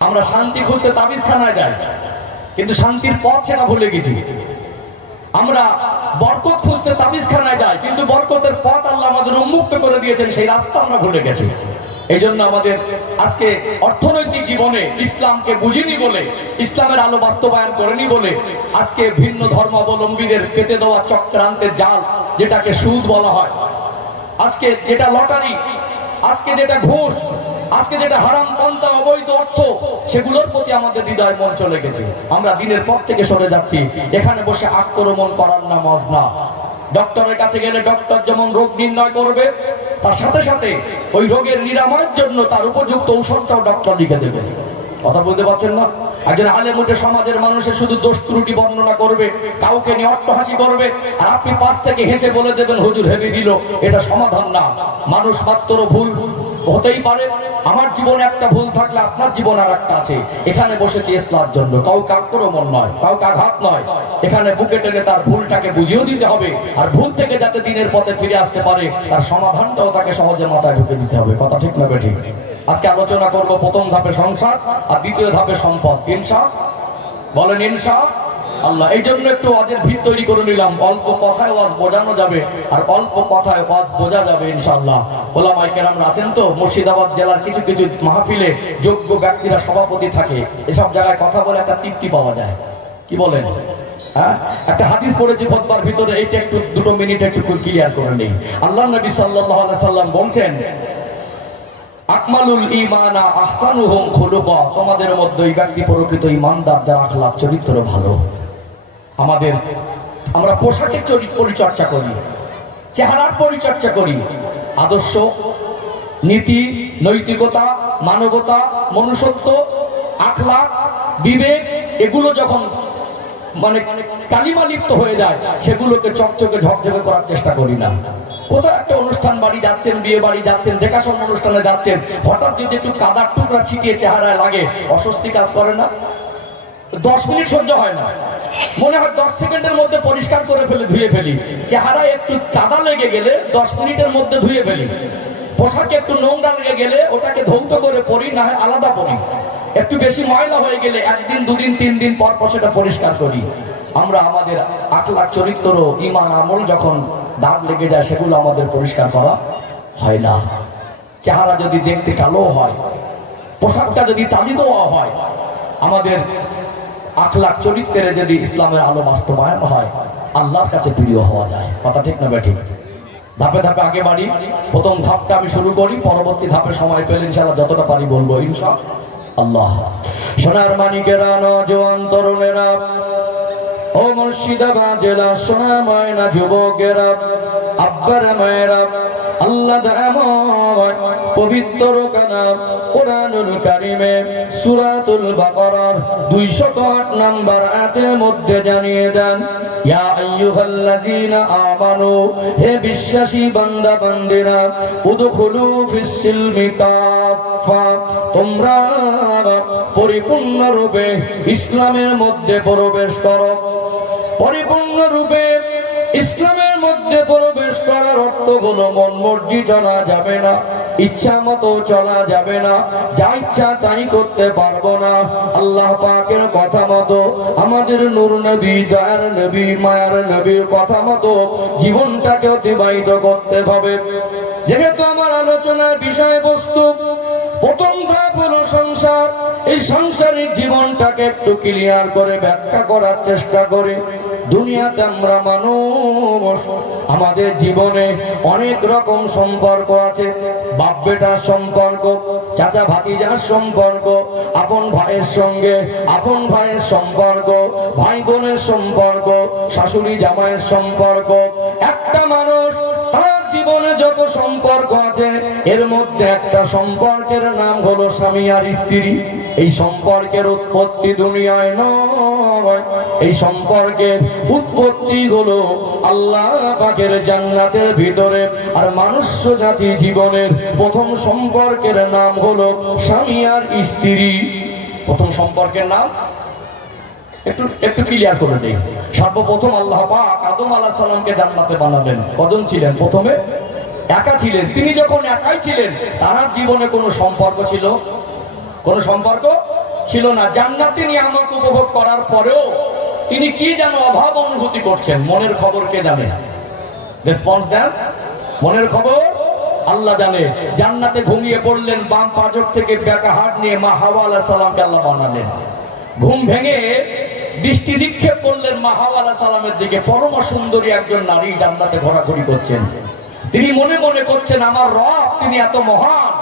আমরা শান্তি খুঁজতে তাবিজখানায় যাই, কিন্তু শান্তির পথ সেটা ভুলে গেছি। আমরা বরকত খুঁজতে তাবিজখানায় যাই, কিন্তু বরকতের পথ আল্লাহ আমাদের উন্মুক্ত করে দিয়েছেন, সেই রাস্তা আমরা ভুলে গেছি। এই জন্য আমাদের আজকে অর্থনৈতিক জীবনে ইসলামকে বুঝিনি বলে, ইসলামের আলো বাস্তবায়ন করেনি বলে আজকে ভিন্ন ধর্মাবলম্বীদের পেতে দেওয়া চক্রান্তের জাল, যেটাকে সুদ বলা হয়, আজকে যেটা লটারি, আজকে যেটা ঘুষ, আজকে যেটা হারাম পন্থা, অবৈধ অর্থ, সেগুলোর প্রতি আমাদের হৃদয় মন চলে গেছে। আমরা দিনের পথ থেকে সরে যাচ্ছি। এখানে বসে আক্রমণ করার নাম হজ না। ডক্টরের কাছে গেলে ডক্টর যেমন রোগ নির্ণয় করবে, তার সাথে সাথে ওই রোগের নিরাময়ের জন্য তার উপযুক্ত ঔষধটাও ডক্টর লিখে দেবে। কথা বলতে পারছেন না? একজন আলেম উঠে সমাজের মানুষের শুধু দোষ ত্রুটি বর্ণনা করবে, কাউকে নিয়ে অট্টহাসি করবে, আর আপনি পাশ থেকে হেসে বলে দেবেন হুজুর হেবি দিল। এটা সমাধান না। মানুষ মাত্র ভুল হতেই পারে। আমার জীবনে একটা ভুল থাকলে আপনার জীবন আর একটা আছে। এখানে বসেছি ইসলামের জন্য, কাউকে আক্রমণ নয়, কাউকে আঘাত নয়। এখানে বুকে টেনে তার ভুলটাকে বুঝিয়েও দিতে হবে, আর ভুল থেকে যাতে দিনের পথে ফিরে আসতে পারে তার সমাধানটাও তাকে সহজে মাথায় ঢুকে দিতে হবে। কথা ঠিক না বেঠিক? আজকে আলোচনা করব প্রথম ধাপে সংসার আর দ্বিতীয় ধাপে সম্পদ। ইনশাআল্লাহ বলেন ইনশাআল্লাহ। এই জন্য একটু ওয়াজের ভিত তৈরি করে নিলাম। অল্প কথায় ওয়াজ বোঝানো যাবে, আর অল্প কথায় ওয়াজ বোঝা যাবে ইনশাআল্লাহ। ওলামায়ে কেরামরা আছেন তো, মুর্শিদাবাদ জেলার কিছু কিছু মাহফিলে যোগ্য ব্যক্তিরা সভাপতি থাকে। এসব জায়গায় কথা বলে একটা তৃপ্তি পাওয়া যায়। কি বলেন? হ্যাঁ, একটা হাদিস পড়েছি খুতবার ভিতরে, এইটা একটু 2 মিনিট একটু ক্লিয়ার করে নেই। আল্লাহ নবী সাল্লাল্লাহু আলাইহি সাল্লাম বলেন, আকমালুল ঈমানা আহসানুহুম খুলুকা, তোমাদের মধ্যে ওই ব্যক্তি প্রকৃত ঈমানদার যার আখলাক চরিত্র ভালো। আমরা পোশাকের পরিচর্যা করি, চেহারার পরিচর্যা করি, আদর্শ, নীতি, নৈতিকতা, মানবতা, মনুষ্যত্ব, আখলাক, বিবেক, এগুলো যখন কালিমা লিপ্ত হয়ে যায়, সেগুলোকে চকচকে ঝকঝকে করার চেষ্টা করি না। কোথাও একটা অনুষ্ঠান বাড়ি যাচ্ছেন, বিয়ে বাড়ি যাচ্ছেন, দেখাশোনা অনুষ্ঠানে যাচ্ছেন, হঠাৎ যদি একটু কাদার টুকরা ছিটিয়ে চেহারায় লাগে, অস্বস্তি কাজ করে না? 10 মিনিট সহ্য হয় না, মনে হয় 10 সেকেন্ডের মধ্যে পরিষ্কার করে ধুয়ে ফেলি। চেহারায় একটু কাদা লেগে গেলে 10 মিনিটের মধ্যে ধুয়ে ফেলি। পোশাকে একটু নোংরা লেগে গেলে ওটাকে ধৌত করে পরি, না হয় আলাদা পরি। একটু বেশি ময়লা হয়ে গেলে 1 দিন 2 দিন 3 দিন পর সেটা পরিষ্কার করি। আমরা আমাদের আখলাক চরিত্র, ঈমান আমল যখন দাগ লেগে যায়, সেগুলো আমাদের পরিষ্কার করা হয় না। চেহারা যদি দেখতে কালো হয়, পোশাকটা যদি তালি দেওয়া হয়, আমাদের আখলাক চরিত্রের যদি ইসলামের আলো বাস্তবায়ন হয়, আল্লাহর কাছে প্রিয় হওয়া যায়। কথা ঠিক না বেঠিক? ধাপে ধাপে আগে বাড়ি। প্রথম ধাপটা আমি শুরু করি, পরবর্তী ধাপে সময় পেলে ইনশাআল্লাহ যতটা পারি বলবো ইনশাআল্লাহ। সোনার মানিকেরা, নওজোয়ান তরুণেরা, ও মুর্শিদাবাদ জেলা সোনা ময়না যুবকেরা, আব্বার মায়েরা, আল্লাহ পবিত্র কালাম কুরআনুল কারীমে সূরাতুল বাকারার 208 নম্বর আয়াতের মধ্যে জানিয়ে দেন, ইয়া আইয়ুহাল্লাযীনা আমানু, হে বিশ্বাসী বান্দা বান্দিরা, উদখুলু ফিস সিলমি কাফা, তোমরা পরিপূর্ণরূপে ইসলামের মধ্যে প্রবেশ করো। পরিপূর্ণরূপে ইসলামের মধ্যে প্রবেশ করার অর্থ হলো মন মর্জি চলা যাবে না, ইচ্ছা মতো চলা যাবে না, যা ইচ্ছা তাই করতে পারবো না। আল্লাহ পাকের কথা মতো, আমাদের নূর নবী, দয়ার নবী, মায়ার নবীর কথা মতো জীবনটাকে অতিবাহিত করতে হবে। যেহেতু আমার আলোচনার বিষয়বস্তু প্রথম ধাপ হলো সংসার, এই সাংসারিক জীবনটাকে একটু ক্লিয়ার করে ব্যাখ্যা করার চেষ্টা করি। দুনিয়াতে আমরা মানুষ, আমাদের জীবনে অনেক রকম সম্পর্ক আছে। বাপ বেটার সম্পর্ক, চাচা ভাতিজার সম্পর্ক, আপন ভাইয়ের সঙ্গে আপন ভাইয়ের সম্পর্ক, ভাই বোনের সম্পর্ক, শাশুড়ি জামাইয়ের সম্পর্ক। একটা মানুষ তার জীবনে যত সম্পর্ক আছে, এর মধ্যে একটা সম্পর্কের নাম হলো স্বামী আর স্ত্রী। এই সম্পর্কের উৎপত্তি দুনিয়ায় নয়, এই সম্পর্কের উৎপত্তি হলো আল্লাহ পাকের জান্নাতের ভিতরে। আর মনুষ্য জাতি জীবনের প্রথম সম্পর্কের নাম হলো স্বামী আর স্ত্রী। প্রথম সম্পর্কের নাম একটু ক্লিয়ার করে দেই। সর্বপ্রথম আল্লাহ পাক আদম আলাইহিস সালামকে জান্নাতে বানালেন। কজন ছিলেন? প্রথমে একা ছিলেন। তিনি যখন একাই ছিলেন, তার জীবনে কোনো সম্পর্ক ছিল? কোনো সম্পর্ক ছিল না। জান্নাতি নিয়ামত উপভোগ করার পরেও তিনি কি যেন অভাব অনুভূতি করছেন, মনের খবর কে জানে? রেসপন্স দেন। মনের খবর আল্লাহ জানে। জান্নাতে ঘুমিয়ে পড়লেন, বাম পাজর থেকে বেঁকা হাত নিয়ে মা হাওয়া আলাইহিস সালামকে আল্লাহ বানালেন। ঘুম ভেঙে দৃষ্টি নিক্ষেপ করলেন মা হাওয়া আলাইহিস সালামের দিকে। পরম সুন্দরী একজন নারী জান্নাতে ঘোরাঘুরি করছেন। তিনি মনে মনে করছেন, আমার রব তিনি এত মহান,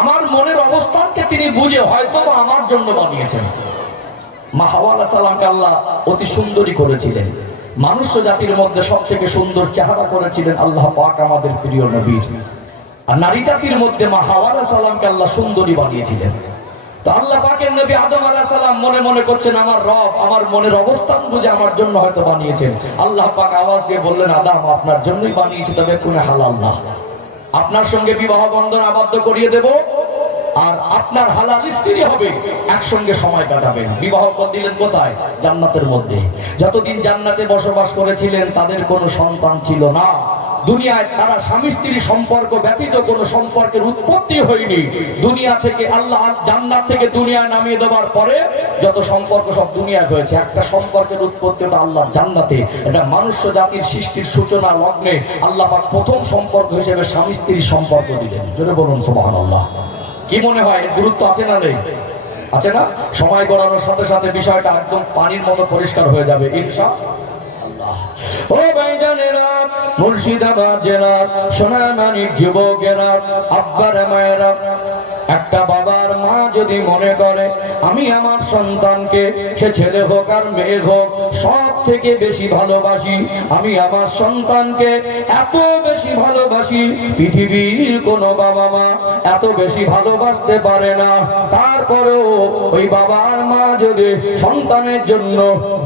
আমার মনের অবস্থানকে তিনি বুঝে হয়তো আমার জন্য বানিয়েছেন। মা হাওয়া আলাইহিস সালামকে আল্লাহ অতি সুন্দরী করেছিলেন। মানুষ জাতির মধ্যে সব থেকে সুন্দর চেহারা করেছিলেন আল্লাহ পাক আমাদের প্রিয় নবীর। আর নারী জাতির মধ্যে মা হাওয়া আলাইহিস সালামকে আল্লাহ সুন্দরী বানিয়েছিলেন। তো আল্লাহ পাকের নবী আদম আলাইহিস সালাম মনে মনে করছেন, আমার রব আমার মনের অবস্থান বুঝে আমার জন্য হয়তো বানিয়েছেন। আল্লাহ পাক আওয়াজ দিয়ে বললেন, আদম আপনার জন্যই বানিয়েছি, তবে কোনো হালাল না। আপনার সঙ্গে বিবাহ বন্ধন আবদ্ধ করিয়ে দেব, আর আপনার হালাল স্ত্রী হবে, একসঙ্গে সময় কাটাবেন। বিবাহ দিলেন কোথায়? জান্নাতের মধ্যে। যতদিন জান্নাতে বসবাস করেছিলেন তাদের কোনো সন্তান ছিল না। দুনিয়ায় তারা স্বামী স্ত্রী সম্পর্ক ব্যতীত কোনো সম্পর্কের উৎপত্তি হয়নি। দুনিয়া থেকে আল্লাহ জান্নাত থেকে দুনিয়ায় নামিয়ে দেওয়ার পরে যত সম্পর্ক সব দুনিয়ায় হয়েছে। একটা সম্পর্কের উৎপত্তি ওটা আল্লাহ জান্নাতে। এটা মানুষ্য জাতির সৃষ্টির সূচনা লগ্নে আল্লাহ পাক প্রথম সম্পর্ক হিসেবে স্বামী স্ত্রীর সম্পর্ক দিলেন। জোরে বলুন সুবহানাল্লাহ। কি মনে হয় গুরুত্ব আছে না নেই? আছে না? সময় গড়ানোর সাথে সাথে বিষয়টা একদম পানির মতো পরিষ্কার হয়ে যাবে ইনশাআল্লাহ। ও ভাইজানেরা, মুর্শিদাবাদ জেলার সোনারমানিক যুবকেরা, আব্বার মায়েরা, একটা বাবার মা যদি মনে করে আমি আমার সন্তানকে, সে ছেলে হোক আর মেয়ে হোক, সব থেকে বেশি ভালোবাসি, আমি আমার সন্তানকে এত বেশি ভালোবাসি, পৃথিবীর কোনো বাবা মা এত বেশি ভালোবাসতে পারে না। তারপরেও ওই বাবার মা যদি সন্তানের জন্য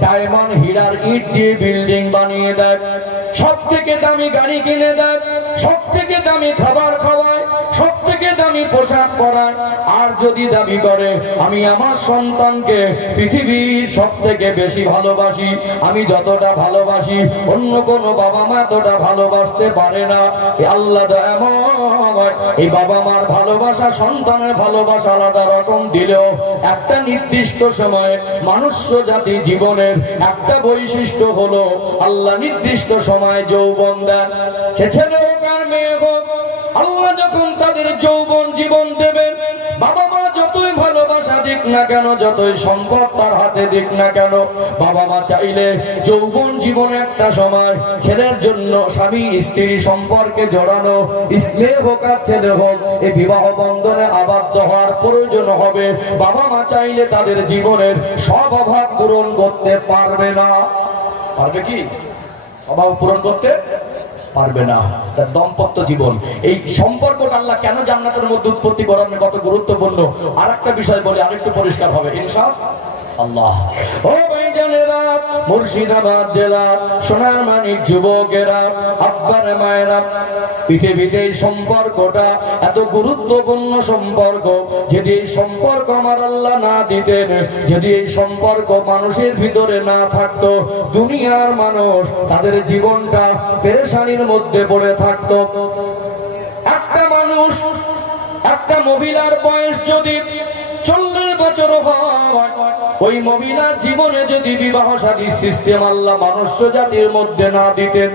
ডায়মন্ড হীরার ইট দিয়ে বিল্ডিং বানিয়ে দেয়, সব থেকে দামি গাড়ি কিনে দেয়, সব থেকে দামি খাবার খাওয়ায়, সব থেকে দামি পোশাক পরায়, আর যদি দাবি করে আমি আমার সন্তানকে পৃথিবীর সব থেকে বেশি ভালোবাসি, আমি যতটা ভালোবাসি অন্য কোনো বাবা মা ততটা ভালোবাসতে পারে না। আল্লাহ দয়াময় এই বাবা মার ভালোবাসা সন্তানের ভালোবাসা আলাদা রকম দিলেও একটা নির্দিষ্ট সময়ে মানুষ্য জাতি জীবনের একটা বৈশিষ্ট্য হলো আল্লাহ নির্দিষ্ট সময় যৌবন দেন। সে ছেলে হোক আর মেয়ে হোক, আল্লাহ যখন তাদের যৌবন জীবন দেবেন, বাবা মা যতই ভালোবাসা দিক না কেন, যতই সম্পদ তার হাতে দিক না কেন, বাবা মা চাইলে যৌবন জীবন একটা সময় ছেলের জন্য স্বামী স্ত্রী সম্পর্কে জড়ানো, স্নেহ হোক আর ছেলে হোক, এই বিবাহ বন্ধনে আবদ্ধ হওয়ার প্রয়োজন হবে। বাবা মা চাইলে তাদের জীবনের সব অভাব পূরণ করতে পারবে না। পারবে কি? অভাব পূরণ করতে পারবে না। তার দাম্পত্য জীবন, এই সম্পর্কটা আল্লাহ কেন জান্নাতের মধ্যে উৎপত্তি করার কত গুরুত্বপূর্ণ আর একটা বিষয় বলে আরেকটু পরিষ্কার হবে ইনশাআল্লাহ। ও ভাইজানেরা, মুর্শিদাবাদ জেলার সোনারমানিক যুবকেরা, আব্বার মায়েরা, পৃথিবীতে এই সম্পর্কটা এত গুরুত্বপূর্ণ সম্পর্ক। যদি এই সম্পর্ক আমার আল্লাহ না দিতেন, যদি এই সম্পর্ক মানুষের ভিতরে না থাকতো, দুনিয়ার মানুষ তাদের জীবনটা পেরেশানির মধ্যে পড়ে থাকতো। একটা মানুষ, একটা মহিলার বয়স যদি 40 বছর হয়, ওই মহিলার জীবনে যদি বিবাহ শাদীর সিস্টেম আল্লাহ মানুষ্য জাতির মধ্যে না দিতেন,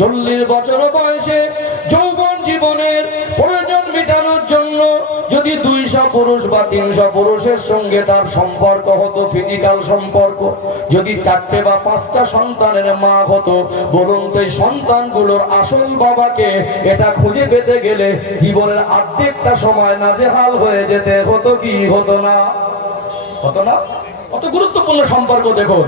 40 বছর বয়সে যৌবন জীবনের প্রয়োজন মেটানোর জন্য যদি 200 পুরুষ বা 300 পুরুষের সঙ্গে তার সম্পর্ক হতো, ফিজিক্যাল সম্পর্ক, যদি 4টে বা 5টা সন্তানের মা হতো, বলুন তো এই সন্তানগুলোর আসল বাবাকে এটা খুঁজে পেতে গেলে জীবনের অর্ধেকটা সময় নাজেহাল হয়ে যেতে হতো কি হতো না? হতো না? কত গুরুত্বপূর্ণ সম্পর্ক দেখুন।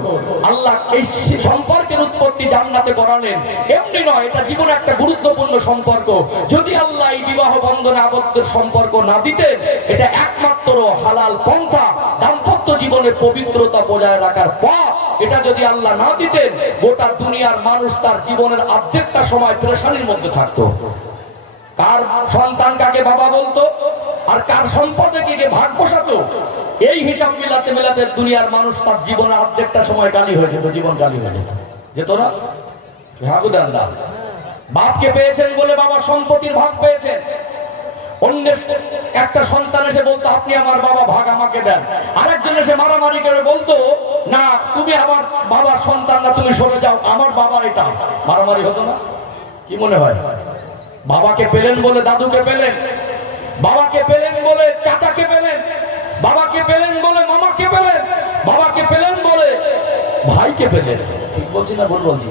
আল্লাহ এই সম্পর্কের উৎপত্তি জান্নাতে করালেন, এমনি নয়, এটা জীবনে একটা গুরুত্বপূর্ণ সম্পর্ক। যদি আল্লাহ এই বিবাহ বন্ধনে আবদ্ধ সম্পর্ক না দিতেন, এটা একমাত্র হালাল পন্থা, দাম্পত্য জীবনের পবিত্রতা বজায় রাখার পথ, এটা যদি আল্লাহ না দিতেন, গোটা দুনিয়ার মানুষ তার জীবনের অর্ধেকটা সময় পেরেশানির মধ্যে থাকতো। কার সন্তান কাকে বাবা বলতো, আর কার সম্পদে কে ভাগ বসাতো, এই হিসাব মিলাতে মিলাতে দুনিয়ার মানুষ তার জীবনের অর্ধেকটা সময় গালি হয়ে যেত, জীবন গালি হয়ে যেত না? বাপকে পেয়েছেন বলে বাবার সম্পত্তির ভাগ পেয়েছেন, অন্য একটা সন্তান এসে বলতো আপনি আমার বাবা, ভাগ আমাকে দেন। আরেকজন এসে মারামারি করে বলতো না তুমি আমার বাবার সন্তান না, তুমি সরে যাও, আমার বাবা এটা। মারামারি হতো না? কি মনে হয়? বাবাকে পেলেন বলে দাদুকে পেলেন, বাবাকে পেলেন বলে চাচাকে পেলেন, বাবাকে পেলেন বলে মামাকে পেলেন, বাবাকে পেলেন বলে ভাইকে পেলেন। ঠিক বলছি না ভুল বলছি?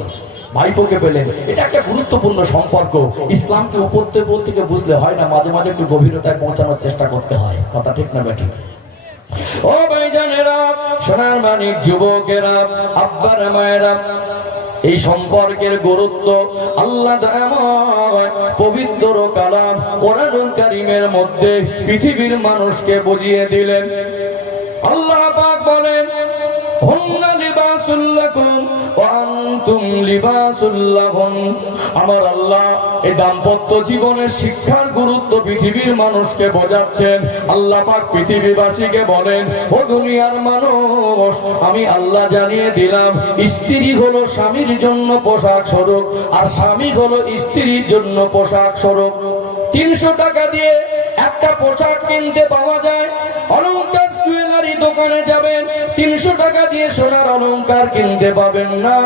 ভাইপোকে পেলেন। এটা একটা গুরুত্বপূর্ণ সম্পর্ক। ইসলামকে উপর থেকে বুঝলে হয় না, মাঝে মাঝে একটু গভীরতায় পৌঁছানোর চেষ্টা করতে হয়। কথা ঠিক না বেঠিক? ও ভাইজানেরা, সোনার মানিক যুবকেরা, আব্বারা মায়েরা, এই সম্পর্কের গুরুত্ব আল্লাহ পবিত্র কালাম কোরআনুল কারীমের মধ্যে পৃথিবীর মানুষকে বুঝিয়ে দিলেন। আল্লাহ পাক বলেন হুন্না লিবাসুল লাকুম ওয়া আনতুম লিবাসুল লাহুম। আমার আল্লাহ এই দাম্পত্য জীবনের শিক্ষার গুরুত্ব পৃথিবীর মানুষকে বোঝাচ্ছেন। আল্লাহ পাক পৃথিবীবাসীকে বলেন, ও দুনিয়ার মানুষ, আমি আল্লাহ জানিয়ে দিলাম স্ত্রী হলো স্বামীর জন্য পোশাক স্বরূপ, আর স্বামী হলো স্ত্রীর জন্য পোশাক স্বরূপ। 300 টাকা দিয়ে একটা পোশাক কিনতে পাওয়া যায়। অলংকার জুয়েলারি দোকানে যাবেন, 300 টাকা দিয়ে সোনার অলংকার কিনতে পাবেন না।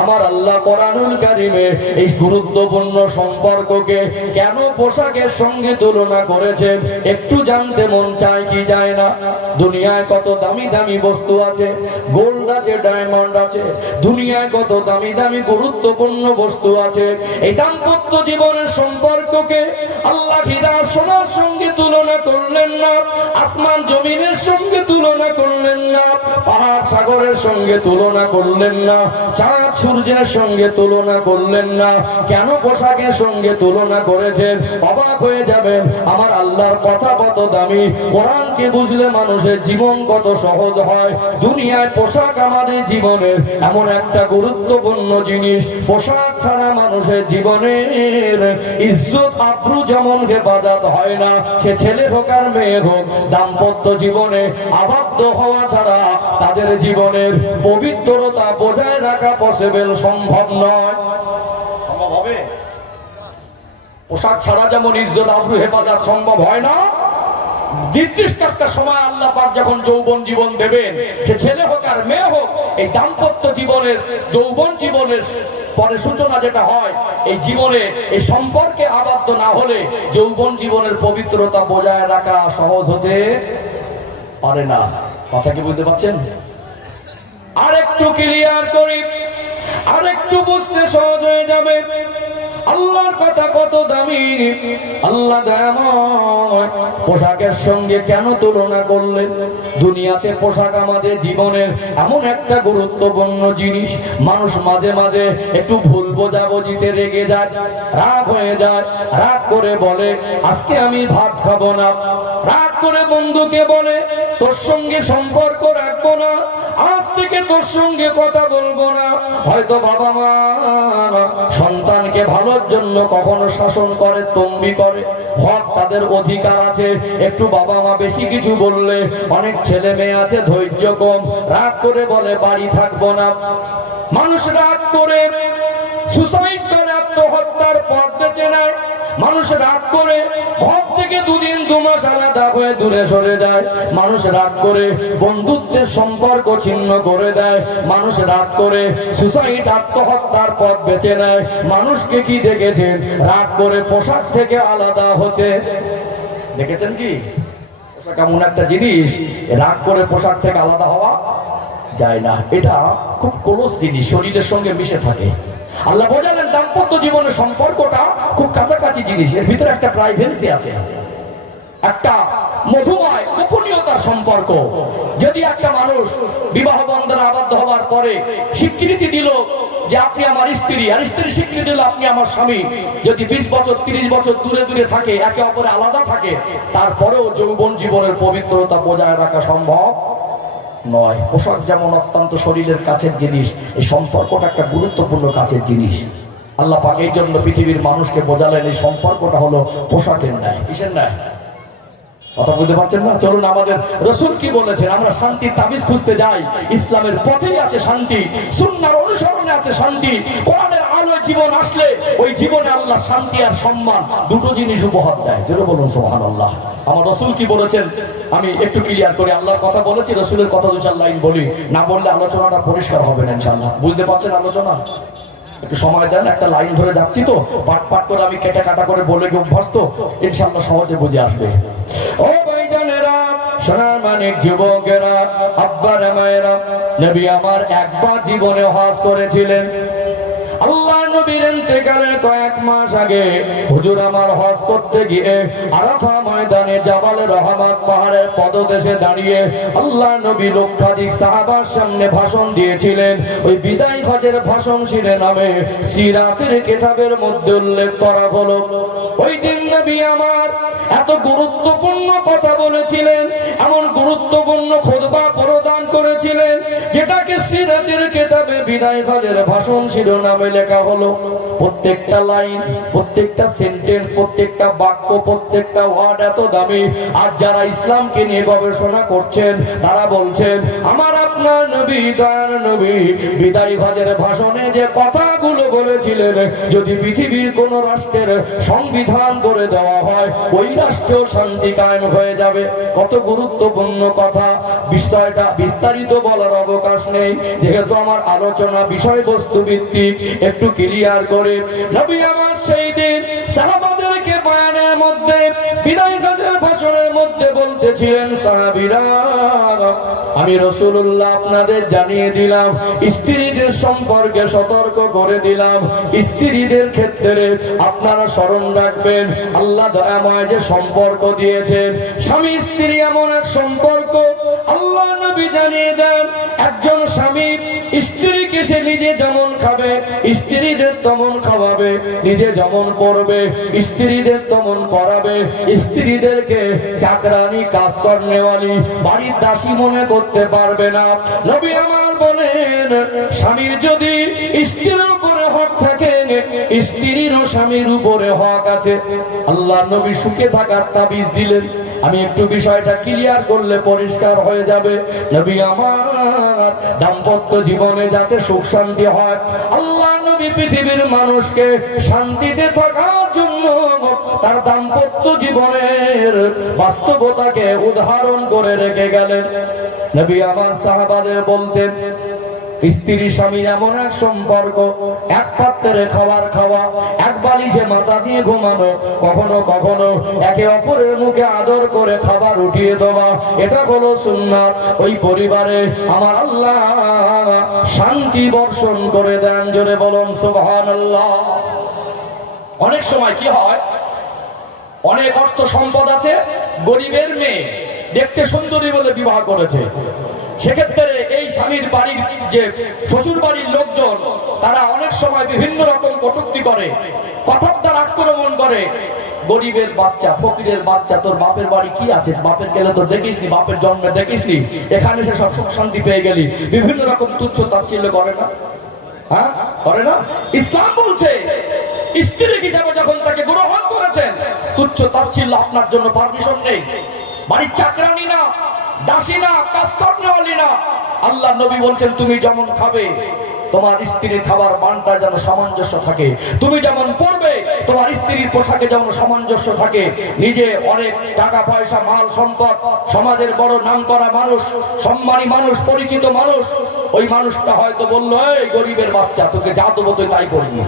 আমার আল্লাহ কোরআনুল কারীমে এই গুরুত্বপূর্ণ সম্পর্ককে কেন পোশাকের সঙ্গে তুলনা করেছেন একটু জানতে মন চায় কি যায় না? দুনিয়ায় কত দামি দামি বস্তু আছে, গোল্ড আছে, ডায়মন্ড আছে, দুনিয়ায় কত দামি দামি গুরুত্বপূর্ণ বস্তু আছে। এই দাম্পত্য জীবনের সম্পর্ককে আল্লাহ হীরা সোনার সঙ্গে তুলনা করলেন না, আসমান জমিনের সঙ্গে তুলনা করলেন না, পাহাড় সাগরের সঙ্গে তুলনা করলেন না, চাঁদ সূর্যের সঙ্গে তুলনা করলেন না। কেন পোশাকের সঙ্গে তুলনা করেছেন? অবাক হয়ে যাবেন। আমার আল্লাহর কথা কত দামি, কোরআনকে বুঝলে মানুষের জীবন কত সহজ হয়। দুনিয়ায় পোশাক আমাদের জীবনের এমন একটা গুরুত্বপূর্ণ জিনিস, পোশাক ছাড়া মানুষের জীবনের ইজ্জত আব্রু যেমন হেফাজত হয় না, সে ছেলে হোক আর মেয়ে হোক, দাম্পত্য জীবনে আবদ্ধ হওয়া ছাড়া তাদের জীবনের পবিত্রতা বজায় রাখা পসিবল, সম্ভব নয়। সম্ভব হবে? পোশাক ছাড়া যেমন ইজ্জত আব্রু হেফাজত সম্ভব হয় না, নির্দিষ্ট একটা সময় আল্লাহ পাক যখন যৌবন জীবন দেবেন, সে ছেলে হোক আর মেয়ে হোক, এই দাম্পত্য জীবনের যৌবন জীবনের পরে সূচনা যেটা হয়, এই জীবনে এই সম্পর্কে আবদ্ধ না হলে যৌবন জীবনের পবিত্রতা বজায় রাখা সহজ হতে পারে না। কথা কি বুঝতে পারছেন? আর একটু ক্লিয়ার করি, আর একটু বুঝতে সহজ হয়ে যাবে। আল্লাহর কথা কত দামি, আল্লাহ দয়াময় পোশাকের সঙ্গে কেন তুলনা করলেন? দুনিয়াতে পোশাক আমাদের জীবনের এমন একটা গুরুত্বপূর্ণ জিনিস। মানুষ মাঝে মাঝে একটু ভুল বোঝাবুঝিতে রেগে যায়, রাগ হয়ে যায়, রাগ করে বলে আজকে আমি ভাত খাবো না, রাগ করে বন্ধুকে বলে তোর সঙ্গে সম্পর্ক রাখবো না, আজ থেকে তোর সঙ্গে কথা বলবো না। হয়তো বাবা মা সন্তানকে ভালোর জন্য কখনো শাসন করে, তম্বি করে, হক তাদের অধিকার আছে। একটু বাবা মা বেশি কিছু বললে, অনেক ছেলে মেয়ে আছে ধৈর্য কম, রাগ করে বলে বাড়ি থাকবো না। মানুষ রাগ করে সুসাইড করে, আত্মহত্যার পথ বেছে নেয়। মানুষ রাগ করে ঘর থেকে 2 দিন 2 মাস আলাদা হয়ে দূরে সরে যায়। মানুষ রাগ করে বন্ধুত্বের সম্পর্ক ছিন্ন করে দেয়। মানুষ রাগ করে সুসাইড, আত্মহত্যার পথ বেছে নেয়। মানুষকে কি দেখেছেন রাগ করে পোশাক থেকে আলাদা হতে? দেখেছেন কি? পোশাক এমন একটা জিনিস, রাগ করে পোশাক থেকে আলাদা হওয়া যায় না। এটা খুব ক্লোজ জিনিস, শরীরের সঙ্গে মিশে থাকে। আল্লাহ বোঝালেন দাম্পত্য জীবনের সম্পর্কটা খুব কাছাকাছি জিনিস, এর ভিতরে একটা প্রাইভেসি আছে, একটা মধুময় গোপনীয়তার সম্পর্ক। যদি একটা মানুষ বিবাহ বন্ধনে আবদ্ধ হওয়ার পরে স্বীকৃতি দিল যে আপনি আমার স্ত্রী, আর স্ত্রী স্বীকৃতি দিল আপনি আমার স্বামী, যদি 20 বছর 30 বছর দূরে দূরে থাকে, একে অপরে আলাদা থাকে, তারপরেও যৌবন জীবনের পবিত্রতা বজায় রাখা সম্ভব নয়। পোশাক যেমন অত্যন্ত শরীরের কাছের জিনিস, এই সম্পর্কটা একটা গুরুত্বপূর্ণ কাছের জিনিস। আল্লাহ পাক এই জন্য পৃথিবীর মানুষকে বোঝালেন এই সম্পর্কটা হলো পোশাকের ন্যায়। কিসের ন্যায়? কথা বুঝতে পারছেন না? চলুন আমাদের রাসূল কি বলেছেন, আমরা শান্তির তাবিজ খুঁজতে যাই। ইসলামের পথেই আছে শান্তি, সুন্নাহর অনুসরণে আছে শান্তি, কোরআনের আলোয় জীবন আসলে ওই জীবনে আল্লাহ শান্তি আর সম্মান দুটো জিনিস উপহার দেয়। জোরে বলুন সুবহানাল্লাহ। আমার রাসূল কি বলেছেন আমি একটু ক্লিয়ার করে আল্লাহর কথা বলেছি, রাসূলের কথা দু চার লাইন বলি, না বললে আলোচনাটা পরিষ্কার হবে না ইনশাআল্লাহ। বুঝতে পারছেন আলোচনা? একটু সময় দেন, একটা লাইন ধরে যাচ্ছি তো, পাট পাট করে আমি কেটে কাটা করে বলে অভ্যস্ত, ইনশাআল্লাহ সহজে বুঝে আসবে। ও ভাইজানেরা, সোনার মানিক যুবকেরা, আব্বারা মায়েরা, নবী আমার একবার জীবনে হজ করেছিলেন। আল্লাহ নবীর ইন্তেকালের কয়েক মাস আগে হুজুর আমার হজ করতে গিয়ে আরাফা ময়দানে জাবাল রহমাত পাহাড়ের পদদেশে দাঁড়িয়ে আল্লাহ নবী লক্ষাধিক সাহাবার সামনে ভাষণ দিয়েছিলেন। ওই বিদায় হজের ভাষণ শিরোনামে সিরাতের কিতাবের মধ্যে উল্লেখ করা হলো, ওই দিন নবী আমার এত গুরুত্বপূর্ণ কথা বলেছিলেন, এমন গুরুত্বপূর্ণ খুতবা প্রদান করেছিলেন, যেটাকে সিরাতের কিতাবে বিদায় হজের ভাষণ শিরোনামে লেখা হলো। প্রত্যেকটা লাইন, প্রত্যেকটা সেন্টেন্স, প্রত্যেকটা বাক্য, প্রত্যেকটা ওয়ার্ড এত দামি। আর যারা ইসলামকে নিয়ে গবেষণা করছেন তারা বলছেন আমার আপনার নবী, দয়ার নবী বিদায় হজের ভাষণে যে কথাগুলো বলেছিলেন, যদি পৃথিবীর কোন রাষ্ট্রের সংবিধান করে দেওয়া হয় ওই রাষ্ট্রেও শান্তি কায়েম হয়ে যাবে। কত গুরুত্বপূর্ণ কথা, বিষয়টা বিস্তারিত বলার অবকাশ নেই, যেহেতু আমার আলোচনা বিষয়বস্তু ভিত্তিক। একটু ক্লিয়ার করে নবী আমার সেই দিন সাহাবাদেরকে বয়ানের মধ্যে, বিদায় হজের ভাষণের মধ্যে বলতেছিলেন, সাহাবীরা আমি রাসূলুল্লাহ আপনাদের জানিয়ে দিলাম, স্ত্রীদের সম্পর্কে সতর্ক করে দিলাম। স্ত্রীদের ক্ষেত্রে আপনারা স্মরণ রাখবেন আল্লাহ দয়াময় যে সম্পর্ক দিয়েছেন, স্বামী স্ত্রী এমন এক সম্পর্ক আল্লাহ নবী জানিয়ে দেন, একজন স্বামী স্ত্রীকে সে নিজে যেমন খাবে স্ত্রীদের তেমন খাওয়াবে, নিজে যেমন পড়বে স্ত্রীদের তেমন পড়াবে, স্ত্রীদেরকে চাকরানি কাজ কর্নেওয়ালি বাড়ির দাসী মনে করতে পারবে না। নবী আমার বলেন, স্বামীর যদি স্ত্রীর উপরে হক থাকে, স্ত্রীরও স্বামীর উপরে হক আছে। আল্লাহ নবী সুখে থাকার তাবিজ দিলেন। আমি একটু বিষয়টা ক্লিয়ার করলে পরিষ্কার হয়ে যাবে। নবী আমার দাম্পত্য জীবনে যাতে সুখ শান্তি হয়, আল্লাহ নবী পৃথিবীর মানুষকে শান্তিতে থাকার জন্য তার দাম্পত্য জীবনের বাস্তবতাকে উদাহরণ করে রেখে গেলেন। নবী আমার সাহাবাদের বলতেন, স্ত্রী স্বামীর এমন এক সম্পর্ক, এক পাত্রে খাবার খাওয়া, এক বালিশে মাথা দিয়ে ঘুমানো, কখনো কখনো একে অপরের মুখে আদর করে খাবার উঠিয়ে দেওয়া, এটা হলো সুন্নাত। ওই পরিবারে আমার আল্লাহ শান্তি বর্ষণ করে দেন। জোরে বলুন সুবহানাল্লাহ। অনেক সময় কি হয়, অনেক অর্থ সম্পদ আছে, গরিবের মেয়ে দেখতে সুন্দরী বলে বিবাহ করেছে, সেক্ষেত্রে এই স্বামীর বাড়ির যে শ্বশুর বাড়ির লোকজন তারা অনেক সময় বিভিন্ন রকম কটূক্তি করে, কথার দ্বারা আক্রমণ করে। গরিবের বাচ্চা, ফকিরের বাচ্চা, তোর বাপের বাড়ি কি আছে, বাপের গেলে তোর দেখিসনি, বাপের জন্মে দেখিসনি, এখানে সে সব সুখ শান্তি পেয়ে গেলি, বিভিন্ন রকম তুচ্ছ তাচ্ছিল্য করে না? হ্যাঁ, করে না? ইসলাম বলছে স্ত্রী হিসাবে যখন তাকে গ্রহণ করেছেন, তুচ্ছ তাচ্ছিল্য আপনার জন্য পারমিশন নেই। বাড়ির চাকরানি না, দাসী না, কাজ কর্মওয়ালি না। আল্লাহ নবী বলছেন তুমি যেমন খাবে তোমার স্ত্রীর খাবার মানটা যেন সামঞ্জস্য থাকে, তুমি যেমন পড়বে তোমার স্ত্রীর পোশাকে যেমন সামঞ্জস্য থাকে। নিজে অনেক টাকা পয়সা মাল সম্পদ, সমাজের বড় নামকরা মানুষ, সম্মানী মানুষ, পরিচিত মানুষ, ওই মানুষটা হয়তো বললো, এই গরিবের বাচ্চা তোকে যা দেবো তুই তাই করবি,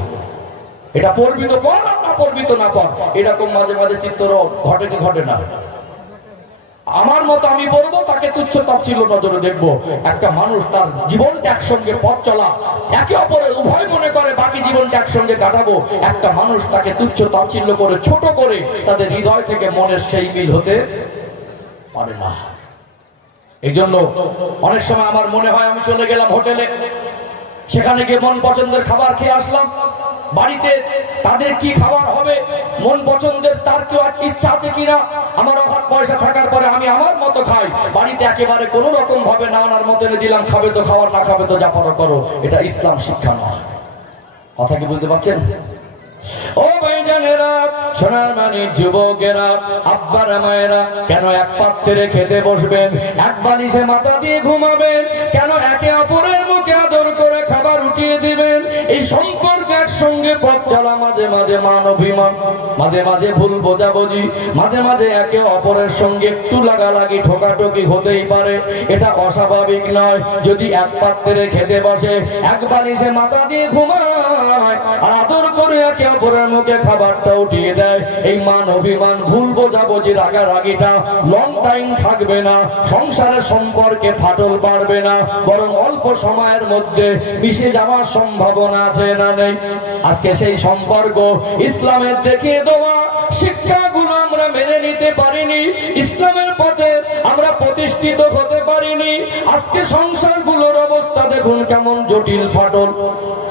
এটা পড়বি তো পড়, না পড়বি তো না পড়। এরকম মাঝে মাঝে চিত্র ঘটে কি ঘটে না? আমার মতো আমি বলবো তাকে তুচ্ছ তাচ্ছিল্য নজরে দেখবো। একটা মানুষ তার জীবনটা একসঙ্গে পথ চলা, একে অপরের উভয় মনে করে বাকি জীবনটা একসঙ্গে কাটাবো, একটা মানুষ তাকে তুচ্ছ তাচ্ছিল্য করে, ছোট করে, তাদের হৃদয় থেকে মনের সেই মিল হতে পারে না। এই জন্য অনেক সময় আমার মনে হয় আমি চলে গেলাম হোটেলে, সেখানে গিয়ে মন পছন্দের খাবার খেয়ে আসলাম, বাড়িতে তাদের কি খাবার হবে মন পছন্দের তার কেউ ইচ্ছা আছে কিনা, আমার অভাব পয়সা থাকার পরে আমি আমার মতো খাই, বাড়িতে একেবারে কোনো রকম ভাবে না আনার মতো এনে দিলাম, খাবে তো খাওয়ার, না খাবে তো যা পারো করো। এটা ইসলাম শিক্ষা নয়। কথা কি বুঝতে পারছেন? ও ভাইজানেরা, সোনার মানে যুবকেরা, আব্বারা মায়েরা, কেন এক পাত্রে খেতে বসবেন, এক বালিশে মাথা দিয়ে ঘুমাবেন, কেন একে অপরের মুখে আদর করে খাবার উঠিয়ে দিবেন? এই সম্পর্ক এক সঙ্গে পথ চলা, মাঝে মাঝে মান অভিমান, মাঝে মাঝে ভুল বোঝাবুঝি, মাঝে মাঝে একে অপরের সঙ্গে একটু লাগালাগি ঠোকাঠুকি হতেই পারে, এটা অস্বাভাবিক নয়। যদি এক পাত্রে খেতে বসে, এক বালিশে মাথা দিয়ে ঘুমায় আর আদর করে একে অপরের মুখে খাবারটা উঠিয়ে দেয়, এই মান অভিমান ভুল বোঝাবুঝি রাগারাগিটা লং টাইম থাকবে না, সংসারের সম্পর্কে ফাটল বাড়বে না, বরং অল্প সময়ের মধ্যে মিশে যাওয়ার সম্ভাবনা আছে না নেই? আজকে সেই সম্পর্ক ইসলামের দেখিয়ে দেওয়া শিক্ষাগুলো আমরা মেনে নিতে পারিনি, ইসলামের পথে আমরা প্রতিষ্ঠিত হতে পারিনি। আজকে সংসারগুলোর অবস্থা দেখুন কেমন জটিল ফাটল।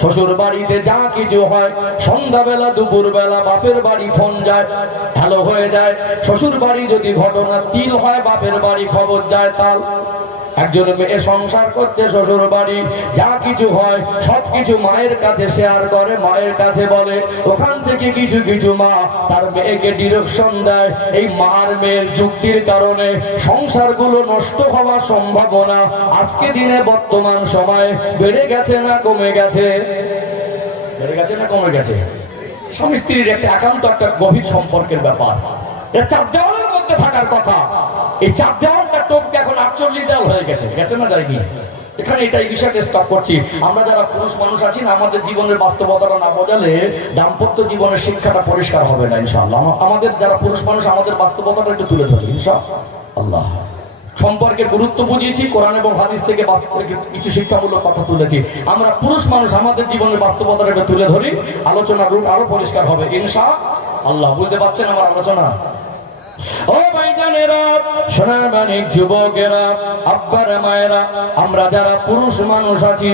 শ্বশুর বাড়িতে যা কিছু হয়, সন্ধ্যাবেলা দুপুরবেলা বাপের বাড়ি ফোন যায়, ভালো হয়ে যায়। শ্বশুর বাড়ি যদি ঘটনা তিল হয়, বাপের বাড়ি খবর যায় তাল। একজন মেয়ে সংসার করছে, শ্বশুর বাড়ি যা কিছু হয় সবকিছু মায়ের কাছে শেয়ার করে, মায়ের কাছে বলে। ওখান থেকে কিছু কিছু মা তার মেয়েকে ডিরেকশন দেয়। এই মার মেয়ের যুক্তির কারণে সংসারগুলো নষ্ট হওয়ার সম্ভাবনা আজকে দিনে বর্তমান সময়ে বেড়ে গেছে না কমে গেছে? বেড়ে গেছে না কমে গেছে? স্বামী স্ত্রীর একটা একান্ত একটা গভীর সম্পর্কের ব্যাপার, এটা চাপ দেওয়ালের মধ্যে থাকার কথা। এই চাপ দেওয়ালটা টোপকে এখন 48 দেওয়াল হয়ে গেছে, গেছে না যায়নি? এখানে এটাই বিষয়টা স্টপ করছি। আমরা যারা পুরুষ মানুষ আছি না, আমাদের জীবনের বাস্তবতাটা না বোঝালে দাম্পত্য জীবনের শিক্ষাটা পরিষ্কার হবে না ইনশাআল্লাহ। আমাদের যারা পুরুষ মানুষ আমাদের বাস্তবতাটা একটু তুলে ধরি ইনশাআল্লাহ। সম্পর্কের গুরুত্ব বুঝিয়েছি, কোরআন এবং হাদিস থেকে কিছু শিক্ষামূলক কথা তুলেছি। আমরা পুরুষ মানুষ আমাদের জীবনের বাস্তবতাটা একটু তুলে ধরি, আলোচনার রূপ আরো পরিষ্কার হবে ইনশাআল্লাহ। বুঝতে পারছেন আমার আলোচনা? ও ভাইজানেরা, সোনার মানিক যুবকেরা, আব্বারা মায়েরা, আমরা যারা পুরুষ মানুষ আছি,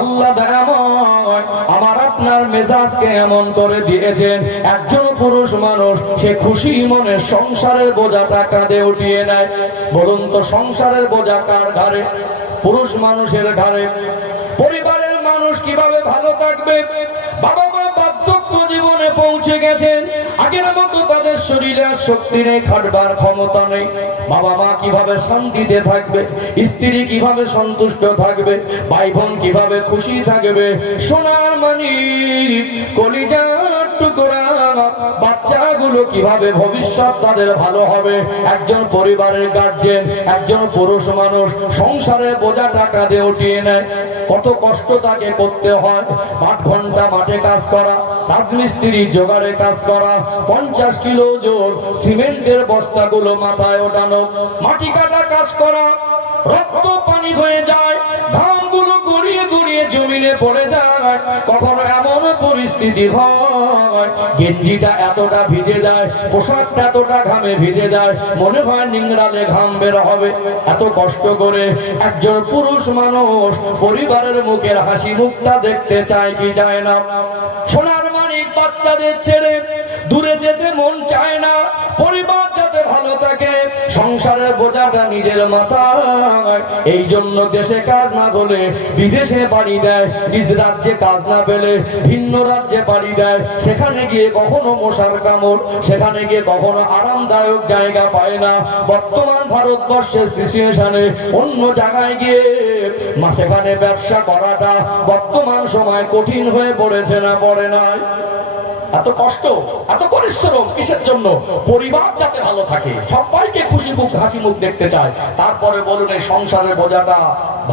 আল্লাহ দয়াময় আমার আপনার মেজাজকে এমন করে দিয়েছেন, একজন পুরুষ মানুষ সে খুশি মনে সংসারের বোঝাটা কাঁধে উঠিয়ে নেয়। বলুন তো সংসারের বোঝা কার ঘাড়ে? পুরুষ মানুষের ঘাড়ে। পরিবারের মানুষ কিভাবে ভালো থাকবে? বাবা মা বার্ধক্য জীবনে পৌঁছে গেছেন, আগের মতো তাদের শরীরে শক্তি নেই, খাটবার ক্ষমতা নেই। বাবা মা কিভাবে শান্তিতে থাকবে? স্ত্রী কিভাবে সন্তুষ্ট থাকবে? ভাই বোন কিভাবে খুশি থাকবে? সোনার মানিক কলিজার টুকরা বাচ্চাগুলো কিভাবে ভবিষ্যৎ তাদের ভালো হবে? একজন পরিবারের গার্জেন, একজন পুরুষ মানুষ সংসারের বোঝা টাকা দিয়ে উঠিয়ে নেয়। কত কষ্ট তাকে করতে হয়। 8 ঘন্টা মাঠে কাজ করা, রাজমিস্ত্রি জোগাড়ে কাজ করা, 50 কিলো ওজন সিমেন্টের বস্তাগুলো মাথায় ওঠানো, মাটি কাটা কাজ করা, রক্ত পানি হয়ে যায়, ঘামগুলো গড়িয়ে গড়িয়ে জমিনে পড়ে যায়। কখনো এমন পরিস্থিতি হয় গেঞ্জিটা এতটা ভিজে যায়, পোশাকটা এতটা ঘামে ভিজে যায়, মনে হয় নিংড়ালে ঘাম বের হবে। এত কষ্ট করে একজন পুরুষ মানুষ পরিবারের মুখের হাসি মুখটা দেখতে চায় কি চায় না? সোনার মানিক বাচ্চাদের ছেড়ে দূরে যেতে মন চায় না। পরিবার যাতে ভালো থাকে, সংসারের বোঝাটা নিজের মাথায়। এই জন্য দেশে কাজ না হলে বিদেশে বাড়ি দেয়, নিজ রাজ্যে কাজ না পেলে ভিন্ন রাজ্যে বাড়ি দেয়। সেখানে গিয়ে কখনো মশার কামড়, সেখানে গিয়ে কখনো আরামদায়ক জায়গা পায় না। বর্তমান ভারতবর্ষের সিচুয়েশনে অন্য জায়গায় গিয়ে সেখানে ব্যবসা করাটা বর্তমান সময় কঠিন হয়ে পড়েছে না পড়ে নাই? এত কষ্ট, এত পরিশ্রম কিসের জন্য? পরিবার যাতে ভালো থাকে, সবাইকে খুশি মুখ হাসি মুখ দেখতে চায়। তারপরে বলুন এই সংসারের বোঝাটা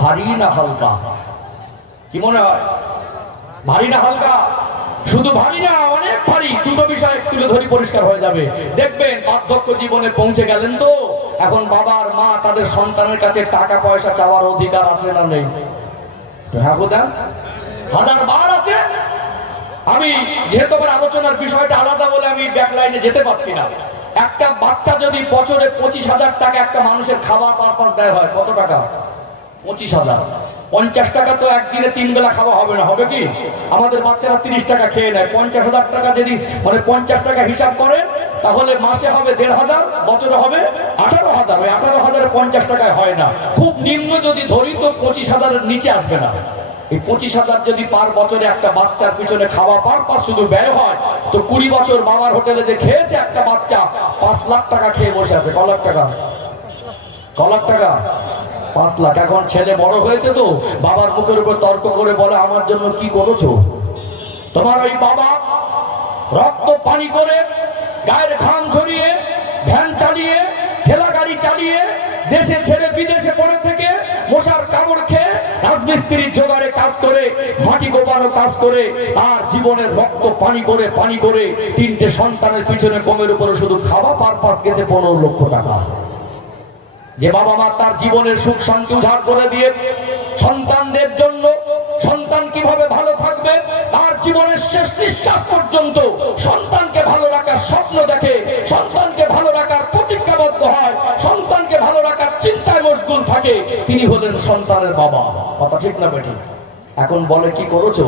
ভারী না হালকা? কি মনে হয়? ভারী না হালকা? শুধু ভারী না, অনেক ভারী। দুটো বিষয় তুলে ধরি, পরিষ্কার হয়ে যাবে। দেখবেন বার্ধক্য জীবনে পৌঁছে গেলেন তো, এখন বাবার মা তাদের সন্তানের কাছে টাকা পয়সা চাওয়ার অধিকার আছে না নেই? হ্যাঁ দেন, 1000 বার আছে। আমি যেহেতু আমার আলোচনার বিষয়টা আলাদা বলে আমি ব্যাক লাইনে যেতে পারছি না। একটা বাচ্চা যদি বছরে 25,000 টাকা একটা মানুষের খাওয়া পারপাস দেয় হয়, কত টাকা? 25,000। 50 টাকা তো একদিনে 3 বেলা খাওয়া হবে না, হবে কি? আমাদের বাচ্চারা 30 টাকা খেয়ে নেয়। 50,000 টাকা যদি 50 টাকা হিসাব করেন, তাহলে মাসে হবে 1,500, বছরে হবে 18,000। ওই 18,000 50 টাকায় হয় না। খুব নিম্ন যদি ধরি তো 25,000-এর নিচে আসবে না। এই 25,000 যদি পার বছরে একটা বাচ্চার পিছনে খাওয়া পারপাস শুধু ব্যয় হয়, তো 20 বছর বাবার হোটেলে যে খেয়েছে একটা বাচ্চা 5 লাখ টাকা খেয়ে বসে আছে। ক লাখ টাকা? 5 লাখ। এখন ছেলে বড় হয়েছে তো বাবার মুখের উপর তর্ক করে বলে আমার জন্য কি করেছো? তোমার ওই বাবা রক্ত পানি করে গায়ের ঘাম ঝরিয়ে ভ্যান চালিয়ে ঠেলা গাড়ি চালিয়ে দেশে ছেড়ে বিদেশে পড়ে থেকে মশার কামড় খেয়ে রাজমিস্ত্রির জোগাড়ে কাজ করে মাটি কোপানো কাজ করে তার জীবনের রক্ত পানি করে তিনটে সন্তানের পিছনে কমের উপরে শুধু খাওয়া পারপাস গেছে 15 লক্ষ টাকা। যে বাবা মা তার জীবনের সুখ শান্তি উজাড় করে দিয়ে সন্তানদের জন্য সন্তান কিভাবে ভালো থাকবে তার জীবনের শেষ নিঃশ্বাস পর্যন্ত সন্তানকে ভালো রাখার স্বপ্ন দেখে, সন্তানকে ভালো রাখার প্রতিজ্ঞাবদ্ধ হয়, সন্তানকে ভালো রাখার চিন্তায় মশগুল থাকে, তিনি হলেন সন্তানের বাবা। কথা ঠিক না বেঠিক? এখন বলে কি করেছো?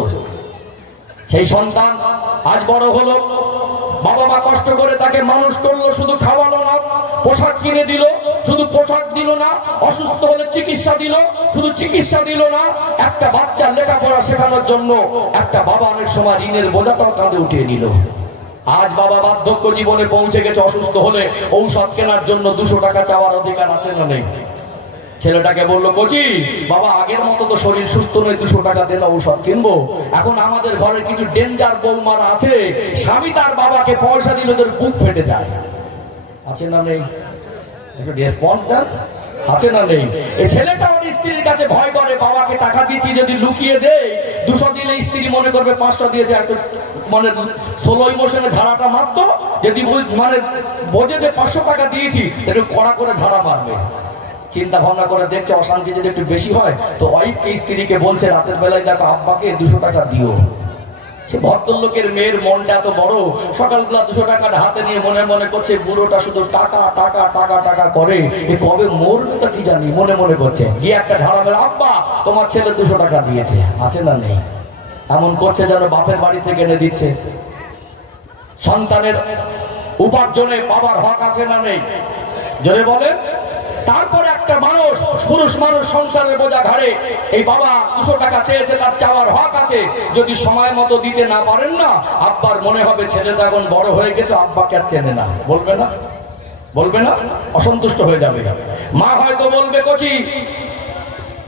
সেই সন্তান আজ বড় হলো, বাবা মা কষ্ট করে তাকে মানুষ করলো, শুধু খাওয়ালো না, পোশাক কিনে দিল, শুধু পোশাক দিল না, অসুস্থ হলে চিকিৎসা দিল, শুধু চিকিৎসা দিল না, একটা বাচ্চার লেখাপড়া শেখানোর জন্য একটা বাবা অনেক সময় ঋণের বোঝাটাও কাঁধে উঠিয়ে নিল। আজ বাবা বার্ধক্য জীবনে পৌঁছে গেছে, অসুস্থ হলে ঔষধ কেনার জন্য 200 টাকা চাওয়ার অধিকার আছে না নেই? ছেলেটাকে বললো, কোচি বাবা আগের মতো তো শরীর সুস্থ নয়, 200 টাকা দেন ঔষধ কিনবো। এখন আমাদের ঘরে কিছু ডেঞ্জার বৌমারা আছে, স্বামী তার বাবাকে পয়সা দিলে ওদের বুক ফেটে যায়। আছে না নেই? একটু রেসপন্স দেন। আছে না নেই? এই ছেলেটা ওর স্ত্রীর কাছে ভয় করে, বাবাকে টাকা দিচ্ছি যদি লুকিয়ে দেয় 200 দিলে স্ত্রী মনে করবে 5টা দিয়েছে, একটু মানে স্লো ইমোশনে ঝাড়াটা মারতো, যদি মানে বোঝে যে 500 টাকা দিয়েছি একটু কড়া করে ঝাড়া মারবে। চিন্তা ভাবনা করে দেখছে অশান্তি যদি একটু বেশি হয় তো ওয়াইফকে স্ত্রীকে বলছে রাতের বেলায় দেখো আব্বাকে 200 টাকা দিও। সে ভদ্রলোকের মেয়ের মনটা এত বড়, সকালবেলা 200 টাকাটা হাতে নিয়ে মনে মনে করছে বুড়োটা শুধু টাকা টাকা টাকা টাকা করে, এ কবে মরবে তা কি জানি, মনে মনে করছে। গিয়ে একটা ঝাড়া মেরে, আব্বা তোমার ছেলে 200 টাকা দিয়েছে। আছে না নেই? এমন করছে যেন বাপের বাড়ি থেকে এনে দিচ্ছে। সন্তানের উপার্জনে বাবার হক আছে না নেই? জোরে বলেন। তারপরে একটা মানুষ, পুরুষ মানুষ সংসারের বোঝা ঘাড়ে, এই বাবা 200 টাকা চেয়েছে, তার চাওয়ার হক আছে। যদি সময় মতো দিতে না পারেন না, আব্বার মনে হবে ছেলেটা এখন বড় হয়ে গেছে, আব্বাকে আর চেনে না। বলবে না? বলবে না? অসন্তুষ্ট হয়ে যাবে। মা হয়তো বলবে, কোচি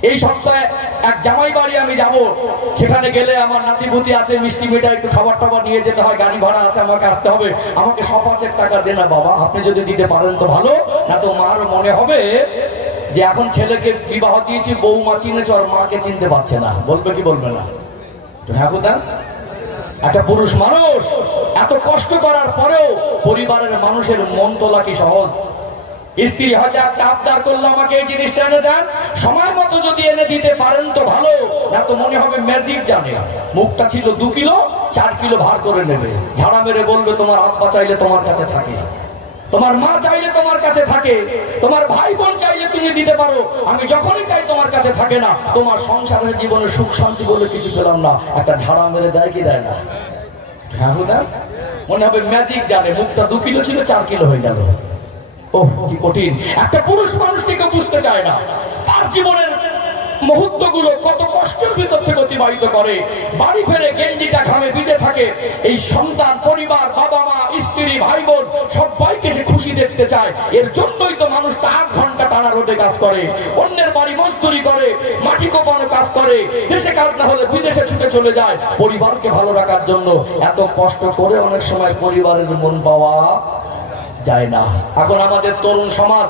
এই সপ্তাহে এক জামাই বাড়ি আমি যাব, সেখানে গেলে আমার নাতিপুতি আছে, মিষ্টি মিঠাই একটু খাবার টাবার নিয়ে যেতে হয়, গাড়ি ভাড়া আছে, আমাকে আসতে হবে, আমাকে 100-5 টাকা দে না বাবা। আপনি যদি দিতে পারেন তো ভালো, না তো মার মনে হবে যে এখন ছেলেকে বিবাহ দিয়েছি, বৌমা চিনেছে, আর মাকে চিনতে পারছে না। বলবে কি বলবে না? হ্যাঁ কোথা একটা পুরুষ মানুষ এত কষ্ট করার পরেও পরিবারের মানুষের মন তোলা কি সহজ? স্ত্রী হয়তো একটা আবদার করলো, আমাকে এই জিনিসটা এনে দেন, সময় মতো যদি এনে দিতে পারেন তো ভালো, না তো মনে হবে ম্যাজিক জানে। মুখটা ছিল 2 কিলো, 4 কিলো ভার করে নেবে, ঝাড়া মেরে বলবে তোমার আব্বা চাইলে তোমার কাছে থাকে, তোমার মা চাইলে তোমার কাছে থাকে, তোমার ভাই বোন চাইলে তুমি দিতে পারো, আমি যখনই চাই তোমার কাছে থাকে না, তোমার সংসারের জীবনে সুখ শান্তি বলে কিছু পেলাম না। একটা ঝাড়া মেরে দেয় কি দেয় না? হ্যাঁ মনে হবে ম্যাজিক জানে। মুখটা 2 কিলো ছিল, 4 কিলো হয়ে গেল। ওহ কি কঠিন। একটা পুরুষ মানুষটিকে বুঝতে চায় না, তার জীবনের মুহূর্তগুলো কত কষ্টের ভিতর থেকে অতিবাহিত করে। বাড়ি ফেরে গেঞ্জিটা ঘামে ভিজে থাকে, এই সন্তান, পরিবার, বাবা মা, স্ত্রী, ভাই বোন সবাইকে সে খুশি দেখতে চায়। এর জন্যই তো মানুষটা 8 ঘন্টা টানা রোদে কাজ করে, অন্যের বাড়ি মজদুরি করে, মাটি কোপানো কাজ করে, দেশে কাজ না হলে বিদেশে ছুটে চলে যায় পরিবারকে ভালো রাখার জন্য। এত কষ্ট করে অনেক সময় পরিবারের মন পাওয়া যায় না। এখন আমাদের তরুণ সমাজ,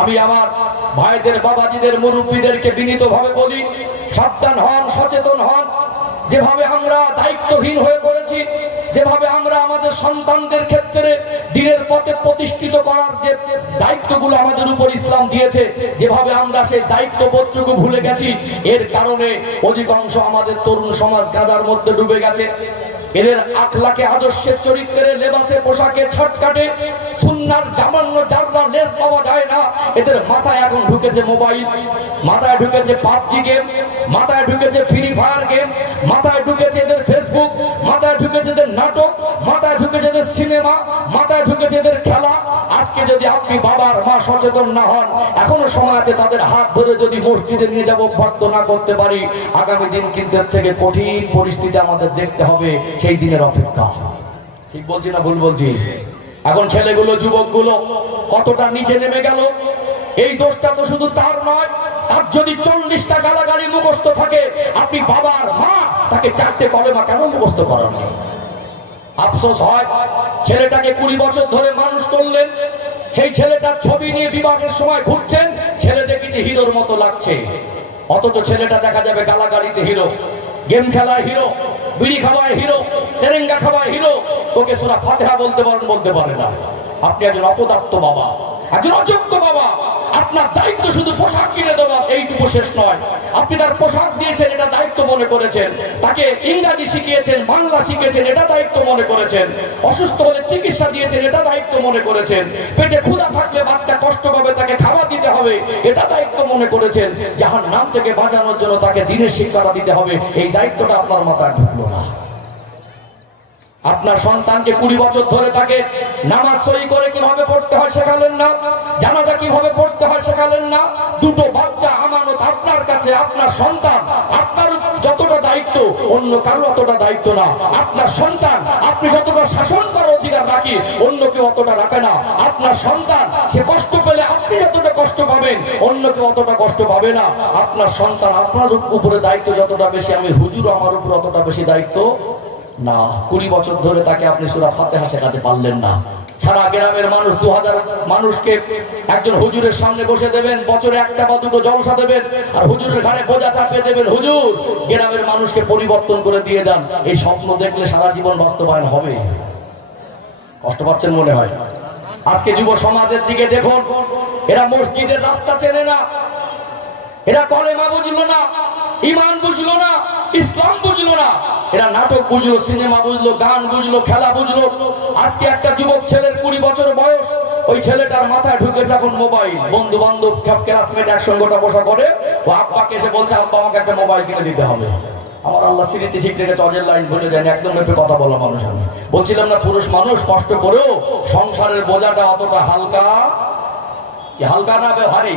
আমি আমার ভাইদের, বাবাজিদের, মুরব্বীদেরকে বিনীতভাবে বলি, সাবধান হন, সচেতন হন। যেভাবে আমরা দায়িত্বহীন হয়ে পড়েছি, যেভাবে আমরা আমাদের সন্তানদের ক্ষেত্রে দিনের পথে প্রতিষ্ঠিত করার যে দায়িত্বগুলো আমাদের উপর ইসলাম দিয়েছে, যেভাবে আমরা সেই দায়িত্ববোধটুকু ভুলে গেছি, এর কারণে অধিকাংশ আমাদের তরুণ সমাজ গাঁজার মধ্যে ডুবে গেছে। এদের আখলাকে, আদর্শের, চরিত্রে, লেবাসে, পোশাকে ছাট কাটে, সুন্নাহর জামান্য জাররা লেস পাওয়া যায় না। এদের মাথায় এখন ঢুকেছে মোবাইল, মাথায় ঢুকেছে পাবজি গেম, মাথায় ঢুকেছে ফ্রি ফায়ার গেম, মাথায় ঢুকেছে এদের ফেসবুক, মাথায় ঢুকেছে এদের নাটক, মাথায় ঢুকেছে এদের সিনেমা, মাথায় ঢুকেছে এদের খেলা। আজকে যদি আপনি বাবার মা সচেতন না হন, এখনো সময় আছে, তাদের হাত ধরে যদি মসজিদে নিয়ে যাব অভ্যস্ত না করতে পারি, আগামী দিন কিন্তু এর থেকে কঠিন পরিস্থিতি আমাদের দেখতে হবে। সেই দিনের অপেক্ষা। ঠিক বলছি না ভুল বলছি? এখন ছেলেগুলো, যুবকগুলো কতটা নিচে নেমে গেল। এই দোষটা তো শুধু তার নয়, তার যদি 40টা গালাগালি মুখস্থ থাকে, আপনি বাবার মা তাকে 4টে কলেমা কেন মুখস্থ করাননি? আফসোস হয়, ছেলেটাকে 20 বছর ধরে মানুষ করলেন, সেই ছেলেটার ছবি নিয়ে বিবাহের সময় ঘুরছেন, ছেলে দেখেছে হিরোর মতো লাগছে, অথচ ছেলেটা দেখা যাবে গালাগালিতে হিরো, গেম খেলায় হিরো, বিড়ি খাওয়ায় হিরো, তেরেঙ্গা খাওয়ায় হিরো, ওকে সূরা ফাতিহা বলতে পারে না। আপনি একজন অপদার্থ বাবা, একজন অযোগ্য বাবা। আপনার দায়িত্ব শুধু পোশাক কিনে দেওয়া, এইটুকু শেষ নয়। আপনি তার পোশাক দিয়েছেন, এটা দায়িত্ব মনে করেছেন। তাকে ইংরাজি শিখিয়েছেন, বাংলা শিখিয়েছেন, এটা দায়িত্ব মনে করেছেন। অসুস্থ হলে চিকিৎসা দিয়েছেন, এটা দায়িত্ব মনে করেছেন। পেটে ক্ষুধা থাকলে বাচ্চা কষ্ট পাবে, তাকে খাবার দিতে হবে, এটা দায়িত্ব মনে করেছেন। জাহান্নাম থেকে বাঁচানোর জন্য তাকে দ্বীনের শিক্ষাটা দিতে হবে, এই দায়িত্বটা আপনার মাথায় ঢুকলো না। আপনার সন্তানকে 20 বছর ধরে তাকে নামাজ সহি করে কিভাবে পড়তে হয় শেখালেন না, জানাজা কিভাবে পড়তে হয় শেখালেন না। দুটো বাচ্চা আমানত আপনার কাছে, আপনার সন্তান, আপনার যতটা দায়িত্ব অন্য কারো অতটা দায়িত্ব না। আপনার সন্তান আপনি যতটা শাসন করার অধিকার রাখি, অন্য কেউ অতটা রাখে না। আপনার সন্তান সে কষ্ট পেলে আপনি যতটা কষ্ট পাবেন, অন্য কেউ অতটা কষ্ট পাবে না। আপনার সন্তান আপনার উপরে দায়িত্ব যতটা বেশি, আমি হুজুর আমার উপর অতটা বেশি দায়িত্ব না। 20 বছর ধরে তাকে আপনি সূরা ফাতিহা শেখাতে পারলেন না। সারা গ্রামের মানুষ 2000 মানুষকে একজন হুজুরের সামনে বসে দেবেন, বছরে একটা বা দুটো জলসা দেবেন, আর হুজুরের ঘাড়ে বোঝা চাপিয়ে দেবেন, হুজুর গ্রামের মানুষকে পরিবর্তন করে দিয়ে যান। এই স্বপ্ন দেখলে সারা জীবন বাস্তবায়ন হবে? কষ্ট পাচ্ছেন মনে হয়। আজকে যুব সমাজের দিকে দেখুন, এরা মসজিদের রাস্তা চেনে না, এরা কলেমা বুঝলো না, ঈমান বুঝলো না, ইসলাম বুঝলো না। এরা নাটক বুঝলো, সিনেমা বুঝলো, গান বুঝলো, খেলা বুঝলো। আজকে একটা যুবক ছেলের 20 বছর বয়স, ওই ছেলেটার মাথায় ঢুকে যখন মোবাইল, বন্ধু বান্ধব ক্লাসমেট একসঙ্গে বসা করে, ও আব্বাকে এসে বলছে, আব্বা আমাকে একটা মোবাইল কিনে দিতে হবে। আমার আল্লাহ স্মৃতি ঠিক রেখে চজের লাইন বলে দেন, একদম মেপে কথা বলা মানুষ। আমি বলছিলাম না, পুরুষ মানুষ কষ্ট করেও সংসারের বোঝাটা অতটা হালকা, হালকা না ভারী,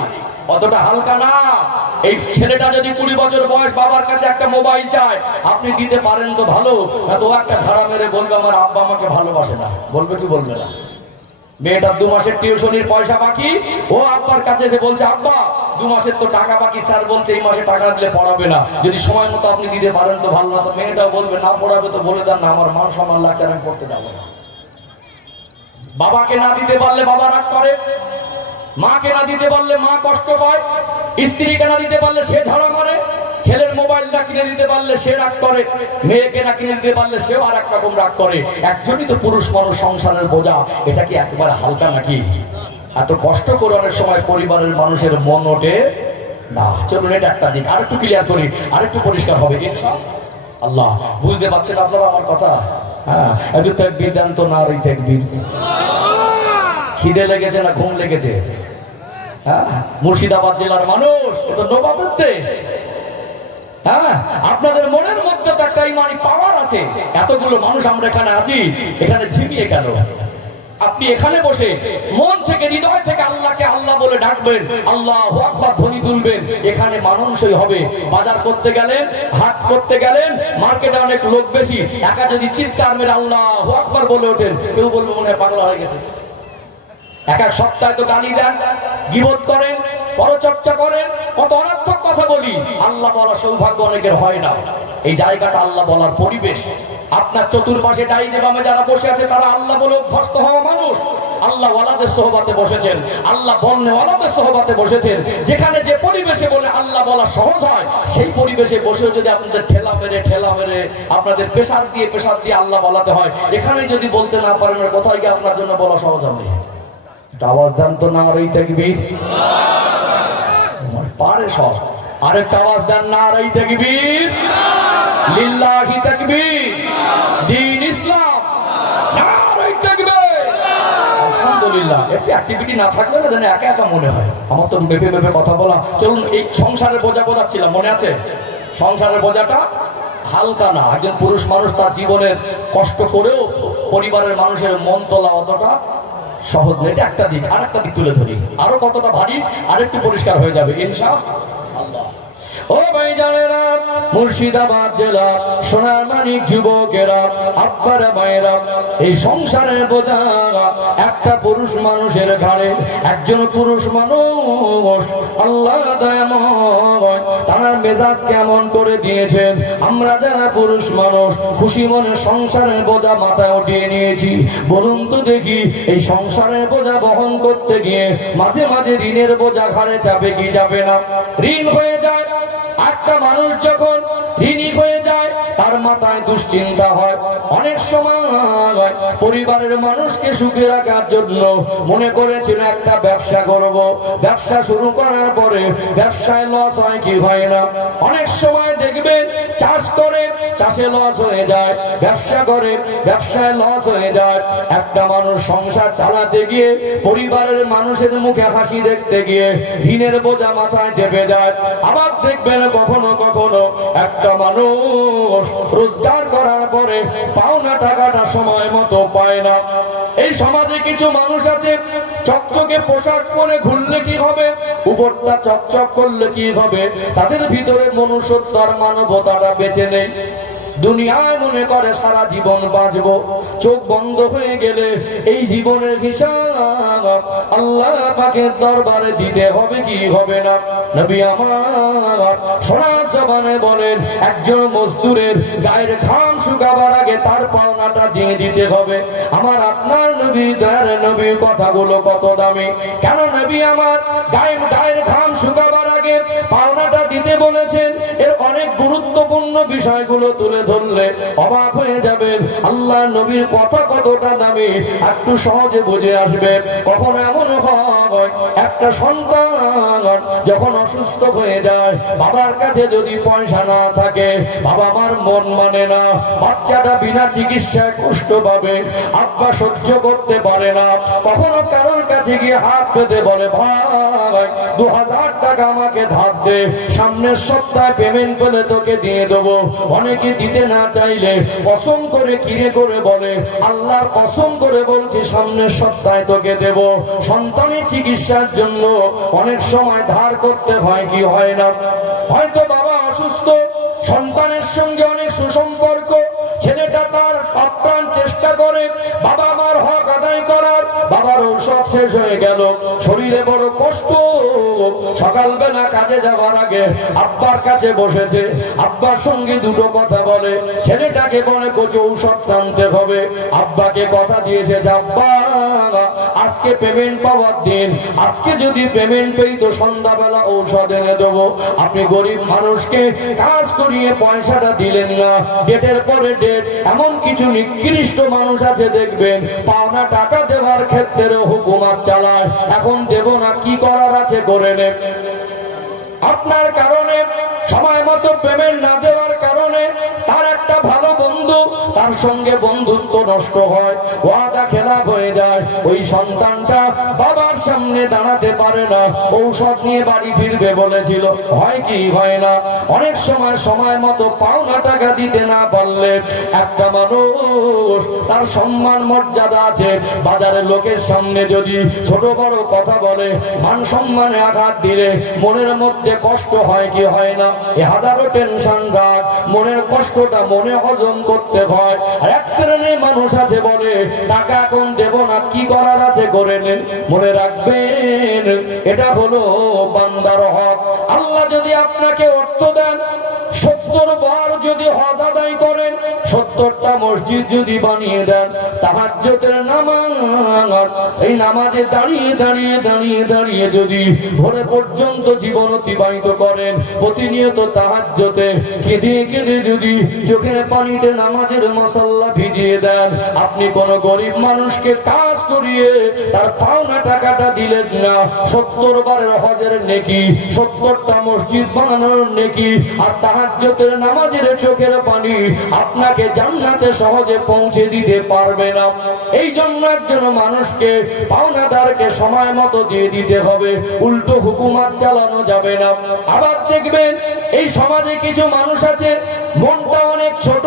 অতটা হালকা না। এই ছেলেটা যদি 20 বছর বয়স বাবার কাছে একটা মোবাইল চায়, আপনি দিতে পারেন তো ভালো, না তো একটা ধারা মেরে বলবে আমার আব্বা আমাকে ভালোবাসে না। বলবে কি বলবে না? মেয়েটার 2 মাসের টিউশনির পয়সা বাকি, ও আব্বার কাছে এসে বলছে, আব্বা 2 মাসের তো টাকা বাকি, স্যার বলছে এই মাসে টাকা দিলে পড়াবে না, যদি সময় মতো আপনি দিতে পারেন তো ভালো। না তো মেয়েটাও বলবে, না পড়াবে তো বলে দেন না, আমার মান সম্মান লাগছে, আমি পড়তে যাবো না। বাবাকে না দিতে পারলে বাবা রাগ করে, মাকে না দিতে পারলে মা কষ্ট পায়, স্ত্রীকে না দিতে পারলে সে ঝাড়া মারে, ছেলের মোবাইলটা কিনে দিতে পারলে সে রাগ করে, মেয়েকে না কিনে দিতে পারলে সেও আর এক রকম রাগ করে। একজনই তো পুরুষ মানুষ, সংসারের বোঝা, এটা কি একেবারে হালকা নাকি? এত কষ্ট করে অনেক সময় পরিবারের মানুষের মন ওঠে না। চলুন এটা একটা দিক, আরেকটু ক্লিয়ার করি, আরেকটু পরিষ্কার হবে ইনশাআল্লাহ। বুঝতে পারছেন আপনারা আমার কথা? হ্যাঁ, একটু তাকবীর দেন তো, না রে তাকবীর। খিদে লেগেছে না ঘুম লেগেছে? হ্যাঁ, মুর্শিদাবাদ জেলার মানুষ, এটা নবাবের দেশ। হ্যাঁ, আপনাদের মনের মধ্যে তো একটা ইমানি পাওয়ার আছে। এতগুলো মানুষ আমরা এখানে আছি, এখানে ঝিমিয়ে কেন? আপনি এখানে বসে মন থেকে, হৃদয় থেকে আল্লাহকে আল্লাহ বলে ডাকবেন, আল্লাহু আকবার ধ্বনি তুলবেন, এখানে মানুষই হবে। বাজার করতে গেলেন, হাট করতে গেলেন, মার্কেটে অনেক লোক বেশি, একা যদি চিৎকার মেরে আল্লাহু আকবার বলে ওঠেন, কেউ বলবে মনে হয় পাগল হয়ে গেছে। এক এক সপ্তাহে তো গালি দেন, গীবত করেন, পরচর্চা করেন, কত অনর্থক কথা বলি। আল্লাহ বলা সৌভাগ্য অনেকের হয় না। এই জায়গাটা আল্লাহ বলার পরিবেশ। আপনার চতুর্পাশে ডাইনে বামে যারা বসে আছে, তারা আল্লাহ বলে অভ্যস্ত হওয়া মানুষ। আল্লাহ ওয়ালাদের সোহবাতে বসেছেন, আল্লাহ বলনে ওয়ালাদের সোহবাতে বসেছেন। যেখানে যে পরিবেশে বলে আল্লাহ বলা সহজ হয়, সেই পরিবেশে বসেও যদি আপনাদের ঠেলা মেরে আপনাদের পেশার দিয়ে আল্লাহ বলাতে হয়, এখানে যদি বলতে না পারেন, কোথায় গিয়ে আপনার জন্য বলা সহজ হবে? আওয়াজ দেন তো, না রে তাকবীর। পারে সব, আরেকটা আওয়াজ দেন, না রে তাকবীর, লিল্লাহি তাকবীর, দ্বীন ইসলাম, না রে তাকবীর। আলহামদুলিল্লাহ। একটু অ্যাক্টিভিটি না থাকলে না যেন একা একা মনে হয়। আমার তো মেপে কথা বলা। চলুন, এই সংসারের বোঝা বোঝাচ্ছিলাম, মনে আছে? সংসারের বোঝাটা হালকা না। একজন পুরুষ মানুষ তার জীবনের কষ্ট করেও পরিবারের মানুষের মন তোলা অতটা সহজ না। এটা একটা দিক। আর একটা দিক তুলে ধরি, আরো কতটা ভারী, আরেকটু পরিষ্কার হয়ে যাবে ইনশাআল্লাহ। ও ভাইজানেরা, মুর্শিদাবাদ জেলা সোনার মানিক যুবকেরা, আব্বারা মায়েরা, এই সংসারের বোঝা একটা পুরুষ মানুষের ঘাড়ে। একজন পুরুষ মানুষ, আল্লাহ দয়াময়, তার মেজাজ কেমন করে দিয়েছেন। আমরা যারা পুরুষ মানুষ খুশি মনে সংসারের বোঝা মাথায় উঠিয়ে নিয়েছি। বলুন তো দেখি, এই সংসারের বোঝা বহন করতে গিয়ে মাঝে মাঝে ঋণের বোঝা ঘাড়ে চাপে কি যাবে না? ঋণ হয়ে যায়। একটা মানুষ যখন ঋণী হয়ে যায় তার মাথায় দুশ্চিন্তা হয়। অনেক সময় পরিবারের মানুষকে সুখে রাখার জন্য মনে করেছিল একটা ব্যবসা করব। ব্যবসা শুরু করার পরে ব্যবসায় লস হয় কি হয় না? অনেক সময় দেখবেন চাষ করে চাষে লস হয়ে যায়, ব্যবসা করে ব্যবসায় লস হয়ে যায়। একটা মানুষ সংসার চালাতে গিয়ে পরিবারের মানুষের মুখে হাসি দেখতে গিয়ে ঋণের বোঝা মাথায় চেপে যায়। আবার দেখবেন কখনো কখনো একটা মানুষ রোজগার করার পরে পাওনা টাকাটা সময় মতো পায় না। এই সমাজে কিছু মানুষ আছে, চকচকে পোশাক পরে ঘুরলে কি হবে, উপরটা চকচক করলে কি হবে, তাদের ভিতরে মনুষ্যত্ব আর মানবতাটা বেঁচে নেই। দুনিয়ায় মনে করে সারা জীবন বাঁচবো, চোখ বন্ধ হয়ে গেলে এই জীবনের হিসাব আল্লাহ পাকের দরবারে দিতে হবে কি হবে না? নবী আমার সোনার জবানে বলেন, একজন মজদুরের গায়ের ঘাম শুকাবার আগে তার পাওনাটা দিয়ে দিতে হবে। আমার আপনার নবী দয়ার নবী কথাগুলো কত দামি! কেন নবী আমার গায়ের ঘাম শুকাবার আগে পাওনাটা দিতে বলেছেন? এর অনেক গুরুত্বপূর্ণ বিষয়গুলো তুলে ধরলে অবাক হয়ে যাবেন আল্লাহ নবীর কথা কতটা দামি। একটু সহজে বুঝে আসবে। কখন এমন হয় একটা সন্তান যখন অসুস্থ হয়ে যায়, বাবার কাছে যদি পয়সা না থাকে, বাবা মার মন মানে না, বাচ্চাটা বিনা চিকিৎসায় কষ্ট পাবে, আব্বা সহ্য করতে পারে না। কখনো কারোর কাছে গিয়ে হাত পেতে বলে, ভাই 2000 টাকা আমাকে ধার দে, সামনের সপ্তাহে পেমেন্ট পেলে তোকে দিয়ে দেবো। অনেকে দিতে না চাইলে কসম করে কিরে করে বলে, আল্লাহর কসম করে বলছি সামনের সপ্তাহে তোকে দেব। সন্তানের চিকিৎসার জন্য অনেক সময় ধার করতে হয় কি হয় না? হয়তো বাবা অসুস্থ, সন্তানের সঙ্গে অনেক সুসম্পর্ক, ছেলেটা তার আপ্রাণ চেষ্টা করে বাবা মার হক আদায় করার, বাবার ঔষধ শেষ হয়ে গেল, শরীরে বড় কষ্ট, সকালবেলা কাজে যাওয়ার আগে আব্বার কাছে বসেছে, আব্বার সঙ্গে দুটো কথা বলে, ছেলেটাকে বলে কোচে ঔষধ টানতে হবে। আব্বাকে কথা দিয়েছে যে আব্বা আজকে পেমেন্ট পাওয়ার দিন, আজকে যদি পেমেন্ট পেই তো সন্ধ্যাবেলা ঔষধ এনে দেবো। আপনি গরিব মানুষকে কাজ করিয়ে পয়সাটা দিলেন না, ডেটের পরে ডেট। এমন কিছু নিকৃষ্ট মানুষ আছে দেখবেন পাওনা টাকা দেওয়ার ক্ষেত্রেও হুকুমত চালায়, এখন দেব না, কি করার আছে করে নে। আপনার কারণে সময় মতো পেমেন্ট না দেওয়ার কারণে তার একটা ভালো বন্ধু, তার সঙ্গে বন্ধুত্ব নষ্ট হয়, ওয়াদা খেলাফ হয়ে যায়। ওই সন্তানটা বাবার সামনে দাঁড়াতে পারে না, ঔষধ নিয়ে বাড়ি ফিরবে বলেছিল, হয় কি হয় না? অনেক সময় মতো পাওনা টাকা দিতে না পারলে একটা মানুষ তার সম্মান মর্যাদা আছে, বাজারের লোকের সামনে যদি ছোট বড় কথা বলে, মান সম্মানে আঘাত দিলে মনের মধ্যে কষ্ট হয় কি হয় না? হাজারো টেনশন রাখ, মনের কষ্টটা মনে হজম করতে হয়। আর এক শ্রেণীর মানুষ আছে বলে টাকা এখন দেব না, কি করার আছে করে নেন। মনে রাখবেন এটা হলো বান্দার হক। আল্লাহ যদি আপনাকে অর্থ দেন, 70 বার যদি হজ আদায় করেন, 70টা মসজিদ যদি বানিয়ে দেন, তাহাজ্জুদের নামাজ, এই নামাজে দাঁড়িয়ে দাঁড়িয়ে দাঁড়িয়ে দাঁড়িয়ে যদি ভোরে পর্যন্ত জীবন অতিবাহিত করেন, প্রতিনিয়ত তাহাজ্জুদে কেঁদে কেঁদে যদি চোখের পানিতে নামাজের মশাল্লা ভিজিয়ে দেন, আপনি কোন গরিব মানুষকে কাজ করিয়ে তার পাওনা টাকাটা দিলেন না, 70 বারের হজের নেকি, 70টা মসজিদ বানানোর নেকি, আর তাহাজ্জুদের নামাজের চোখের পানি আপনাকে জান্নাতে সহজে পৌঁছে দিতে পারবে না। এই জন্য একজন মানুষকে পাওনাদারকে সময় মতো দিয়ে দিতে হবে, উল্টো হুকুমত চালানো যাবে না। আবার দেখবেন এই সমাজে কিছু মানুষ আছে মনটা অনেক ছোট,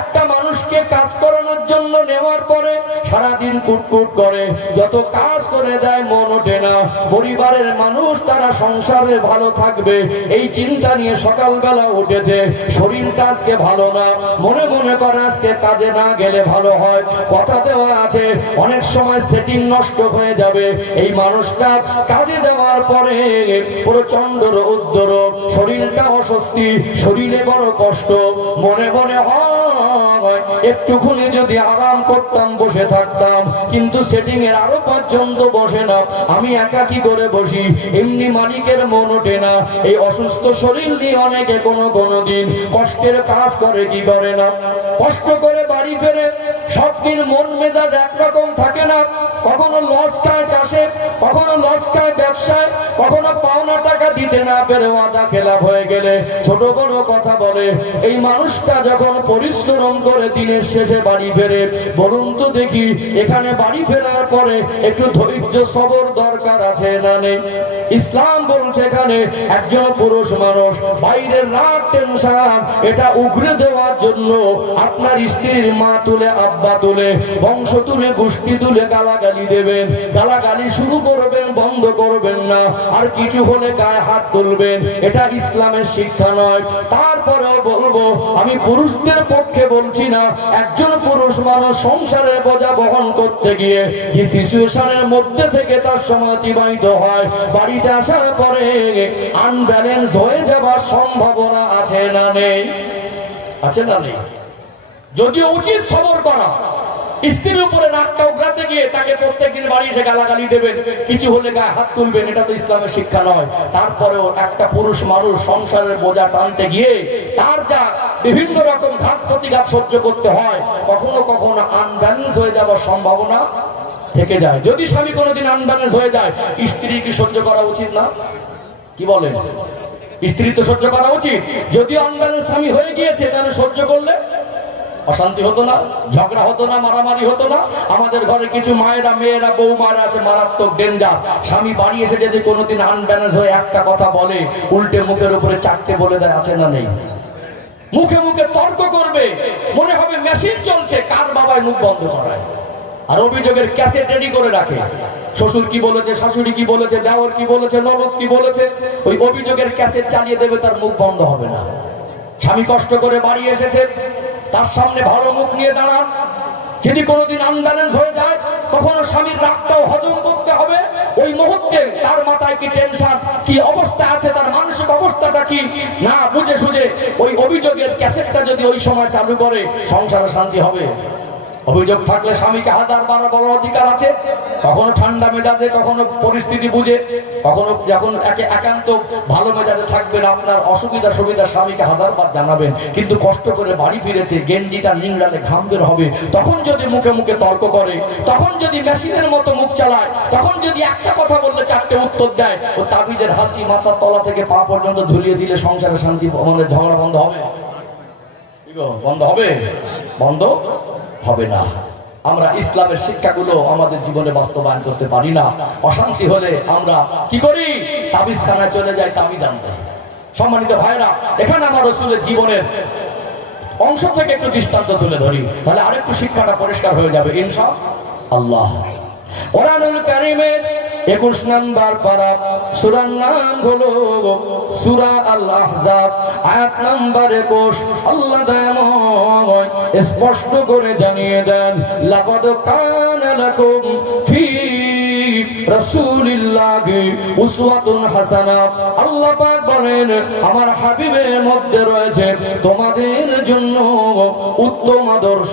একটা মানুষকে কাজ করানোর জন্য নেওয়ার পরে সারাদিন কুটকুট করে, যত কাজ করে দেয় মন ওঠে না। পরিবারের মানুষ তারা সংসারে ভালো থাকবে এই চিন্তা নিয়ে সকালবেলা উঠেছে, শরীরটা আজকে ভালো না, মনে মনে করে আজকে কাজে না গেলে ভালো হয়, কথা দেওয়া আছে অনেক সময় সেটিং নষ্ট হয়ে যাবে। এই মানুষটা কাজে যাওয়ার পরে প্রচন্ড উদ্দর, শরীরটা অস্বস্তি, শরীরে বড় কষ্ট, মনে মনে হয় একটুখানি যদি আরাম করতাম বসে থাকতাম, কিন্তু সেটিং এর আরো পর্যন্ত বসে না, আমি একা কি করে বসি, এমনি মালিকের মন ওঠে না। এই অসুস্থ শরীর নিয়ে অনেকে কোনো দিন কষ্টের কাজ করে কি করে না, কষ্ট করে বাড়ি ফেরে সব দিন মন মেজাজ একরকম থাকে না, কখনো লস খায় চাষে, কখনো লস খায় ব্যবসায়, কখনো পাওনা টাকা দিতে না পেরে ওয়াদা খেলাপ হয়ে গেলে ছোট বড় কথা বলে। এই মানুষটা যখন পরিশ্রম করে দিনের শেষে বাড়ি ফেরে, বলুন তো দেখি এখানে বাড়ি ফেরার পরে একটু ধৈর্য সবর দরকার আছে না নেই? ইসলাম বলছে এখানে একজন পুরুষ মানুষ বাইরের রাগ টেনশন এটা উগরে দেওয়ার জন্য আপনার স্ত্রীর মা তুলে, আব্বা তুলে, বংশ তুলে, গোষ্ঠী তুলে গালাগালি দেবেন, গালাগালি শুরু করবেন, বন্ধ করবেন না, আর কিছু হলে গায়ে হাত তুলবেন, এটা ইসলামের শিক্ষা নয়। তারপরেও বলবো, আমি পুরুষদের পক্ষে বলছি না, একজন পুরুষ মানুষ সংসারের বোঝা বহন করতে গিয়ে কি সিচুয়েশনের মধ্যে থেকে তার সময় অতিবাহিত হয়, বাড়িতে আসার পরে আনব্যালেন্স হয়ে যাবার সম্ভাবনা আছে না নেই? আছে না নেই? যদিও উচিত সবর করা, স্ত্রীর উপরে নাকটা উগড়াতে গিয়ে তাকে প্রত্যেকদিন বাড়ি এসে গালাগালি দেবেন, কিছু হলে গায়ে হাত তুলবেন, এটা তো ইসলামের শিক্ষা নয়। তারপরেও একটা পুরুষ মানুষ সংসারের বোঝা টানতে গিয়ে তার যা বিভিন্ন রকম ঘাত প্রতিঘাত সহ্য করতে হয়, কখনো কখনো আনব্যালেন্স হয়ে যাওয়ার সম্ভাবনা থেকে যায়। যদি স্বামী কোনোদিন আনব্যালেন্স হয়ে যায়, স্ত্রী কি সহ্য করা উচিত না? কি বলেন? স্ত্রী তো সহ্য করা উচিত। যদি আনব্যালেন্স স্বামী হয়ে গিয়েছে, তাহলে সহ্য করলে অশান্তি হতো না, ঝগড়া হতো না, মারামারি হতো না। আমাদের ঘরে কিছু মায়েরা, মেয়েরা, বৌমারা আছে মারাত্মক ডেঞ্জার। স্বামী বাড়ি এসে যদি কোনোদিন আনব্যালেন্স হয়ে একটা কথা বলে, উল্টে মুখের উপরে চারটে বলে দেয়, আছে না নেই? মুখে মুখে তর্ক করবে, মনে হবে মেশিন চলছে, কার বাবায় মুখ বন্ধ করায়, আর অভিযোগের ক্যাসেট রেডি করে রাখে। শ্বশুর কি বলেছে, শাশুড়ি কি বলেছে, দেওর কি বলেছে, ননদ কি বলেছে, ওই অভিযোগের ক্যাসেট চালিয়ে দেবে, তার মুখ বন্ধ হবে না। স্বামী কষ্ট করে বাড়ি এসেছে, তার সামনে ভালো মুখ নিয়ে দাঁড়ান। যদি কোনোদিন আনব্যালেন্স হয়ে যায়, কখনো স্বামীর রাগটাও হজম করতে হবে। ওই মুহূর্তে তার মাথায় কি টেনশন, কি অবস্থা আছে, তার মানসিক অবস্থাটা কি, না বুঝে সুঝে ওই অভিযোগের ক্যাসেটটা যদি ওই সময় চালু করে, সংসারে শান্তি হবে। অভিযোগ থাকলে স্বামীকে হাজার বার বলার অধিকার আছে, কখনো ঠান্ডা মেজাজে, কখনো পরিস্থিতি বুঝে, কখনো যখন একান্ত ভালো মেজাজে থাকবেন, আপনার অসুবিধা সুবিধা স্বামীকে হাজারবার জানাবেন। কিন্তু কষ্ট করে বাড়ি ফিরেছে, গেঞ্জিটা নিংড়ালে ঘাম বের হবে, তখন যদি মুখে মুখে তর্ক করে, তখন যদি মেশিনের মতো মুখ চালায়, তখন যদি একটা কথা বললে চারটে উত্তর দেয়, ও তাবিজের হাসি মাথার তলা থেকে পা পর্যন্ত ঝুলিয়ে দিলে সংসারে শান্তি, আমাদের ঝগড়া বন্ধ হবে? বন্ধ হবে? বন্ধ হবে না। আমরা ইসলামের শিক্ষাগুলো আমাদের জীবনে বাস্তবায়ন করতে পারি না। অশান্তি হলে আমরা কি করি? তাবিজ খানায় চলে যাই তাবিজ আনতে। সম্মানিত ভাইরা, এখানে আমার রাসূলের জীবনের অংশ থেকে একটু দৃষ্টান্ত তুলে ধরি, তাহলে আরেকটু শিক্ষাটা পরিষ্কার হয়ে যাবে ইনশাআল্লাহ। কোরআনুল কারীমের 21 নম্বর পারা, সূরার নাম হলো সূরা আল আহজাব, আয়াত নাম্বার 21। আল্লাহ দয়াময় স্পষ্ট করে জানিয়ে দেন, লাকাদ কানা লাকুম ফি রাসূলিল্লাহি উসওয়াতুন হাসানা। আল্লাহ পাক বলেন, আমার হাবিবের মধ্যে রয়েছে তোমাদের জন্য উত্তম আদর্শ।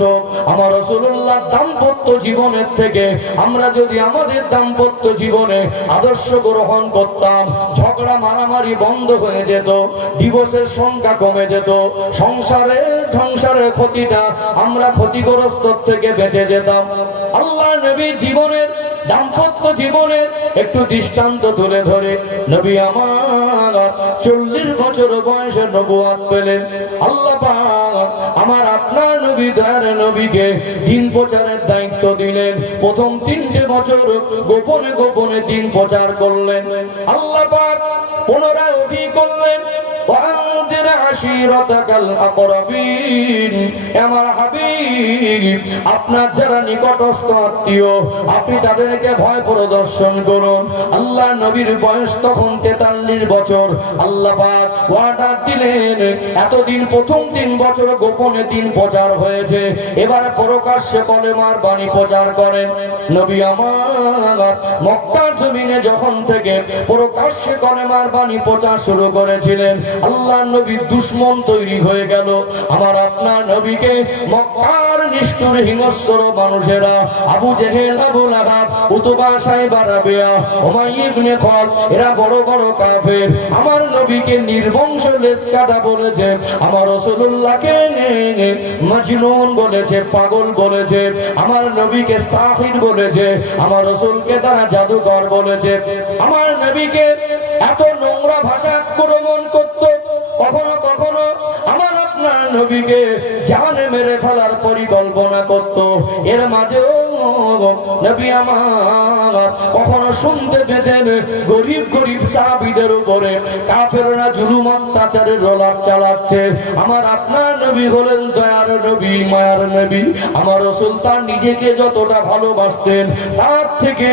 আমার রাসূলুল্লাহ দাম্পত্য জীবনের থেকে আমরা যদি আমাদের দাম্পত্য জীবনে আদর্শ গ্রহণ করতাম, ঝগড়া মারামারি বন্ধ হয়ে যেত, ডিভোর্সের সংখ্যা কমে যেত, সংসারের ক্ষতিটা আমরা ক্ষতিগ্রস্ত থেকে বেঁচে যেতাম। আল্লাহ নবী জীবনের দাম্পত্য জীবনের একটু দৃষ্টান্ত তুলে ধরে, নবী আমার 40 বছর বয়সে নবুয়ত পেলেন। আল্লাহ পাক আমার আপনার নবী দয়ার নবীকে দিন প্রচারের দায়িত্ব দিলেন। প্রথম 3টে বছর গোপনে গোপনে দিন প্রচার করলেন। আল্লাহ পাক পুনরায় ওহী করলেন, وأنذر আশীরাতাকাল আকরাবিন। আমার হাবিব, আপনার যারা নিকটস্থ আত্মীয় আপনি তাদেরকে ভয় প্রদর্শন করুন। আল্লাহ নবীর বয়স তখন 43 বছর। আল্লাহ পাক ওয়াদা দিলেন, এতদিন প্রথম 3 বছর গোপনে দিন প্রচার হয়েছে, এবারে প্রকাশ্যে কলেমার বাণী প্রচার করেন। নবী আমার মক্কার জমিনে যখন থেকে প্রকাশ্যে কলেমার বাণী প্রচার শুরু করেছিলেন, আল্লাহ নবীর দুশমন তৈরি হয়ে গেল। আমার আপনার নবীকে মক্কার নিষ্ঠুর হিংস্র মানুষেরা, আবু জেহেল, আবু লাহাব, উতবা, সাইবা, রাবিয়া, উমাইয়া ইবনে খালদ, এরা বড় বড় কাফের আমার নবীকে নির্বংশ লেজ কাটা বলেছে। আমার রাসূলুল্লাহকে মাজনুন বলেছে, পাগল বলেছে। আমার নবীকে সাহির বলেছে। আমার রাসূলকে তারা জাদুকর বলেছে। আমার নবীকে এত নোংরা ভাষা আক্রমণ করত। কখনো কখনো আমার আপনার নবীকে জানে মেরে ফেলার পরিকল্পনা করত। এর মাঝেও নবী আমার কখনো শুনতে পেতেন গরিব গরিব সাহাবীদের উপরে কাফেররা জুলুম অত্যাচারের রোলাপ চালাচ্ছে। আমার আপনার নবী হলেন দয়ার নবী, মায়ার নবী। আমার রাসূল তার নিজেকে যতটা ভালোবাসতেন, তার থেকে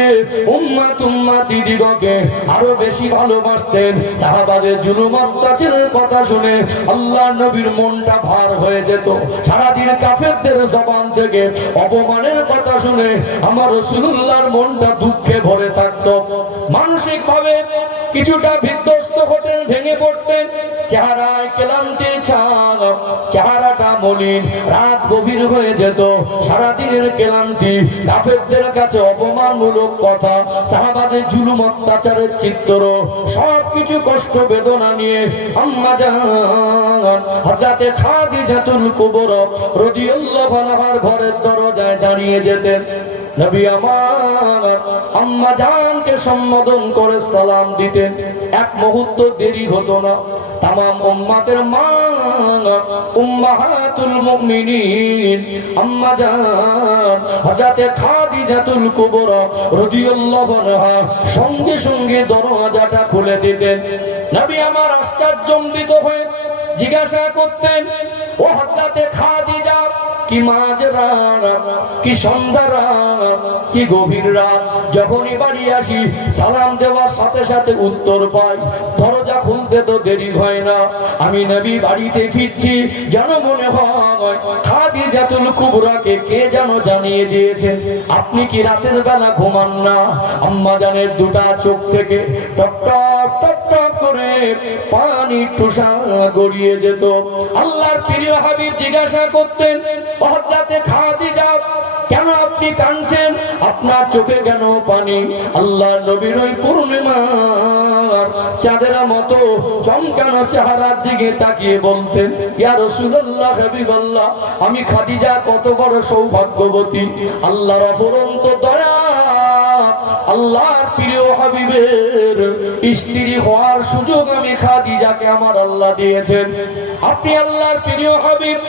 উম্মতি দিগকে আরো বেশি ভালোবাসতেন। সাহাবাদের জুলুম অত্যাচারের কথা শুনে আল্লাহ নবীর মনটা ভার হয়ে যেত। সারাদিন কাফেরদের জবান থেকে অপমানের কথা শুনে আমার রাসূলুল্লাহর মনটা দুঃখে ভরে থাকতো। মানসিক ভাবে কিছুটা বিধ্বস্ত হতেন, ভেঙে পড়তেন। চেহারায় ক্লান্তির ছাপ, চেহারাটা মলিন, রাত গভীর হয়ে যেত। সারাদিনের ক্লান্তি, কাফেরদের কাছে অপমানমূলক কথা, সাহাবাদের জুলুম অত্যাচারের চিত্র, সবকিছু কষ্ট বেদনা নিয়ে আম্মা জান হযরতে খাদিজাতুল কুবরা রাদিয়াল্লাহু আনহার ঘরের দরজায় দাঁড়িয়ে যেতেন। নবী আমার আম্মা জানকে সম্বোধন করে সালাম দিতেন। এক মুহূর্ত দেরি হতো না। তামাম উম্মতের মা উম্মাহাতুল মুমিনিন আম্মা জান হযরতে খাদিজাতুল কুবরা রাদিয়াল্লাহু আনহা সঙ্গে সঙ্গে দরজাটা খুলে দিতেন। নবী আমার আশ্চর্যজনিত হয়ে জিজ্ঞাসা করতেন, ও হযরতে খাদিজা, কি মাঝরা, কি সন্ধ্যা রাত, কি গভীর রাত, যখনই বাড়ি আসি সালাম দেওয়ার সাথে সাথে উত্তর পাই। দরজা খুলতে তো দেরি হয় না। আমি নবী বাড়িতে ফিরছি যেন মনে হয় খাদিজাতুল কুবরাকে কে যেন জানিয়ে দিয়েছেন, আপনি কি রাতের বেলা ঘুমান না? আম্মা জানের দুটা চোখ থেকে টপ টপ টপ টপ করে পানি টুসা গড়িয়ে যেত। আল্লাহর প্রিয় হাবিব জিজ্ঞাসা করতেন, হযরতে খাদিজা, কেন আপনি কাঁদছেন? আপনার চোখে কেন পানি? আল্লাহর নবীর ওই পূর্ণিমার চাঁদের মতো চমকানো চেহারার দিকে তাকিয়ে বলতেন, ইয়া রাসূলুল্লাহ, হাবিবাল্লাহ, আমি খাদিজা কত বড় সৌভাগ্যবতী। আল্লাহর অফুরন্ত দয়া, আল্লাহর প্রিয় হাবিবের স্ত্রী হওয়ার সুযোগ আমি খাদিজাকে আমার আল্লাহ দিয়েছেন। আপনি আল্লাহর প্রিয় হাবিব,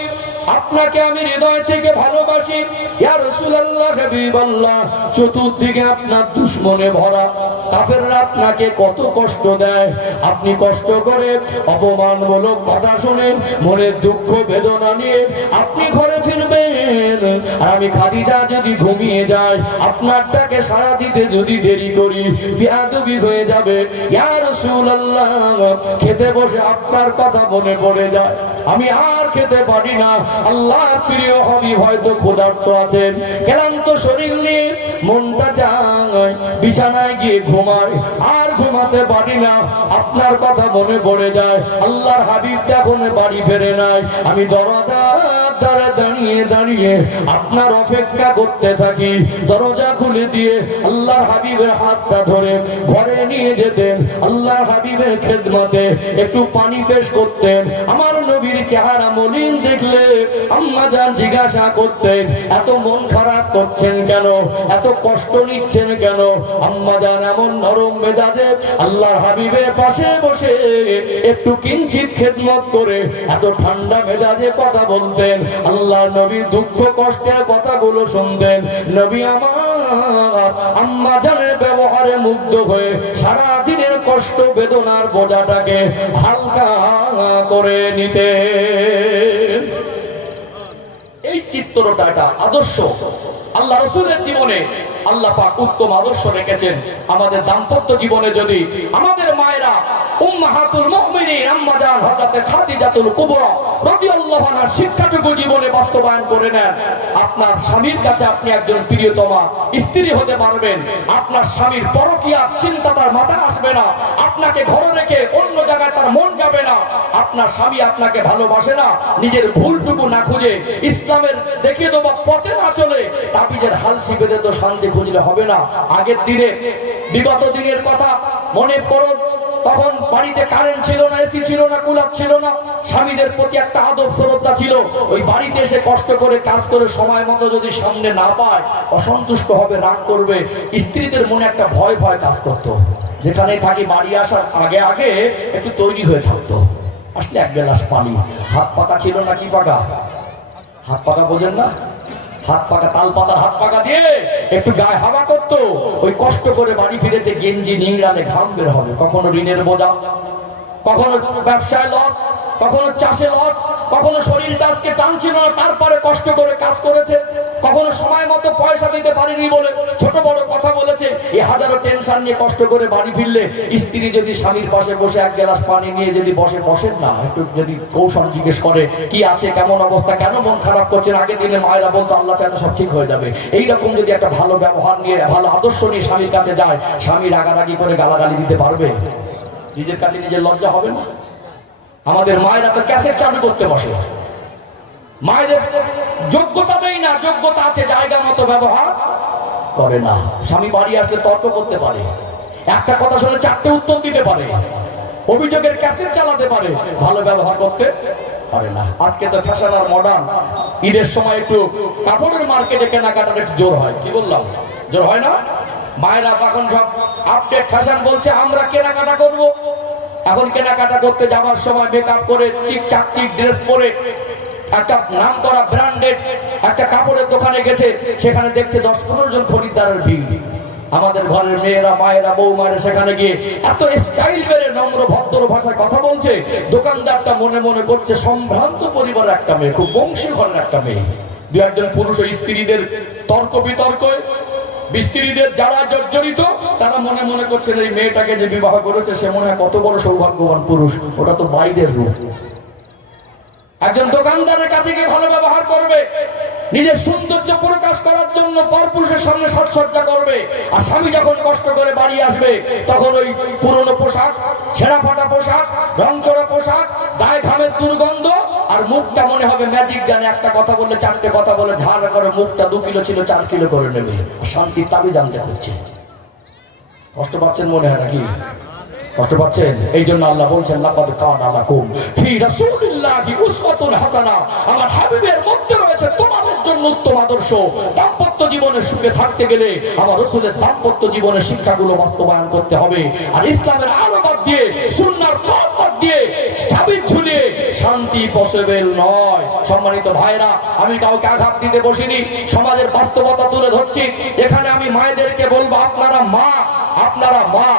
আপনাকে আমি হৃদয় থেকে ভালোবাসি। ইয়া রাসূলুল্লাহ, হাবিবাল্লাহ, চতুর্দিকে আপনার দুশমনে ভরা। কাফেররা আপনাকে কত কষ্ট দেয়। আপনি কষ্ট করে অপমানমূলক কথা শুনে মনের দুঃখ বেদনা নিয়ে আপনি ঘরে ফিরবেন। আর আমি খাদিজা যদি ঘুমিয়ে যাই, আপনারটাকে সাড়া দিতে যদি দেরি করি, বেয়াদবি হয়ে যাবে। ইয়া রাসূলুল্লাহ, খেতে বসে আপনার কথা মনে পড়ে যায়, আমি আর খেতে পারি না। আল্লাহর প্রিয় হাবিব হয়তো ক্ষুধার্ত আছেন, ক্লান্ত শরীর নিয়ে মনটা চায় বিছানায় গিয়ে ঘুমায়, আর ঘুমাতে পারি না, আপনার কথা মনে পড়ে যায়। আল্লাহর হাবিব এখন বাড়ি ফেরে নাই। আমি দরজার দ্বারে দাঁড়িয়ে দাঁড়িয়ে আপনার অপেক্ষা করতে থাকি। দরজা খুলে দিয়ে আল্লাহর হাবিবের হাতটা ধরে ঘরে নিয়ে যেতেন। আল্লাহর হাবিবের খেদমতে একটু পানি পেশ করতেন। আমার নবীর চেহারা মলিন দেখলে আম্মা জান জিজ্ঞাসা করতেন, এত মন খারাপ করছেন কেন? এত কষ্ট নিচ্ছেন কেন? আম্মা জান এমন নরম মেজাজে আল্লাহর হাবিবের পাশে বসে একটু কিঞ্চিত খেদমত করে এত ঠান্ডা মেজাজে কথা বলতেন। আল্লাহর নবীর দুঃখ কষ্টের কথাগুলো শুনতেন। নবী আমার আম্মা জানের ব্যবহারে মুগ্ধ হয়ে সারা দিনের কষ্ট বেদনার বোঝাটাকে হালকা করে নিতে। এই চিত্রটা, এটা আদর্শ আল্লাহ রাসূলের জীবনে আল্লাহ পাক উত্তম আদর্শ রেখেছেন। আমাদের দাম্পত্য জীবনে যদি আমাদের মায়েরা উম্মাহাতুল মুমিনিন আম্মা জান হযরত খাদিজাতুল কুবরা রাদিয়াল্লাহু আনহার শিক্ষাটুকু জীবনে বাস্তবায়ন করে নেন, আপনার স্বামীর কাছে আপনি একজন প্রিয়তমা স্ত্রী হতে পারবেন। আপনার স্বামীর পরকীয়ার চিন্তা তার মাথায় আসবে না, আপনাকে ঘরে রেখে অন্য জায়গায় তার মন যাবে না। আপনার স্বামী আপনাকে ভালোবাসে না, নিজের ভুলটুকু না খুঁজে ইসলামের দেখিয়ে দেওয়া পথে না চলে তাবিজের হাল শিখে তো শান্তি খুঁজলে হবে না। আগের দিনে, বিগত দিনের কথা মনে করুন, তখন বাড়িতে কারেন্ট ছিল না, এসি ছিল না, কুলার ছিল না। স্বামীদের প্রতি একটা আদব শ্রদ্ধা ছিল। ওই বাড়িতে এসে কষ্ট করে কাজ করে সময় মতো যদি সামনে না পায় অসন্তুষ্ট হবে, রাগ করবে। স্ত্রীদের মনে একটা ভয় ভয় কাজ করতো। যেখানে থাকি বাড়ি আসার আগে আগে একটু তৈরি হয়ে থাকতো, আসলে এক গ্লাস পানি। হাত পাকা ছিল না, কি পাকা? হাত পাকা বোঝেন না? হাত পাকা, তাল পাতার হাত পাকা দিয়ে একটু গায়ে হাওয়া করতো। ওই কষ্ট করে বাড়ি ফিরেছে, গেঞ্জি নিংড়ালে ঘাম বের হবে। কখনো ঋণের বোঝা, কখনো ব্যবসায় লস, কখনো চাষে লস, কখনো শরীরটা আজকে টানছিল না তারপরে কষ্ট করে কাজ করেছে, কখনো সময় মতো পয়সা দিতে পারেনি বলে ছোট বড় কথা বলেছে। এই হাজারো টেনশন নিয়ে কষ্ট করে বাড়ি ফিরলে স্ত্রী যদি স্বামীর পাশে বসে এক গ্লাস পানি নিয়ে যদি বসেন না, একটু যদি কৌশল জিজ্ঞেস করে কি আছে, কেমন অবস্থা, কেন মন খারাপ করছেন, আগের দিনে মায়েরা বলতো আল্লাহ চাইলে সব ঠিক হয়ে যাবে। এইরকম যদি একটা ভালো ব্যবহার নিয়ে, ভালো আদর্শ নিয়ে স্বামীর কাছে যায়, স্বামী রাগারাগি করে গালাগালি দিতে পারবে? নিজের কাছে নিজের লজ্জা হবে না? আমাদের মায়েরা তো ক্যাসেট চালু করতে বসে। মায়েদের যোগ্যতা নেই না, যোগ্যতা আছে, জায়গা মতো ব্যবহার করে না। স্বামী বাড়ি আসলে তর্ক করতে পারে, একটা কথা শুনে চারটে উত্তর দিতে পারে, অভিযোগের ক্যাসেট চালাতে পারে, ভালো ব্যবহার করতে পারে না। আজকে তো ফ্যাশন আর মডার্ন, ঈদের সময় একটু কাপড়ের মার্কেটে কেনাকাটার একটু জোর হয়। কি বললাম, জোর হয় না? মায়েরা এখন সব আপডেট ফ্যাশন বলছে, আমরা কেনাকাটা করব। এখন কেনাকাটা করতে যাওয়ার সময় মেকআপ করে চিকচাক চিক ড্রেস পরে একটা নাম করা ব্র্যান্ডেড একটা কাপড়ের দোকানে গেছে, সেখানে দেখছে 10-15 জন খরিদ্দারের ভিড়। আমাদের ঘরের মেয়েরা, মায়েরা, বৌমায়েরা সেখানে গিয়ে এত স্টাইল বেড়ে নম্র ভদ্র ভাষায় কথা বলছে, দোকানদারটা মনে মনে করছে সম্ভ্রান্ত পরিবারের একটা মেয়ে, খুব বংশী ঘরের একটা মেয়ে। দু একজন পুরুষ ও স্ত্রীদের তর্ক বিতর্কে, স্ত্রীদের যারা জর্জরিত, তারা মনে মনে করছেন এই মেয়েটাকে যে বিবাহ করেছে সে মনে হয় কত বড় সৌভাগ্যবান পুরুষ, ওটা তো বাইরের রূপ। একজন দোকানদারের কাছে গিয়ে ভালো ব্যবহার করবে, নিজের সৌন্দর্য প্রকাশ করার জন্য পরপুরুষের সামনে সাজসজ্জা করবে। আর স্বামী যখন কষ্ট করে বাড়ি আসবে তখন ওই পুরনো পোশাক, ছেঁড়া ফাটা পোশাক, রংচড়া পোশাক, গায়ে ঘামের দুর্গন্ধ, আর মুখটা মনে হবে ম্যাজিক জানে, একটা কথা বললে চারটে কথা বলে ঝাড় করে মুখটা 2 কিলো ছিল 4 কিলো করে নেবে। শান্তির তাবি জানতে হচ্ছে। কষ্ট পাচ্ছেন মনে হয় নাকি? কষ্ট পাচ্ছেন? এই জন্য আল্লাহ বলছেন লাকাদ কানা লাকুম ফি রাসূলিল্লাহি উসওয়াতুন হাসানা, আমার হাবিবের মধ্যে রয়েছে তোমাদের জন্য উত্তম আদর্শ। দাম্পত্য জীবনে সুখে থাকতে গেলে আমার রাসূলের দাম্পত্য জীবনের শিক্ষাগুলো বাস্তবায়ন করতে হবে। আর ইসলামের আলোবাদ দিয়ে, সুন্নাহর পথ দিয়ে, স্থাপিত ঝুলিয়ে শান্তি পসিবল নয়। সম্মানিত ভাইরা, আমি কাউকে আঘাত দিতে বসিনি, সমাজের বাস্তবতা তুলে ধরছি। এখানে আমি মায়েদেরকে বলবো, আপনারা মা, আপনারা মা,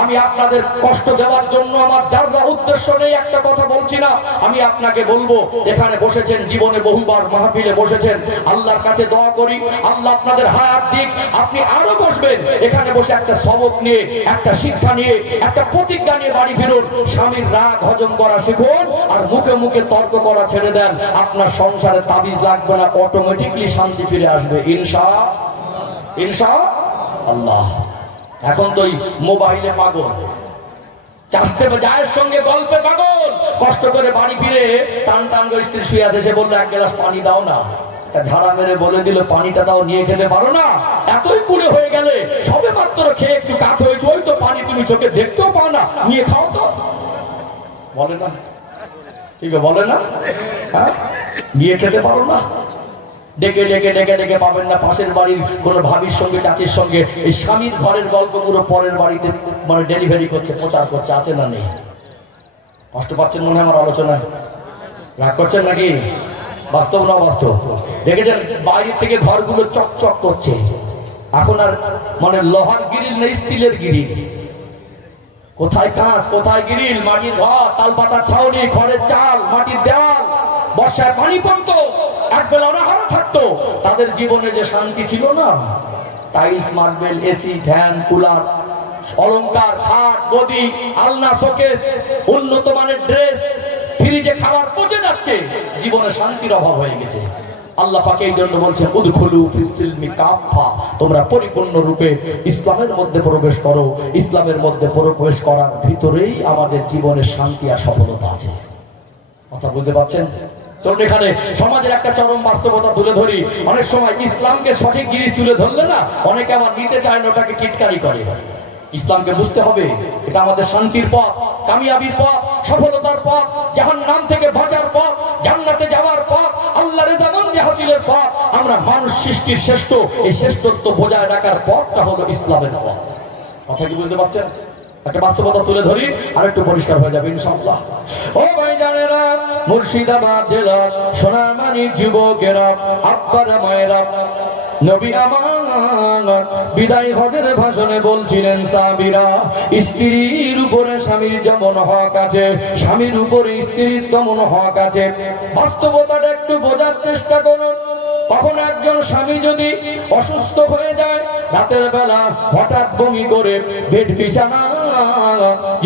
আমি আপনাদের কষ্ট দেওয়ার জন্য আমার যারা উদ্দেশ্য নেই, একটা কথা বলছি না। আমি আপনাকে বলবো, এখানে বসেছেন, জীবনে বহুবার মাহফিলে বসেছেন, আল্লাহর কাছে দোয়া করি আল্লাহ আপনাদের হায়াত দিক, আপনি আরো বসবেন। এখানে বসে একটা সবক নিয়ে, একটা শিক্ষা নিয়ে, একটা প্রতিজ্ঞা নিয়ে বাড়ি ফিরুন। স্বামীর রাগ হজম করা শিখুন, আর মুখে মুখে তর্ক করা ছেড়ে দেন। আপনার সংসারে তাবিজ লাগবে না, অটোমেটিকলি শান্তি ফিরে আসবে ইনশাআল্লাহ। এখন তো মোবাইলে পাগল, চাষতে যায়ের সঙ্গে গল্পে পাগল, কষ্ট করে বাড়ি ফিরে টান টান করে স্ত্রী শুয়ে আছে, সে বললো 1 গ্লাস পানি দাও না, একটা ঝাড়া মেরে বলে দিল পানিটা দাও, নিয়ে খেতে পারো না? এতই কুড়ে হয়ে গেলে, সবে মাত্র খেয়ে একটু কাত হয়েছে, ওই তো পানি তুমি চোখে দেখতেও পাও না, নিয়ে খাও তো। বলে না, ঠিক বলে না? হ্যাঁ, নিয়ে খেতে পারো না? ডেকে ডেকে ডেকে ডেকে পাবেন না পাশের বাড়ির কোনো ভাবির সঙ্গে, চাচির সঙ্গে এই স্বামীর ঘরের গল্পগুলো পরের বাড়িতে মানে ডেলিভারি করছে, প্রচার করছে, আছে না নেই? কষ্ট পাচ্ছেন মনে হয় আমার আলোচনায়? রাগ করছেন নাকি? বাস্তব না বাস্তব? দেখেছেন বাইরে থেকে ঘরগুলো চকচক করছে, এখন আর মানে লোহার গ্রিল না, স্টিলের গ্রিল। কোথায় কাঁচ, কোথায় গ্রিল, মাটির ঘর, তাল পাতার ছাউনি, খড়ের চাল, পানি পড়তো, একবেলা অনাহারে থাকতো, তাদের জীবনে যে শান্তি ছিল না, tiles, marble, AC, fan, cooler, অলংকার, খাট, গদি, আলনা, শোকেস, উন্নত মানের ড্রেস, ফ্রিজে খাবার পচে যাচ্ছে, জীবনে শান্তির অভাব হয়ে গেছে। আল্লাহ পাক এই জন্য বলছেন উদখুলু ফিস-সিলমি কাফা, তোমরা পরিপূর্ণ রূপে ইসলামের মধ্যে প্রবেশ করো। ইসলামের মধ্যে প্রবেশ করার ভিতরেই আমাদের জীবনের শান্তি আর সফলতা আছে। কথা বুঝতে পারছেন? চলুন এখানে সমাজের একটা চরম বাস্তবতা তুলে ধরি। অনেক সময় ইসলামকে সঠিক জিনিস তুলে ধরলে না, অনেকে আবার নিতে চায় না, ওটাকে টিটকারি করে। ইসলামকে বুঝতে হবে, এটা আমাদের শান্তির পথ, কামিয়াবির পথ, সফলতার পথ, জাহান্নাম থেকে বাঁচার পথ, জান্নাতে যাওয়ার পথ, আল্লাহর রেজামন্দি হাসিলের পথ। আমরা মানুষ সৃষ্টির শ্রেষ্ঠ, এই শ্রেষ্ঠত্ব বজায় রাখার পথটা হলো ইসলামের পথ। কথা কি বুঝতে পারছেন? একটা বাস্তবতা তুলে ধরি, আর একটু পরিষ্কার হয়ে যাবে ইনশাআল্লাহ। ও ভাইজানেরা, মুর্শিদাবাদ জেলার সোনারমানিক যুবকেরা, আব্বারা, মায়েরা, নবী আমার বিদায় হজের ভাষণে বলছিলেন, সাহাবীরা, স্ত্রীর উপরে স্বামীর যেমন হক আছে, স্বামীর উপরে স্ত্রীর তেমন হক আছে। বাস্তবতাটা একটু বোঝার চেষ্টা করুন। কখন একজন স্বামী যদি অসুস্থ হয়ে যায়, রাতের বেলা হঠাৎ বমি করে বেড বিছানা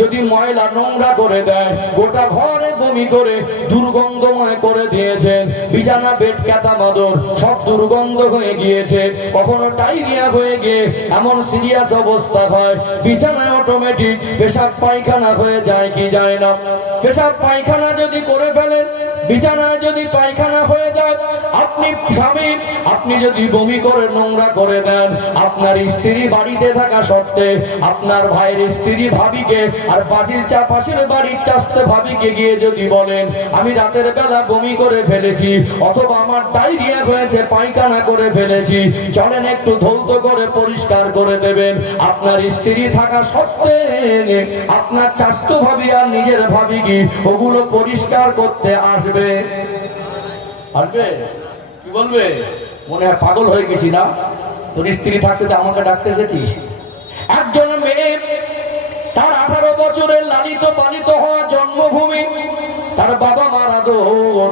যদি ময়লা নোংরা করে দেয়, গোটা ঘরে বমি করে দুর্গন্ধময় করে দিয়েছেন, বিছানা, বেড, কাঁথা, মাদর সব দুর্গন্ধ হয়ে গিয়েছে, কখনো ডায়রিয়া হয়ে গিয়ে এমন সিরিয়াস অবস্থা হয়, বিছানায় অটোমেটিক পেশাব পায়খানা হয়ে যায় কি যায় না? পেশাব পায়খানা যদি করে ফেলেন, বিছানায় যদি পায়খানা হয়ে যায়, আপনি স্বামী, আপনি যদি বমি করে নোংরা করে দেন, আপনার স্ত্রী বাড়িতে থাকা সত্ত্বে আপনার ভাইয়ের স্ত্রী ভাবিকে আর বাড়ির পাশের বাড়ির চাস্তে ভাবিকে গিয়ে যদি বলেন, আমি রাতের বেলা বমি করে ফেলেছি, অথবা আমার ডায়রিয়া হয়েছে, পায়খানা করে ফেলেছি, চলেন একটু ধৌত করে পরিষ্কার করে দেবেন, আপনার স্ত্রী থাকা সত্ত্বে আপনার চাস্তো ভাবি আর নিজের ভাবি কি ওগুলো পরিষ্কার করতে আসবে? আসবে? কি বলবে? মনে হয় পাগল হয়ে গেছি না? তোর স্ত্রী থাকতে আমাকে ডাকতে এসেছিস? একজন মেয়ে, তার 18 বছরের লালিত পালিত হওয়া জন্মভূমি, তার বাবা মারা আদর,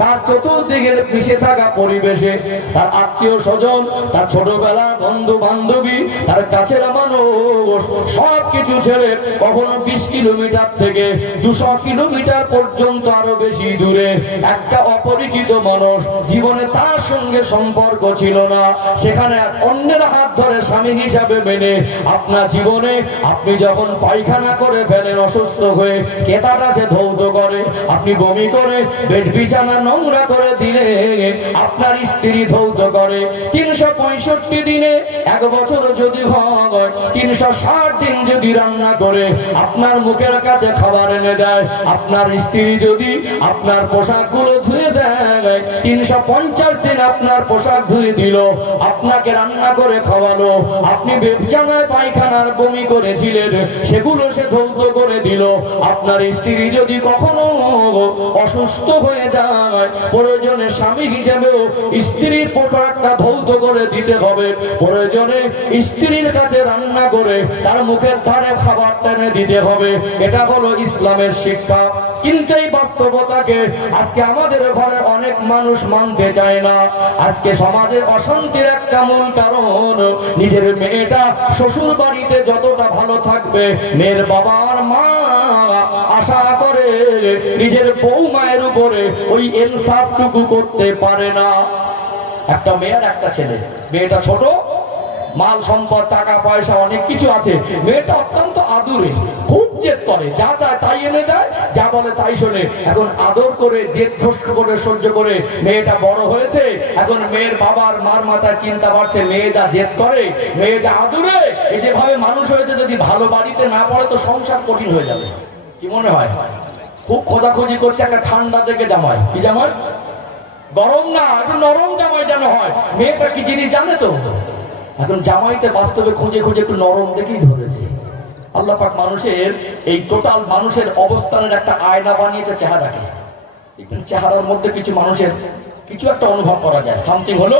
তার চতুর্দিকে মিশে থাকা পরিবেশে, তার আত্মীয় স্বজন, তার ছোটবেলার বন্ধু বান্ধবী, তার কাছের মানুষ সব কিছু ছেড়ে কখনো 20 কিলোমিটার থেকে 200 কিলোমিটার পর্যন্ত আরো বেশি দূরে একটা অপরিচিত মানুষ, জীবনে তার সঙ্গে সম্পর্ক ছিল না, সেখানে অন্যের হাত ধরে স্বামী হিসাবে মেনে আপনার জীবনে আপনি যখন পায়খানা করে ফেলেন অসুস্থ হয়ে, কেতাটা সে ধৌত করে, আপনি বমি করে বেড বিছানা নোংরা করে দিলে আপনার স্ত্রী ধৌত করে, 365 দিনে 1 বছর যদি হয়, 360 দিন যদি রান্না করে আপনার মুখের কাছে খাবার এনে দেয়, আপনার স্ত্রী যদি আপনার পোশাকগুলো ধুয়ে দেয়, 350 দিন আপনার পোশাক ধুয়ে দিল, আপনাকে রান্না করে খাওয়ালো, আপনি বিছানায় পায়খানার বমি করেছিলেন সেগুলো সে ধৌত করে দিল, আপনার স্ত্রী যদি কখনো অসুস্থ হয়ে যায়, প্রয়োজনে স্বামী হিসেবেও স্ত্রীর পোশাকটা ধৌত করে দিতে হবে, প্রয়োজনে স্ত্রীর কাছে রান্না করে তার মুখের ধারে খাবার টেনে দিতে হবে। এটা হলো ইসলামের শিক্ষা। কিন্তু এই বাস্তবতাকে আজকে আমাদের ঘরে অনেক মানুষ মানতে চায় না। আজকে সমাজের অশান্তির একটা মূল কারণ, নিজের মেয়েটা শ্বশুর বাড়িতে যতটা ভালো থাকবে, মেয়ের বাবা আর মা আশা করে নিজের বউ মায়ের উপরে ওই ইনসাফটুকু করতে পারে না। একটা মেয়ের একটা ছেলে, মেয়েটা ছোট, মাল সম্পদ টাকা পয়সা অনেক কিছু আছে, মেয়েটা অত্যন্ত আদুরে, খুব জেদ করে, যা চায় তাই এনে দেয়, যা বলে তাই শোনে। এখন আদর করে জেদ কষ্ট করে সহ্য করে মেয়েটা বড় হয়েছে, এখন মেয়ের বাবার মার মাথায় চিন্তা বাড়ছে, মেয়ে যা জেদ করে, মেয়ে যা আদুরে, এই যেভাবে মানুষ হয়েছে যদি ভালো বাড়িতে না পড়ে তো সংসার কঠিন হয়ে যাবে। কি মনে হয়? খুব খোঁজাখুঁজি করছে একটা ঠান্ডা থেকে জামাই, কি জামাই, গরম না, একটু নরম জামাই যেন হয়। মেয়েটা কি জিনিস জানে তো, এখন জামাইতে বাস্তবে খুঁজে খুঁজে একটু নরম দেখেই ধরেছে। আল্লাহ পাক মানুষের এই টোটাল মানুষের অবস্থানের একটা আয়না বানিয়েছে চেহারাকে। চেহারার মধ্যে কিছু মানুষের কিছু একটা অনুভব করা যায়, সামথিং হলো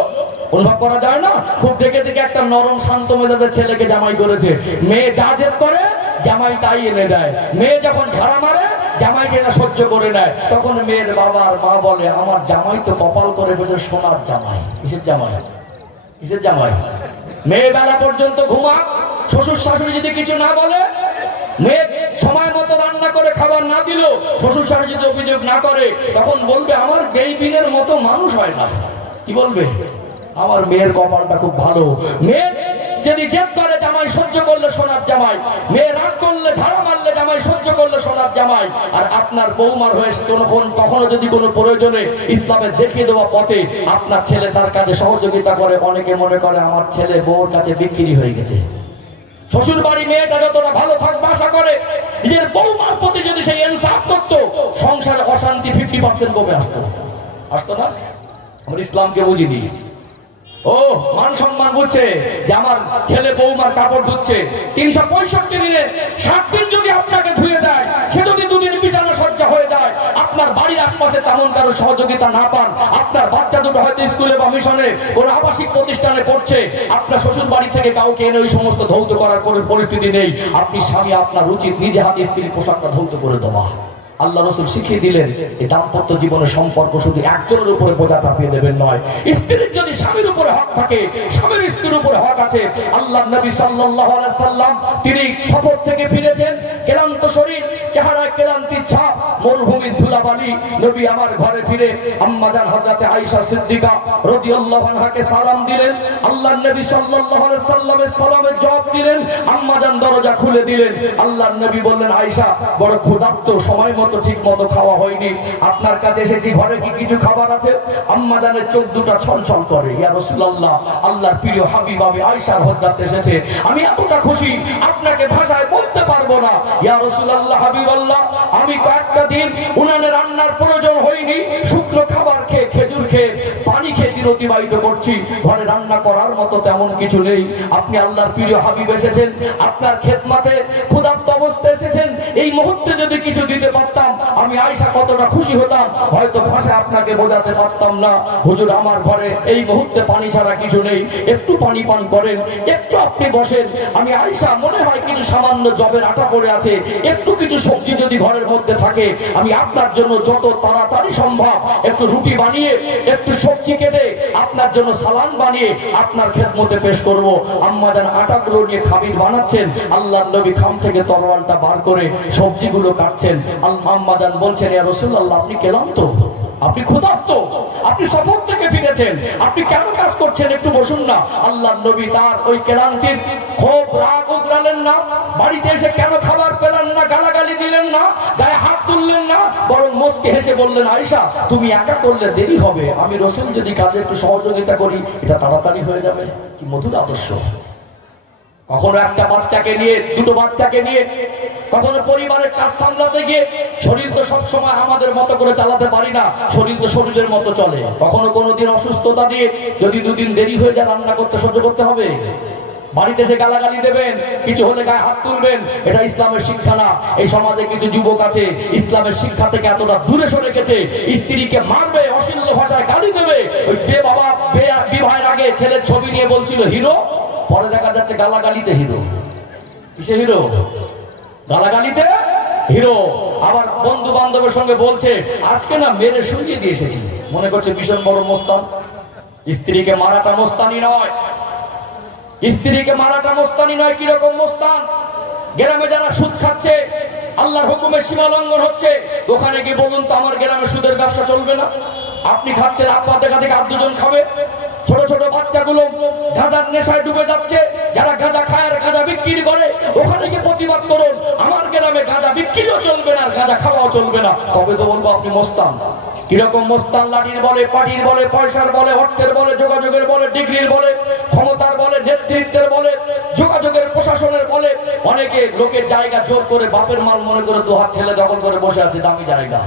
অনুভব করা যায় না। খুব দেখে দেখে একটা নরম শান্ত মেজাজের ছেলেকে জামাই করেছে। মেয়ে যা জেদ করে জামাই তাই এনে দেয়, মেয়ে যখন ঝাড়া মারে জামাইটা এটা সহ্য করে নেয়, তখন মেয়ের বাবা আর মা বলে আমার জামাই তো কপাল করে বোঝে সোনার জামাই। কিসের জামাই? কিসের জামাই? মেয়ে বেলা পর্যন্ত ঘুমাক, শ্বশুর শাশুড়ি যদি কিছু না বলে, মেয়ে সময় মতো রান্না করে খাবার না দিল, শ্বশুর শাশুড়ি যদি অভিযোগ না করে, তখন বলবে আমার বেইবিনের মতো মানুষ হয় না। কি বলবে? আমার মেয়ের কপালটা খুব ভালো। মেয়ে যদি জেদ করে জামাই সহ্য করলে সোনার জামাই, মেয়ে রাগ করলে ঝাড়া মারলে জামাই সহ্য করলে সোনার জামাই। আর আপনার বৌমার হয়ে কখনো যদি কোনো প্রয়োজনে ইসলামের দেখিয়ে দেওয়া পথে আপনার ছেলে তার কাছে সহযোগিতা করে, অনেকে মনে করে আমার ছেলে বউর কাছে বিক্রি হয়ে গেছে। শ্বশুর বাড়ি মেয়েটা যতটা ভালো থাকবে আশা করে, নিজের বৌমার প্রতি যদি সেই ইনসাফ করত, সংসারে অশান্তি 50% কমে আসতো না? আমরা ইসলামকে বুঝিনি। ও মান সম্মান বুঝছে যে আমার ছেলে বৌমার কাপড় ধুচ্ছে, 365 দিনে 7 দিন যদি আপনাকে ধুয়ে দেয়, সে যদি 2 দিন বিছানা সজ্জা হয়ে যায়, আপনার বাড়ির আশপাশে তেমন কারো সহযোগিতা না পান, আপনার বাচ্চা দুটো হয়তো স্কুলে বা মিশনে কোনো আবাসিক প্রতিষ্ঠানে পড়ছে, আপনার শ্বশুর বাড়ি থেকে কাউকে এনে ওই সমস্ত ধৌত করার কোনো পরিস্থিতি নেই, আপনি স্বামী আপনার উচিত নিজে হাতে স্ত্রীর পোশাকটা ধৌত করে দেওয়া। আল্লাহ রাসূল শিখিয়ে দিলেন এই দাম্পত্য জীবনের সম্পর্ক শুধু একজনের উপরে বোঝা চাপিয়ে দেবেন নয়। স্ত্রীর যদি স্বামীর উপরে হক থাকে, স্বামীর স্ত্রীর উপরে হক আছে। আল্লাহ নবী সাল্লাল্লাহু আলাইহি সাল্লাম তিনি সফর থেকে ফিরেছেন, ক্লান্ত শরীর, চেহারায় ক্লান্তির ছাপ, মরুভূমির ধুলাবালি। নবী আমার ঘরে ফিরে আম্মা জান হযরতে আয়েশা সিদ্দিকা রাদিয়াল্লাহু আনহাকে সালাম দিলেন। আল্লাহ নবী সাল্লাল্লাহু আলাইহি সাল্লামের সালামের জবাব দিলেন। আম্মা জান দরজা খুলে দিলেন। আল্লাহ নবী বললেন, আয়েশা বড় ক্ষুধার্ত, সময় ঠিক মতো খাওয়া হয়নি, আপনার কাছে এসেছি, ঘরে কি কিছু খাবার আছে? আম্মা জানের চোখ দুটো ছলছল করে। ইয়া রাসূলুল্লাহ, আল্লাহর প্রিয় হাবিব আমি আয়েশার হযরত এসেছে, আমি এতটা খুশি আপনাকে ভাষায় বলতে পারবো না। ইয়া রাসূলুল্লাহ, হাবিবাল্লাহ, আমি কয়েকটা দিন উনানে রান্নার প্রয়োজন হয়নি, শুকনো খাবার খেয়ে, খেজুর খেয়ে, পানি খেয়ে দিন অতিবাহিত করছি, ঘরে রান্না করার মতো তেমন কিছু নেই। আপনি আল্লাহর প্রিয় হাবিব এসেছেন, আপনার খেদমতে ক্ষুধার্ত অবস্থায় এসেছেন, এই মুহূর্তে যদি কিছু দিতে পারতাম আমি আয়েশা কতটা খুশি হতাম, হয়তো ভাষায় আপনাকে বোঝাতে পারতাম না। হুজুর আমার ঘরে এই মুহূর্তে পানি ছাড়া কিছু নেই, একটু পানি পান করেন, একটু আপনি বসেন। আমি আয়েশা মনে হয় কিছু সামান্য জবের আটা পড়ে আছে, একটু কিছু সবজি যদি ঘরের মধ্যে থাকে, আমি আপনার জন্য যত তাড়াতাড়ি সম্ভব একটু রুটি বানিয়ে, একটু সবজি কেটে, আপনার জন্য সালান বানিয়ে আপনার খেদমতে পেশ করব। আম্মা জান আটাগুলো নিয়ে খাবির বানাচ্ছেন, আল্লাহর নবী খাম থেকে তরোয়ালটা বার করে সবজিগুলো কাটছেন। আম্মা জান বলছেন, ইয়া রাসূলুল্লাহ, আপনি ক্লান্ত, আপনি ক্ষুধার্ত, আপনি সফর থেকে ফিরেছেন, আপনি কেন কাজ করছেন, একটু বসুন না। আল্লাহর নবী তার ওই ক্লান্তির ক্ষোভ রাগ উগরালেন না, বাড়িতে এসে কেন খাবার পেলেন না, গালাগালি দিলেন না, গায়ে হাত তুললেন না, বরং মুচকি হেসে বললেন, আয়েশা তুমি একা করলে দেরি হবে, আমি রাসূল যদি কাজে একটু সহযোগিতা করি এটা তাড়াতাড়ি হয়ে যাবে। কি মধুর আদর্শ! কখনো একটা বাচ্চাকে নিয়ে, দুটো বাচ্চাকে নিয়ে, কখনো পরিবারের কাজ সামলাতে গিয়ে, শরীর তো সব সময় আমাদের মতো করে চালাতে পারি না, শরীর তো শরীরের মতো চলে, কখনো কোনোদিন অসুস্থতা দিয়ে যদি 2 দিন দেরি হয়ে যায় রান্না করতে সহ্য করতে হবে। বাড়িতে এসে গালাগালি দেবেন, কিছু হলে গায়ে হাত তুলবেন, এটা ইসলামের শিক্ষা না। এই সমাজে কিছু যুবক আছে ইসলামের শিক্ষা থেকে এতটা দূরে সরে গেছে, স্ত্রীকে মারবে, অশ্লীল ভাষায় গালি দেবে। ওই বিবাহের আগে ছেলের ছবি নিয়ে বলছিল হিরো, পরে দেখা যাচ্ছে গালাগালিতে হিরো। কিসে হিরো? গালাগালিতে হিরো। আবার বন্ধু বান্ধবের সঙ্গে বলছে আজকে না মেরে শুইয়ে দিয়ে এসেছি, মনে করছে ভীষণ বড় মোস্তান। স্ত্রীকে মারাটা মোস্তানি নয়, স্ত্রীকে মারাটা মোস্তানি নয়। কিরকম মোস্তান? গ্রামে যারা সুদ খাচ্ছে, আল্লাহর হুকুমের সীমা লঙ্ঘন হচ্ছে, ওখানে গিয়ে বলুন তো আমার গ্রামে সুদের ব্যবসা চলবে না? আপনি খাচ্ছেন, আপনার দেখা থেকে আর 2 জন খাবে। ছোট ছোট বাচ্চাগুলো গাঁজার নেশায় ডুবে যাচ্ছে, যারা গাঁজা খায় আর গাঁজা বিক্রি করে, ওখানে গিয়ে প্রতিবাদ করুন আমার গ্রামে গাঁজা বিক্রিও চলবে না আর গাঁজা খাওয়াও চলবে না, তবে তো বলবো আপনি মোস্তান। কিরকম মোস্তান? লাঠির বলে, পাটির বলে, পয়সার বলে, অর্থের বলে, যোগাযোগের বলে, ডিগ্রির বলে, ক্ষমতার বলে, নেতৃত্বের বলে, যোগাযোগের প্রশাসনের বলে, অনেকে লোকের জায়গা জোর করে বাপের মাল মনে করে 2 হাত ছেলে দখল করে বসে আছে দামি জায়গা।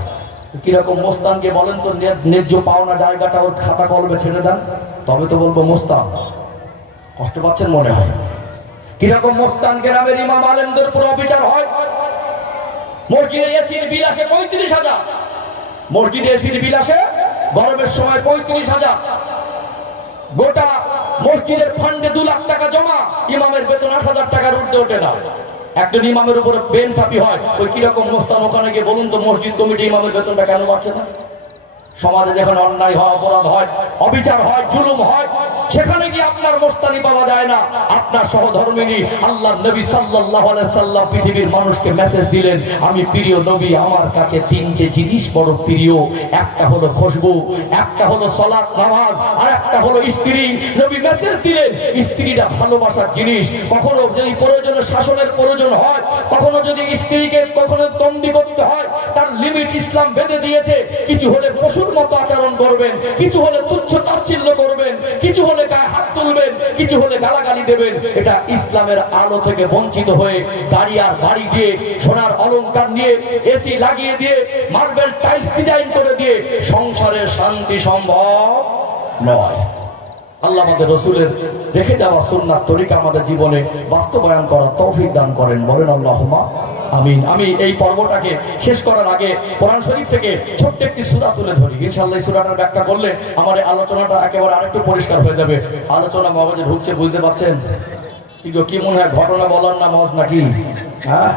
কিরকম মোস্তানকে বলেন তো? ন্যায্য পাওনা জায়গাটা ওর খাতা কলমে ছেড়ে দেন, তবে তো বলবো মোস্তান। কষ্ট পাচ্ছেন মনে হয়। কিরকম মোস্তান? গ্রামের ইমাম আলেমদের পুরো অবিচার হয়, মসজিদে এসির বিল আসে 35,000, মসজিদে এসির বিল আসে গরমের সময় 35,000, গোটা মসজিদের ফান্ডে 2 লাখ টাকা জমা, ইমামের বেতন 8,000 টাকার ঊর্ধ্বে ওঠে না। একজন ইমামের উপরে বেনসাফি হয়, ওই কিরকম মোস্তান, ওখানে গিয়ে বলুন তো মসজিদ কমিটি ইমামের বেতনটা কেন বাড়ছে না? সমাজে যেখানে অন্যায় হয়, অপরাধ হয়, অবিচার হয়, জুলুম হয়, সেখানে গিয়ে আপনার মোস্তানি পাওয়া যায় না। আপনার সহধর্মিনী আল্লাহর নবী সাল্লাল্লাহু আলাইহি সাল্লাম পৃথিবীর মানুষকে মেসেজ দিলেন, আমি প্রিয় নবী, আমার কাছে তিনটে জিনিস বড় প্রিয়, একটা হলো খুশবু, একটা হলো সালাত নামাজ, আর একটা হলো স্ত্রী। নবী মেসেজ দিলেন স্ত্রীটা ভালোবাসার জিনিস। কখনো যদি প্রয়োজনে শাসনের প্রয়োজন হয়, কখনো যদি স্ত্রীকে কখনো তন্দি করতে হয়, তার লিমিট ইসলাম বেঁধে দিয়েছে। কিছু হলে পশুর মতো আচরণ করবেন, কিছু হলে তুচ্ছ তাচ্ছিল্য করবেন, কিছু হলে গায়ে হাত তুলবেন, কিছু হলে গালাগালি দেবেন। এটা ইসলামের আলো থেকে বঞ্চিত হয়ে গাড়ি আর বাড়ি দিয়ে, সোনার অলংকার নিয়ে, এসি লাগিয়ে দিয়ে, মার্বেল টাইলস ডিজাইন করে দিয়ে সংসারের শান্তি সম্ভব নয়। আল্লাহ আমাদের রসুলের রেখে যাওয়া সুন্নাত তরিকা আমাদের জীবনে বাস্তবায়ন করার তৌফিক দান করেন, বলেন আল্লাহুম্মা আমিন। আমি এই পর্বটাকে শেষ করার আগে কোরআন শরীফ থেকে ছোট্ট একটি সূরা তুলে ধরি। ইনশাআল্লাহ এই সূরাটার ব্যাখ্যা করলে আমার এই আলোচনাটা একেবারে আরেকটু পরিষ্কার হয়ে যাবে। আলোচনা মগজে ঢুকছে, বুঝতে পারছেন? কি মনে হয় ঘটনা বলার না মজ নাকি? হ্যাঁ,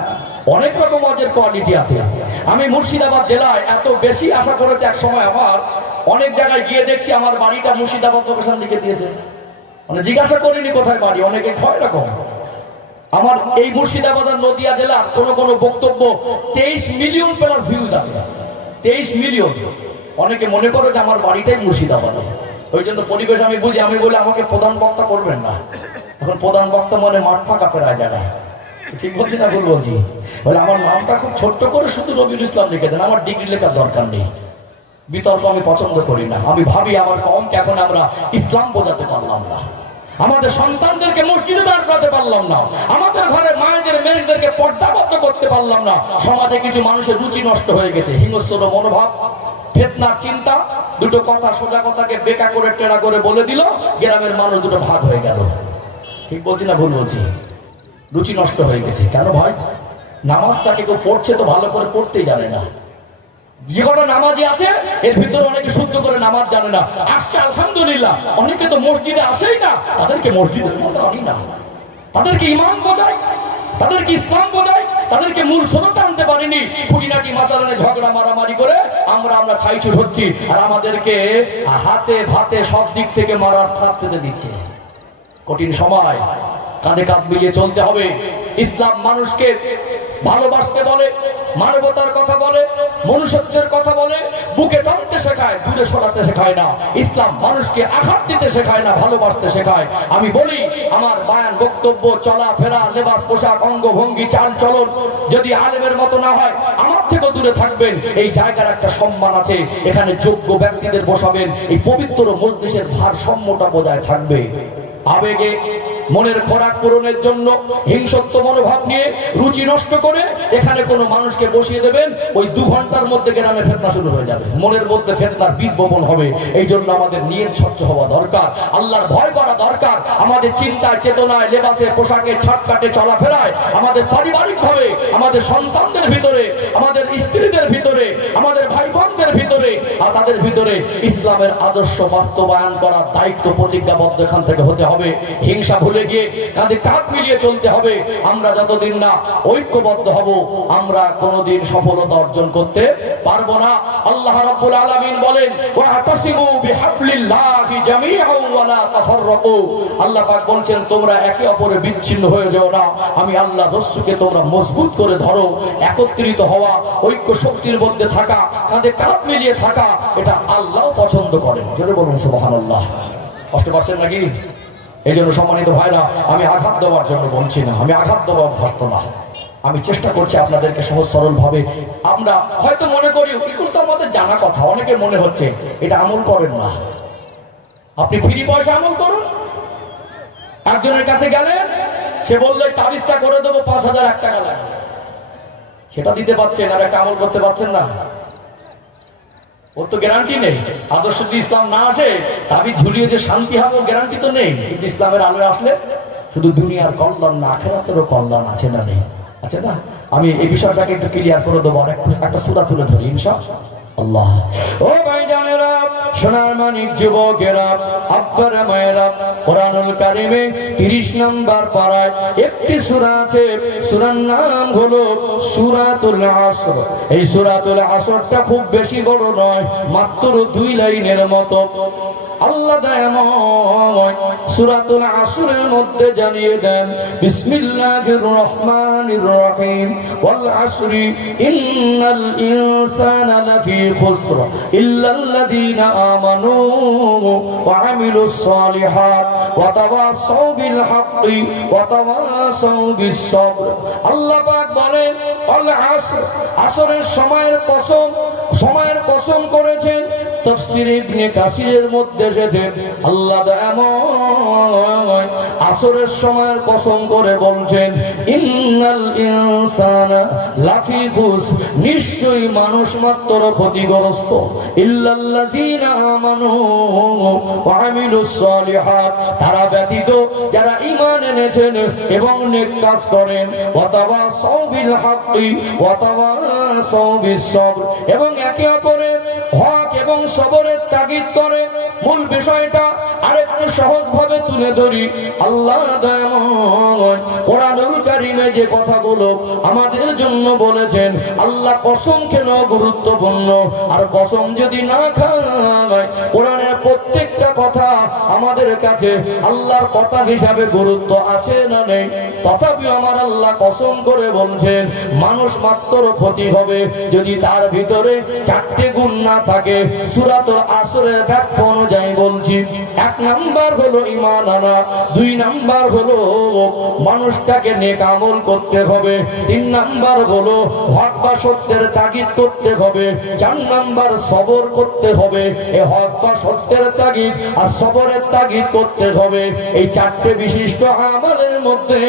অনেক রকম মজের কোয়ালিটি আছে। আমি মুর্শিদাবাদ জেলায় এত বেশি আশা করেছি এক সময়, আমার অনেক জায়গায় গিয়ে দেখছি আমার বাড়িটা মুর্শিদাবাদ লোকেশন লিখে দিয়েছে। মানে জিজ্ঞাসা করিনি কোথায় বাড়ি, অনেকে হয় রকম। আমার এই মুর্শিদাবাদ আর নদিয়া জেলার কোন বক্তব্য 23 মিলিয়ন প্লাস ভিউজ আছে, 23 মিলিয়ন। অনেকে মনে করে যে আমার বাড়িটাই মুর্শিদাবাদে, ওই জন্য পরিবেশ আমি বুঝি। আমি বলি আমাকে প্রধান বক্তা করবেন না, এখন প্রধান বক্তা মানে মাঠ ফাঁকা প্রায় জায়গায়। ঠিক বলছি না ভুল বলছি? বলে আমার নামটা খুব ছোট্ট করে শুধু রবিউল ইসলাম লিখে দেন, আমার ডিগ্রি লেখার দরকার নেই। বিতর্ক আমি পছন্দ করি না। আমি ভাবি আমার কমকে এখন আমরা ইসলাম বোঝাতে পারলাম না, আমাদের সন্তানদেরকে মসজিদে দাঁড় করাতে পারলাম না, আমাদের ঘরে মায়েদের মেয়েদেরকে পর্দাবদ্ধ করতে পারলাম না। সমাজে কিছু মানুষের রুচি নষ্ট হয়ে গেছে, হিংস্র মনোভাব, ফিতনার চিন্তা, দুটো কথা সোজা কথাকে বেকা করে টেরা করে বলে দিল, গ্রামের মানুষ দুটো ভাগ হয়ে গেল। ঠিক বলছি না ভুল বলছি? রুচি নষ্ট হয়ে গেছে। কেন ভাই? নামাজটাকে কেউ পড়ছে তো ভালো করে পড়তেই জানে না। যে কটা নামাজি আছে এর ভিতরে অনেকে শুদ্ধ করে নামাজ জানে না। আসছে আলহামদুলিল্লাহ, অনেকে তো মসজিদে আসেই না, তাদেরকে মসজিদের মধ্যে আনি না, তাদেরকে ইমান বোঝায়, তাদেরকে ইসলাম বোঝায়, তাদেরকে মূল সোনাতে আনতে পারিনি। খুঁটিনাটি মাসালানে ঝগড়া মারামারি করে আমরা ছাইছুট হচ্ছি, আর আমাদেরকে হাতে ভাতে সব দিক থেকে মারার ফাঁদ পেতে দিচ্ছে। কঠিন সময়, কাঁধে কাঁধ মিলিয়ে চলতে হবে। ইসলাম মানুষকে ভালোবাসতে বলে, মানবতার কথা বলে, মনুষ্যত্বের কথা বলে, বুকে টানতে শেখায়, দূরে সরাতে শেখায় না। ইসলাম মানুষকে আঘাত দিতে শেখায় না, ভালোবাসতে শেখায়। আমি বলি, আমার বায়ান, বক্তব্য, চলাফেরা, লেবাস, পোশাক, অঙ্গভঙ্গি, চাল চলন যদি আলেমের মতো না হয়, আমার থেকেও দূরে থাকবেন। এই জায়গার একটা সম্মান আছে, এখানে যোগ্য ব্যক্তিদের বসাবেন। এই পবিত্র মজলিসের ভারসাম্যটা বজায় থাকবে। আবেগে মনের খোরাক পূরণের জন্য হিংসত্ব মনোভাব নিয়ে রুচি নষ্ট করে এখানে কোনো মানুষকে বসিয়ে দেবেন, ওই 2 ঘন্টার মধ্যে গ্রামে ফেতনা শুরু হয়ে যাবে, মনের মধ্যে ফেতনার বীজ বপন হবে। এই জন্য আমাদের নিয়ত স্বচ্ছ হওয়া দরকার, আল্লাহর ভয় করা দরকার। আমাদের চিন্তায়, চেতনায়, লেবাসে, পোশাকে, ছাটকাটে, চলাফেরায়, আমাদের পারিবারিকভাবে, আমাদের সন্তানদের ভিতরে, আমাদের স্ত্রীদের ভিতরে, আমাদের ভাই বোনদের ভিতরে, আর তাদের ভিতরে ইসলামের আদর্শ বাস্তবায়ন করার দায়িত্ব প্রতিজ্ঞাবদ্ধ এখান থেকে হতে হবে। হিংসা ভুলে গিয়ে কাঁধে কাঁধ মিলিয়ে চলতে হবে। আমরা যতদিন না ঐক্যবদ্ধ হব, আমরা কোনোদিন সফলতা অর্জন করতে পারবো না। আল্লাহ রাব্বুল আলামিন বলেন, ওয়াতাসিমু বিহাবলিল্লাহি জামিআন ওয়া লা তাফাররাকু। আল্লাহ পাক বলছেন, তোমরা একে অপরে বিচ্ছিন্ন হয়ে যাও না, আমি আল্লাহ রসুলকে তোমরা মজবুত করে ধরো। একত্রিত হওয়া, ঐক্য শক্তির মধ্যে থাকা, কাঁধে কাঁধ মিলিয়ে থাকা, এটা আল্লাহ পছন্দ করেন। জোরে বলুন সুবহানাল্লাহ। কষ্ট পাচ্ছেন নাকি? এই জন্য সম্মানিত ভাইরা, আমি আঘাত দেওয়ার জন্য বলছি না, আমি আঘাত দেওয়া অভ্যস্ত না। আমি চেষ্টা করছি আপনাদেরকে সহজ সরল ভাবে। আমরা হয়তো মনে করি এগুলো তো আমাদের জানা কথা, অনেকের মনে হচ্ছে এটা আমল করেন না। আপনি ফ্রি পয়সা আমল করুন। একজনের কাছে গেলেন, সে বললো তাবিজটা করে দেবো, 5001 টাকা লাগবে, সেটা দিতে পারছেন আর একটা আমল করতে পারছেন না, ওর তো গ্যারান্টি নেই। আদর্শ যদি ইসলাম না আসে, তাবিজ ঝুলিয়ে যে শান্তি হবে গ্যারান্টি তো নেই। কিন্তু ইসলামের আলোয় আসলে শুধু দুনিয়ার কল্যাণ না, আখিরাতেরও কল্যাণ আছে না নেই? আছে না? আমি এই বিষয়টাকে একটু ক্লিয়ার করে দেবো, আর একটা সূরা তুলে ধরি ইনশাআল্লাহ। ও ভাইজানেরা, সোনার মানিক যুবকেরা, আব্বারা মায়েরা, কোরআনুল কারিমে 30 নম্বর পারায় একটি সূরা আছে, সূরার নাম হলো সূরাতুল আসর। এই সূরাতুল আসরটা খুব বেশি বড় নয়, মাত্র 2 লাইনের মতো। আল্লাহ দয়াময় সূরাতুল আসরের মধ্যে জানিয়ে দেন, বিসমিল্লাহির রহমানির রহিম, ওয়াল আসরি ইন্নাল ইনসানা লাফি খুসর ইল্লাল্লাযীনা আমানু ওয়া আমিলুস সালিহাত ওয়া তাওয়াসাউ বিল হাক্কি ওয়া তাওয়াসাউ বিস সাবর। আল্লাহ পাক বলেন, ওয়াল আসর, আসরের সময়ের কসম করেছেন। তাফসীর ইবনে কাসিরের মধ্যে এসেছে, আল্লাহ দয়াময় আসরের সময়ের কসম করে বলছেন, ইন্নাল ইনসানা লাফি খুসর, নিশ্চয়ই মানুষ মাত্র ক্ষতিগ্রস্ত, ইল্লাল্লাযীনা আমানু ওয়া আমিলুস সালিহাত, তারা ব্যতীত যারা ঈমান এনেছেন এবং নেক কাজ করেন, ওয়া তাওয়াসাউ বিল হাক্কি ওয়া তাওয়াসাউ বিস সাবর, এবং একে অপরের হক এবং সবরের তাগিদ করে। মূল বিষয়টা আরেকটু সহজ ভাবে তুলে ধরি। আল্লাহ দয়াময় কোরআনুল কারীমে যে কথাগুলো আমাদের জন্য বলেছেন, আল্লাহ কসম কেন গুরুত্বপূর্ণ, আর কসম যদি না খায়, কোরআনের প্রত্যেকটা কথা আমাদের কাছে আল্লাহর কথা হিসাবে গুরুত্ব আছে না নেই? তথাপিও আমার আল্লাহ কসম করে বলছেন, মানুষ মাত্র ক্ষতি হবে যদি তার ভিতরে 4টে গুণ না থাকে। সূরাতুল আসরের ব্যাখ্যা অনুযায়ী বলছি, 1 নাম্বার হলো ঈমান আনা, 2 নাম্বার হলো মানুষটাকে নেক আমল করতে হবে, 3 নাম্বার হলো হক বা সত্যের তাগিদ করতে হবে, 4 নাম্বার সবর করতে হবে। এই হক বা সত্যের তাগিদ আর সবরের তাগিদ করতে হবে। এই 4টে বিশিষ্ট আমলের মধ্যে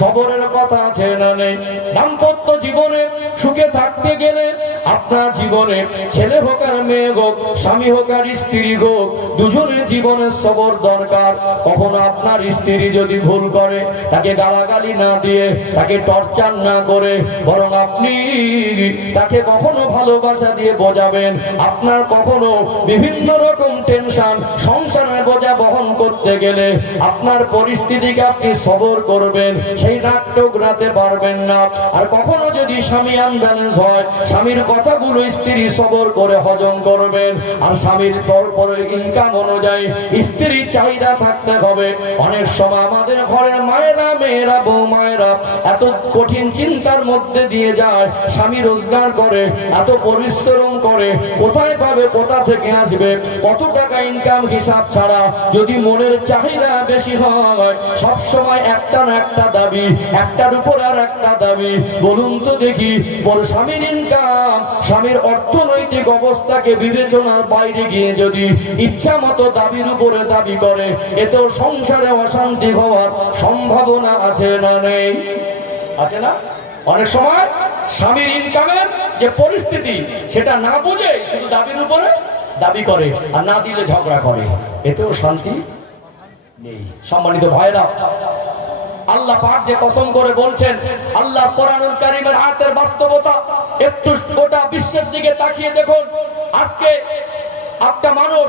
সবরের কথা আছে না নেই? দাম্পত্য জীবনে সুখে থাকতে গেলে আপনার জীবনে ছেলে হোক আর মেয়ে হোক, স্বামী হোক আর স্ত্রী হোক, দুজনের জীবনে সবর দরকার। কখনো আপনার স্ত্রী যদি ভুল করে, তাকে গালাগালি না দিয়ে, তাকে টর্চার না করে, বরং আপনি তাকে কখনো ভালোবাসা দিয়ে বোঝাবেন। আপনার কখনো বিভিন্ন রকম টেনশন, সংসারের বোঝা বহন করতে গেলে আপনার পরিস্থিতিকে আপনি সবর করবেন, সেই রাগটা উগরাতে পারবেন না। আর কখনো যদি স্বামী আনব্যালেন্স হয়, স্বামীর কথাগুলো স্ত্রী সবর করে হজম করবেন। আর স্বামীর পর ইনকাম অনুযায়ী স্ত্রীর চাহিদা থাকতে হবে। অনেক সময় আমাদের ঘরের মায়েরা, মেয়েরা, বউ মায়েরা এত কঠিন চিন্তার মধ্যে দিয়ে যায়, স্বামী রোজগার করে, এত পরিশ্রম করে, কোথায় পাবে, কোথা থেকে আসবে, কত টাকা ইনকাম হিসাব ছাড়া। যদি মনের চাহিদা বেশি হয়, সব সময় একটা না একটা দাবি, একটার উপর আর একটা দাবি। বলুন তো দেখি, স্বামীর ইনকাম, স্বামীর অর্থনৈতিক অবস্থাকে বিবেচনার বাইরে গিয়ে যদি ইচ্ছা মতো দাবির উপরে দাবি করে, এতেও সংসারে অশান্তি হওয়ার সম্ভাবনা আছে না নেই? আছে না? অনেক সময় স্বামীর ইনকামের যে পরিস্থিতি, সেটা না বুঝে শুধু দাবির উপরে দাবি করে, আর না দিলে ঝগড়া করে, এতেও শান্তি নেই। সম্মানিত ভাইরা, আল্লাহ পাক যে কসম করে বলছেন, আল্লাহ কোরআনুল কারীমের আয়াতের বাস্তবতা একটু গোটা বিশ্বের দিকে তাকিয়ে দেখুন। আজকে একটা মানুষ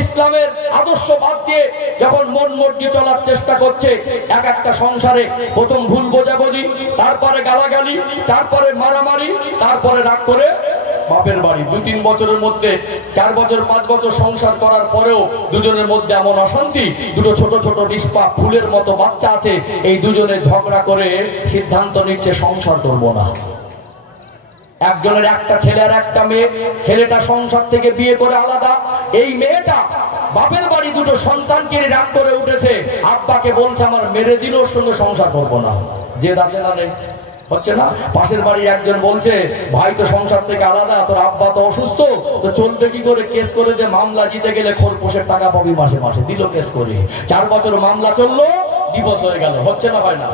ইসলামের আদর্শ বাদ দিয়ে যখন মন মর্জি চলার চেষ্টা করছে, একটা সংসারে প্রথম ভুল বোঝাবুঝি, তারপরে গালাগালি, তারপরে মারামারি, তারপরে রাগ করে বাপের বাড়ি। 2-3 বছরের মধ্যে, 4 বছর 5 বছর সংসার করার পরেও দুজনের মধ্যে এমন অশান্তি, দুটো ছোট ছোট নিষ্পাপ ফুলের মতো বাচ্চা আছে, এই দুজনে ঝগড়া করে সিদ্ধান্ত নিচ্ছে সংসার করব না। একজনের একটা ছেলে আর একটা মেয়ে, ছেলেটা সংসার থেকে বিয়ে করে আলাদা। এই মেয়েটা বাপের বাড়ি দুটো সন্তানকে রাগ করে উঠেছে, আব্বাকে বলছে আমার মেরে দিল, ওর সঙ্গে সংসার করব না। জেদ আছে না নেই? হচ্ছে না? পাশের বাড়ির একজন বলছে, ভাই তো সংসার থেকে আলাদা, তোর আব্বা তো অসুস্থ, তো চলবে কি করে? কেস করে যে মামলা জিতে গেলে খোরপোশের টাকা পাবি মাসে মাসে। দিল কেস করে, 4 বছর মামলা চললো, ডিভোর্স হয়ে গেল। হচ্ছে না? হয় না?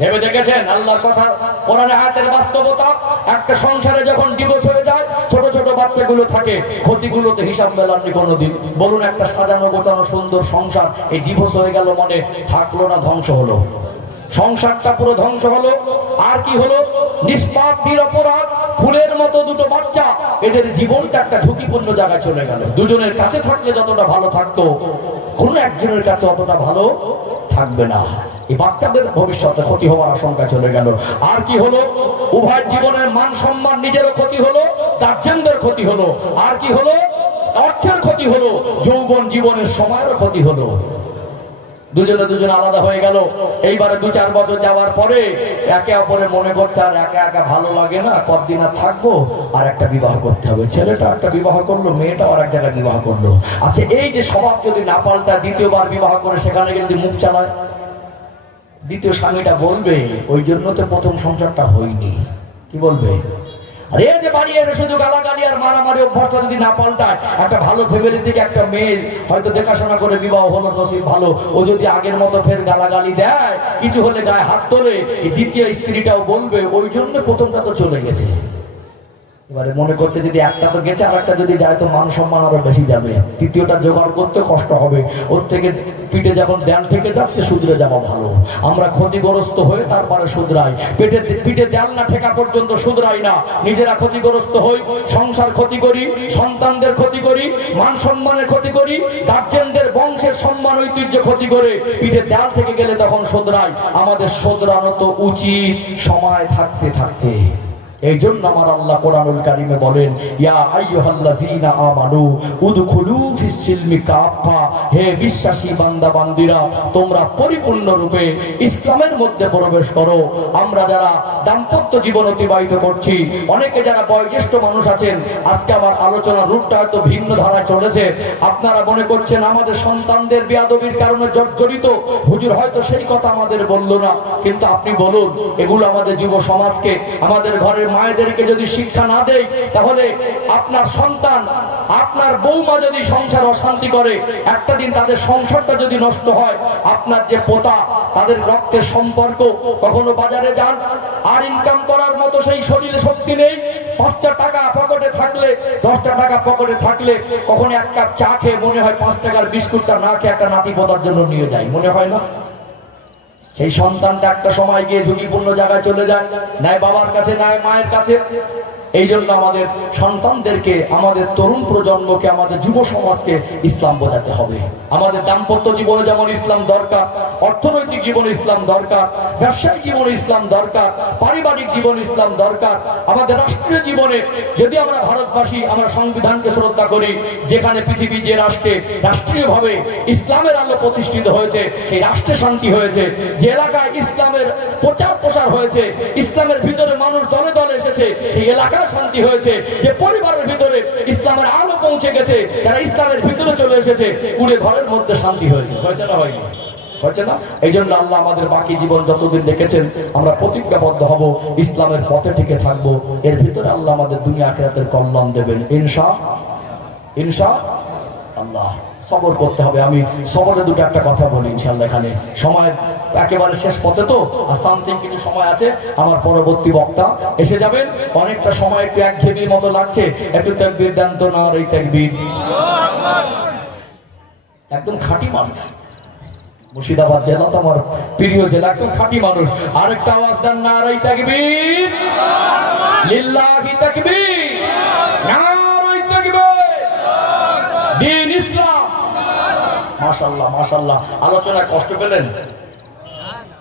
ভেবে দেখেছেন আল্লাহর কথা, কোরআনের আয়াতের বাস্তবতা? একটা সংসারে যখন ডিভোর্স হয়ে যায়, ছোট ছোট বাচ্চাগুলো থাকে, ক্ষতিগুলো তো হিসাব মেলাননি কোনোদিন। বলুন, একটা সাজানো গোছানো সুন্দর সংসার এই ডিভোর্স হয়ে গেল মানে থাকলো না, ধ্বংস হলো। সংসারটা পুরো ধ্বংস হলো। আর কি হলো? নিষ্পাপ নিরপরাধ ফুলের মতো দুটো বাচ্চা, এদের জীবনটা একটা ঝুঁকিপূর্ণ জায়গায় চলে গেল। দুজনের কাছে থাকলে যতটা ভালো থাকতো, কোনো একজনের কাছে অতটা ভালো থাকবে না। এই বাচ্চাদের ভবিষ্যতে ক্ষতি হওয়ার আশঙ্কা চলে গেল। আর কি হলো? উভয় জীবনের মান সম্মান, নিজেরও ক্ষতি হলো, গার্জেনদের ক্ষতি হলো। আর কি হলো? অর্থের ক্ষতি হলো, যৌবন জীবনের সময়েরও ক্ষতি হলো। দুজনে আলাদা হয়ে গেল। এইবারে 2-4 বছর যাওয়ার পরে একে অপরে মনে করছে আর একা একা ভালো লাগে না, কতদিন আর থাকবো, আর একটা বিবাহ করতে হবে। ছেলেটা একটা বিবাহ করলো, মেয়েটা আর এক জায়গায় বিবাহ করলো। আচ্ছা, এই যে স্বভাব যদি না পাল্টা, দ্বিতীয়বার বিবাহ করে সেখানে যদি মুখ চালায়, দ্বিতীয় স্বামীটা বলবে ওই জন্য তো প্রথম সংসারটা হয়নি। কি বলবে? আর এই যে বাড়ি এসে শুধু গালাগালি আর মারামারি অভ্যাসটা যদি না পাল্টায়, একটা ভালো ফ্যামিলি থেকে একটা মেয়ে হয়তো দেখাশোনা করে বিবাহ হলো, নসিব ভালো, ও যদি আগের মতো ফের গালাগালি দেয়, কিছু হলে গায়ে হাত তোলে, এই দ্বিতীয় স্ত্রীটাও বলবে ওই জন্য প্রথমটা তো চলে গেছে। এবারে মনে করছে যদি একটা তো গেছে, আর একটা যদি যায় তো মান সম্মান আরো বেশি যাবে, তৃতীয়টা জোগাড় করতে কষ্ট হবে। ওর থেকে পিঠে যখন দেয়াল থেকে যাচ্ছে, শুধরে যাওয়া ভালো। আমরা ক্ষতিগ্রস্ত হয়ে তারপরে শুধরাই, পিঠে দেয়াল না ঠেকা পর্যন্ত শুধরাই না। নিজেরা ক্ষতিগ্রস্ত হই, সংসার ক্ষতি করি, সন্তানদের ক্ষতি করি, মান সম্মানের ক্ষতি করি, গার্জেনদের বংশের সম্মান ঐতিহ্য ক্ষতি করে পিঠে দেয়াল থেকে গেলে তখন শুধরাই। আমাদের শুধরানো তো উচিত সময় থাকতে থাকতে। এই জন্য আমার আল্লাহ কোরআনুল কারিমে বলেন, ইয়া আইয়ুহাল্লাযীনা আমানু উদখুলু ফিস সিলমি কাফা, হে বিশ্বাসী বান্দা বান্দীরা, তোমরা পরিপূর্ণ রূপে ইসলামের মধ্যে প্রবেশ করো। আমরা যারা দাম্পত্য জীবন অতিবাহিত করছি, অনেকে যারা বয়োজ্যেষ্ঠ মানুষ আছেন, আজকে আমার আলোচনার রূপটা হয়তো ভিন্ন ধারায় চলেছে। আপনারা মনে করছেন আমাদের সন্তানদের বেয়াদবির কারণে জর্জরিত, হুজুর হয়তো সেই কথা আমাদের বললো না। কিন্তু আপনি বলুন, এগুলো আমাদের যুব সমাজকে, আমাদের ঘরের মায়েদেরকে যদি শিক্ষা না দেয়, তাহলে আপনার সন্তান, আপনার বৌমা যদি সংসার অশান্তি করে, একটা দিন তাদের সংসারটা যদি নষ্ট হয়, আপনার যে পোতা, তাদের রক্তের সম্পর্ক, কখনো বাজারে যান আর ইনকাম করার মতো সেই শরীরে শক্তি নেই, 5টা টাকা পকেটে থাকলে, 10টা টাকা পকেটে থাকলে, কখনো এক কাপ চা খেয়ে মনে হয় 5 টাকার বিস্কুটটা না খেয়ে একটা নাতি পোতার জন্য নিয়ে যায়, মনে হয় না? সেই সন্তানটা একটা সময় গিয়ে ঝুঁকিপূর্ণ জায়গায় চলে যায়, নাই বাবার কাছে, নাই মায়ের কাছে। এই জন্য আমাদের সন্তানদেরকে, আমাদের তরুণ প্রজন্মকে, আমাদের যুব সমাজকে ইসলাম বোঝাতে হবে। আমাদের দাম্পত্য জীবনে যেমন ইসলাম দরকার, অর্থনৈতিক জীবনে ইসলাম দরকার, ব্যবসায়িক জীবনে ইসলাম দরকার, পারিবারিক জীবনে ইসলাম দরকার, আমাদের রাষ্ট্রীয় জীবনে, যদি আমরা ভারতবাসী, আমরা সংবিধানকে শ্রদ্ধা করি, যেখানে পৃথিবী যে রাষ্ট্রে রাষ্ট্রীয়ভাবে ইসলামের আলো প্রতিষ্ঠিত হয়েছে, সেই রাষ্ট্রে শান্তি হয়েছে, যে এলাকায় ইসলামের প্রচার প্রসার হয়েছে, ইসলামের ভিতরে মানুষ দলে দলে এসেছে, সেই এলাকায় শান্তি হয়েছে, যে পরিবারের ভিতরে ইসলামের আলো পৌঁছে গেছে, যারা ইসলামের ভিতরে চলে এসেছে, পুরো ঘরের মধ্যে শান্তি হয়েছে। হয়েছে না হয়নি? হয়েছে না? এই জন্য আল্লাহ আমাদের বাকি জীবন যতদিন রেখেছেন, আমরা প্রতিজ্ঞাবদ্ধ হব ইসলামের পথে টিকে থাকবো। এর ভিতরে আল্লাহ আমাদের দুনিয়া আখিরাতের কল্যাণ দেবেন ইনশাআল্লাহ। সবর করতে হবে। আমি সবরে দুটো একটা কথা বলি ইনশাআল্লাহ। এখানে সময় একেবারে শেষ পথে তো, আর সামথিং কিছু সময় আছে, আমার পরবর্তী বক্তা এসে যাবেন। অনেকটা সময় একটু একঘেয়েমির মতো লাগছে, একটু তাকবীর দেন তো। না, এই তাকবীর একদম খাঁটি মানুষ, মুর্শিদাবাদ জেলা তো আমার প্রিয় জেলা, একদম খাঁটি মানুষ। আরেকটা আওয়াজ দেন, নারাই তাকবীর, লিল্লাহি তাকবীর, নারাই তাকবীর, দ্বীন ইসলাম। মাশাআল্লাহ মাশাআল্লাহ। আলোচনায় কষ্ট পেলেন?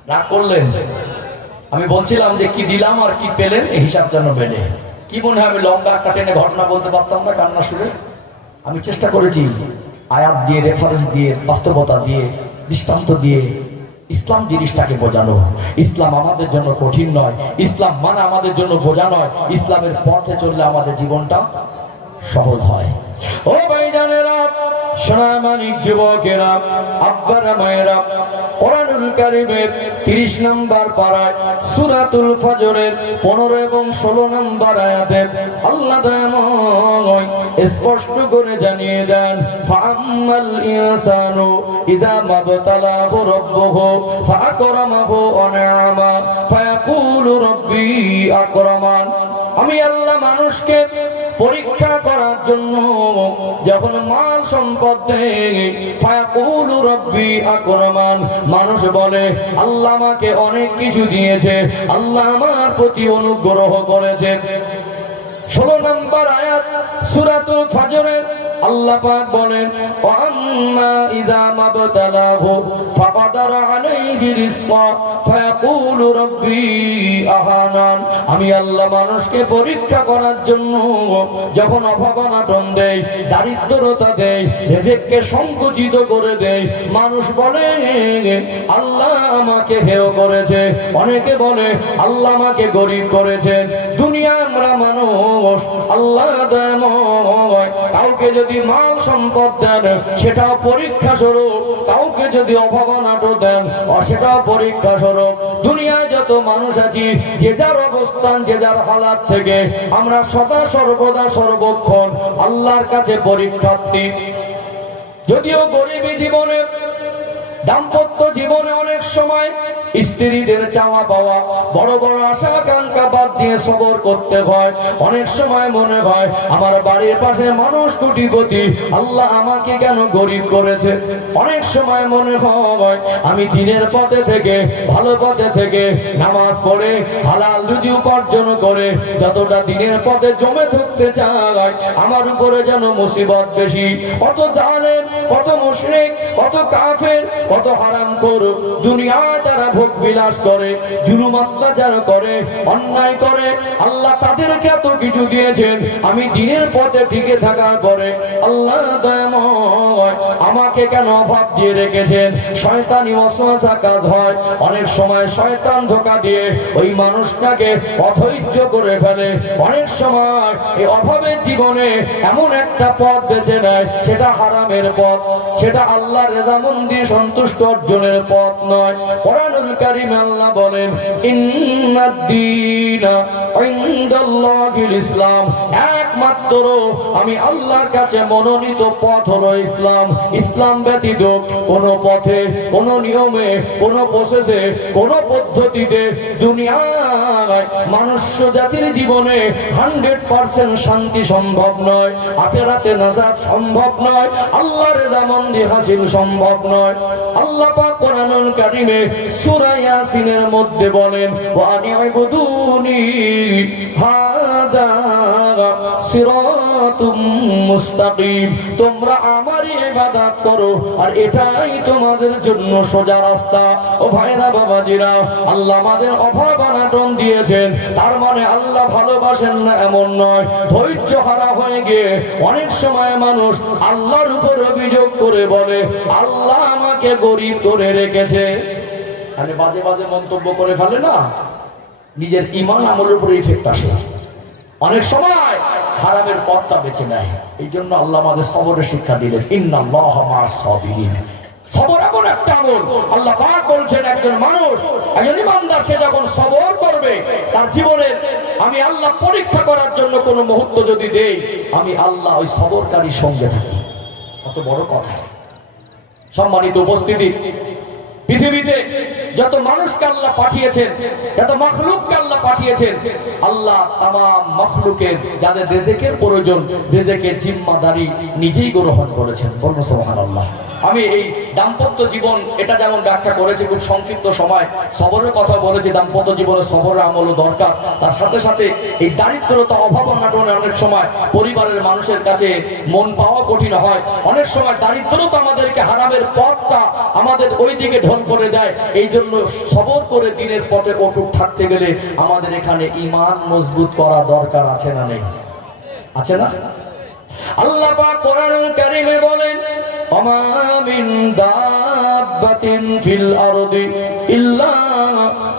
রাগ করলেন? আমি বলছিলাম যে কি দিলাম আর কি পেলেন, এই হিসাব যেন পেলে। কি মনে হয় আমি লম্বা একটা টেনে ঘটনা বলতে পারতাম না কান্না শুনে? আমি চেষ্টা করেছি আয়াত দিয়ে, রেফারেন্স দিয়ে, বাস্তবতা দিয়ে, দৃষ্টান্ত দিয়ে ইসলাম জিনিসটাকে বোঝানো। ইসলাম আমাদের জন্য কঠিন নয়, ইসলাম মানে আমাদের জন্য বোঝা নয়। ইসলামের পথে চললে আমাদের জীবনটা সহজ হয়। ও ভাইজানেরা, সোনামানিক যুবকেরা, আব্বারা মায়েরা, কোরআনুল কারীমের 30 নম্বর পারায় সূরাতুল ফজরের 15 এবং 16 নম্বর আয়াতে আল্লাহ দয়াময় স্পষ্ট করে জানিয়ে দেন, ফাআম্মাল ইনসানু ইযা মাবতালাহু রাব্বুহু ফাআকরামাহু ওয়া না'আমা ফায়াকুলু রাব্বি আকরামান। আমি আল্লাহ মানুষকে পরীক্ষা করার জন্য যখন মাল সম্পদ দেই, ফায়াকুলু রাব্বি আকরামান, মানুষ বলে আল্লাহ আমাকে অনেক কিছু দিয়েছে, আল্লাহ আমার প্রতি অনুগ্রহ করেছে। 16 নম্বর আয়াত সূরাতুল ফজরের আল্লাহ পাক বলেন ওয়া আম্মা ইযা মাবতালাহু ফাকাদারা আলাইহি রিজকা ফায়াকুলু রাব্বি আহানান। আমি আল্লাহ মানুষকে পরীক্ষা করার জন্য যখন অভাব অনাটন দেই, দারিদ্রতা দেই, রিজিককে সংকুচিত করে দেই, মানুষ বলে আল্লাহ আমাকে হেয় করেছে। অনেকে বলে আল্লাহ আমাকে গরিব করেছেন। দুনিয়া আমরা মানুষ, আল্লাহ দয়াময়। কাউকে যদি মাল সম্পদ দেন সেটাও পরীক্ষা স্বরূপ, কাউকে যদি অভাব অনাটন দেন সেটাও পরীক্ষা স্বরূপ। দুনিয়ায় যত মানুষ আছি যে যার অবস্থান, যে যার হালাত থেকে আমরা সদা সর্বদা সর্বক্ষণ আল্লাহর কাছে পরীক্ষার্থী। যদিও গরিবী জীবনে, দাম্পত্য জীবনে অনেক সময় স্ত্রীদের চাওয়া পাওয়া, বড় বড় আশা আকাঙ্ক্ষা বাদ দিয়ে সবর করতে হয়। অনেক সময় মনে হয় আমার বাড়ির পাশে মানুষ কোটিপতি, আল্লাহ আমাকে কেন গরিব করেছে। অনেক সময় মনে হয় আমি দিনের পথে থেকে, ভালো পথে থেকে নামাজ পড়ে হালাল রুজি উপার্জন করে যতটা দিনের পথে জমে থাকতে চাই, আমার উপরে যেন মুসিবত বেশি। কত জালেম, কত মুশরিক, কত কাফের, কত হারামখোর দুনিয়ায় তারা ভোগ বিলাস করে, জুলুম অত্যাচার করে, অন্যায় করে। আল্লাহ তাদেরকে এত কিছু দিয়েছেন, আমি দিনের পথে টিকে থাকার পরে আল্লাহ দয়াময় আমাকে কেন অভাব দিয়ে রেখেছেন। শয়তানি ওয়াসওয়াসা কাজ হয়। অনেক সময় শয়তান ধোঁকা দিয়ে ওই মানুষটাকে অধৈর্য করে ফেলে। অনেক সময় এই অভাবের জীবনে এমন একটা পথ বেছে নেয়, সেটা হারামের পথ, সেটা আল্লাহর রেজামন্দি সন্তুষ্ট অর্জনের পথ নয়। কোরআনুল কারীমে আল্লাহ বলেন ইন্নাদ-দীনা ইনদাল্লাহিল ইসলাম, একমাত্র আমি আল্লাহর কাছে মনোনীত পথ হলো ইসলাম। ইসলাম ব্যতীত কোন পথে, কোন নিয়মে, কোন প্রসেসে, কোন পদ্ধতিতে দুনিয়ায় মনুষ্য জাতির জীবনে 100% শান্তি সম্ভব নয়, আখিরাতে নাজাত সম্ভব নয়, আল্লাহর রেজামন্দি হাসিল সম্ভব নয়। আল্লাহ পাক কোরআনুল কারীমে সূরা ইয়াসিনের মধ্যে বলেন ওয়া আনি'বুদুনি হাযা সিরাতুম মুস্তাকিম, তোমরা আমারই ইবাদত করো আর এটাই তোমাদের জন্য সোজা রাস্তা। ও ভাইরা বাবাজিরা, আল্লাহ আমাদের অভাব অনাটন দিয়েছেন, তার মানে আল্লাহ ভালোবাসেন না এমন নয়। ধৈর্য হারা হয়ে গিয়ে অনেক সময় মানুষ আল্লাহর উপর অভিযোগ করে বলে আল্লাহ আমাকে গরিব করে রেখেছে। আরে বাজে বাজে মন্তব্য করে ফেলে না, নিজের ঈমান আমলের উপর ইফেক্ট আসে। অনেক সময় হারামের পথটা বেছে নেয়। এই জন্য আল্লাহ আমাদের সবরের শিক্ষা দিলেন, ইন্নাল্লাহা মা'আস সাবিরিন। সবর এমন একটা আমল, আল্লাহ পাক বলছেন একজন মানুষ, একজন ইমানদার সে যখন সবর করবে তার জীবনের আমি আল্লাহ পরীক্ষা করার জন্য কোন মুহূর্ত যদি দেই, আমি আল্লাহ ওই সবরকারীর সঙ্গে থাকি। কত বড় কথা। সম্মানিত উপস্থিতি, পৃথিবীতে যত মানুষকে আল্লাহ পাঠিয়েছেন, যত মাখলুককে আল্লাহ পাঠিয়েছেন, আল্লাহ তামাম মাখলুকের যাদের রিজিকের প্রয়োজন, রিজিকের জিম্মাদারি নিজেই গ্রহণ করেছেন। বলুন সুবহানাল্লাহ। আমি এই দাম্পত্য জীবন এটা যেমন ব্যাখ্যা করেছি খুব সংক্ষিপ্ত সময়, সবরের কথা বলেছি। দাম্পত্য জীবনে সবরের আমলও দরকার। তার সাথে সাথে এই দারিদ্রতা, অভাব অনাটনে অনেক সময় পরিবারের মানুষের কাছে মন পাওয়া কঠিন হয়। অনেক সময় দারিদ্রতা আমাদেরকে হারামের পথটা আমাদের ওই দিকে ঢল করে দেয়। এই জন্য সবর করে দিনের পথে অটুট থাকতে গেলে আমাদের এখানে ঈমান মজবুত করা দরকার আছে না নেই? আছে না? আল্লাহ পাক কোরআনুল কারীমে বলেন ওমা মিন দাব্বাতিন ফিল আরদি ইল্লা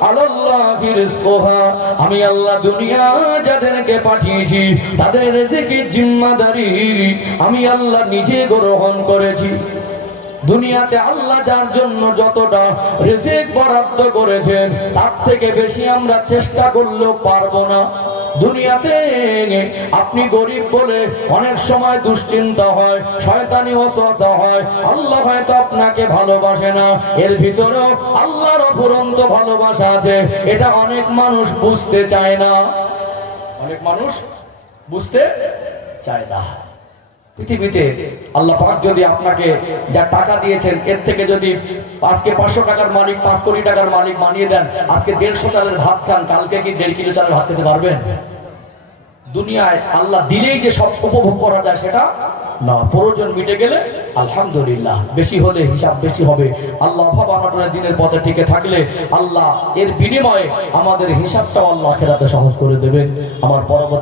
আলাল্লাহি রিজকুহা, আমি আল্লাহ দুনিয়া যাদেরকে পাঠিয়েছি তাদের রিজিকের জিম্মাদারি আমি আল্লাহ নিজে গ্রহণ করেছি। দুনিয়াতে আল্লাহ যার জন্য যতটা রিজিক বরাদ্দ করেছেন তার থেকে বেশি আমরা চেষ্টা করলেও পারবো না। দুনিয়াতে আপনি গরিব বলে অনেক সময় দুশ্চিন্তা হয়, শয়তানি ওয়াসওয়াসা হয়, আল্লাহ হয়তো আপনাকে ভালোবাসে না। এর ভিতরেও আল্লাহর অফুরন্ত ভালোবাসা আছে, এটা অনেক মানুষ বুঝতে চায় না। অনেক মানুষ বুঝতে চায় না। পৃথিবীতে আল্লাহ পাক যদি আপনাকে যা টাকা দিয়েছেন এর থেকে যদি আজকে 500 টাকার মালিক 5 কোটি টাকার মালিক বানিয়ে দেন, আজকে 150 চালের ভাত খান, কালকে কি 1.5 কিলো চালের ভাত খেতে পারবেন? দুনিয়ায় আল্লাহ দিলেই যে সব উপভোগ করা যায় সেটা না, প্রয়োজন মিটে গেলে আলহামদুলিল্লাহ, বেশি হলে হিসাব বেশি হবে। আল্লাহ অভাব অনটনের দিনের পথে টিকে থাকলে আল্লাহ এর বিনিময়ে আমাদের হিসাবটাও আল্লাহ আখিরাতে সহজ করে দেবেন। আমার পরবর্তী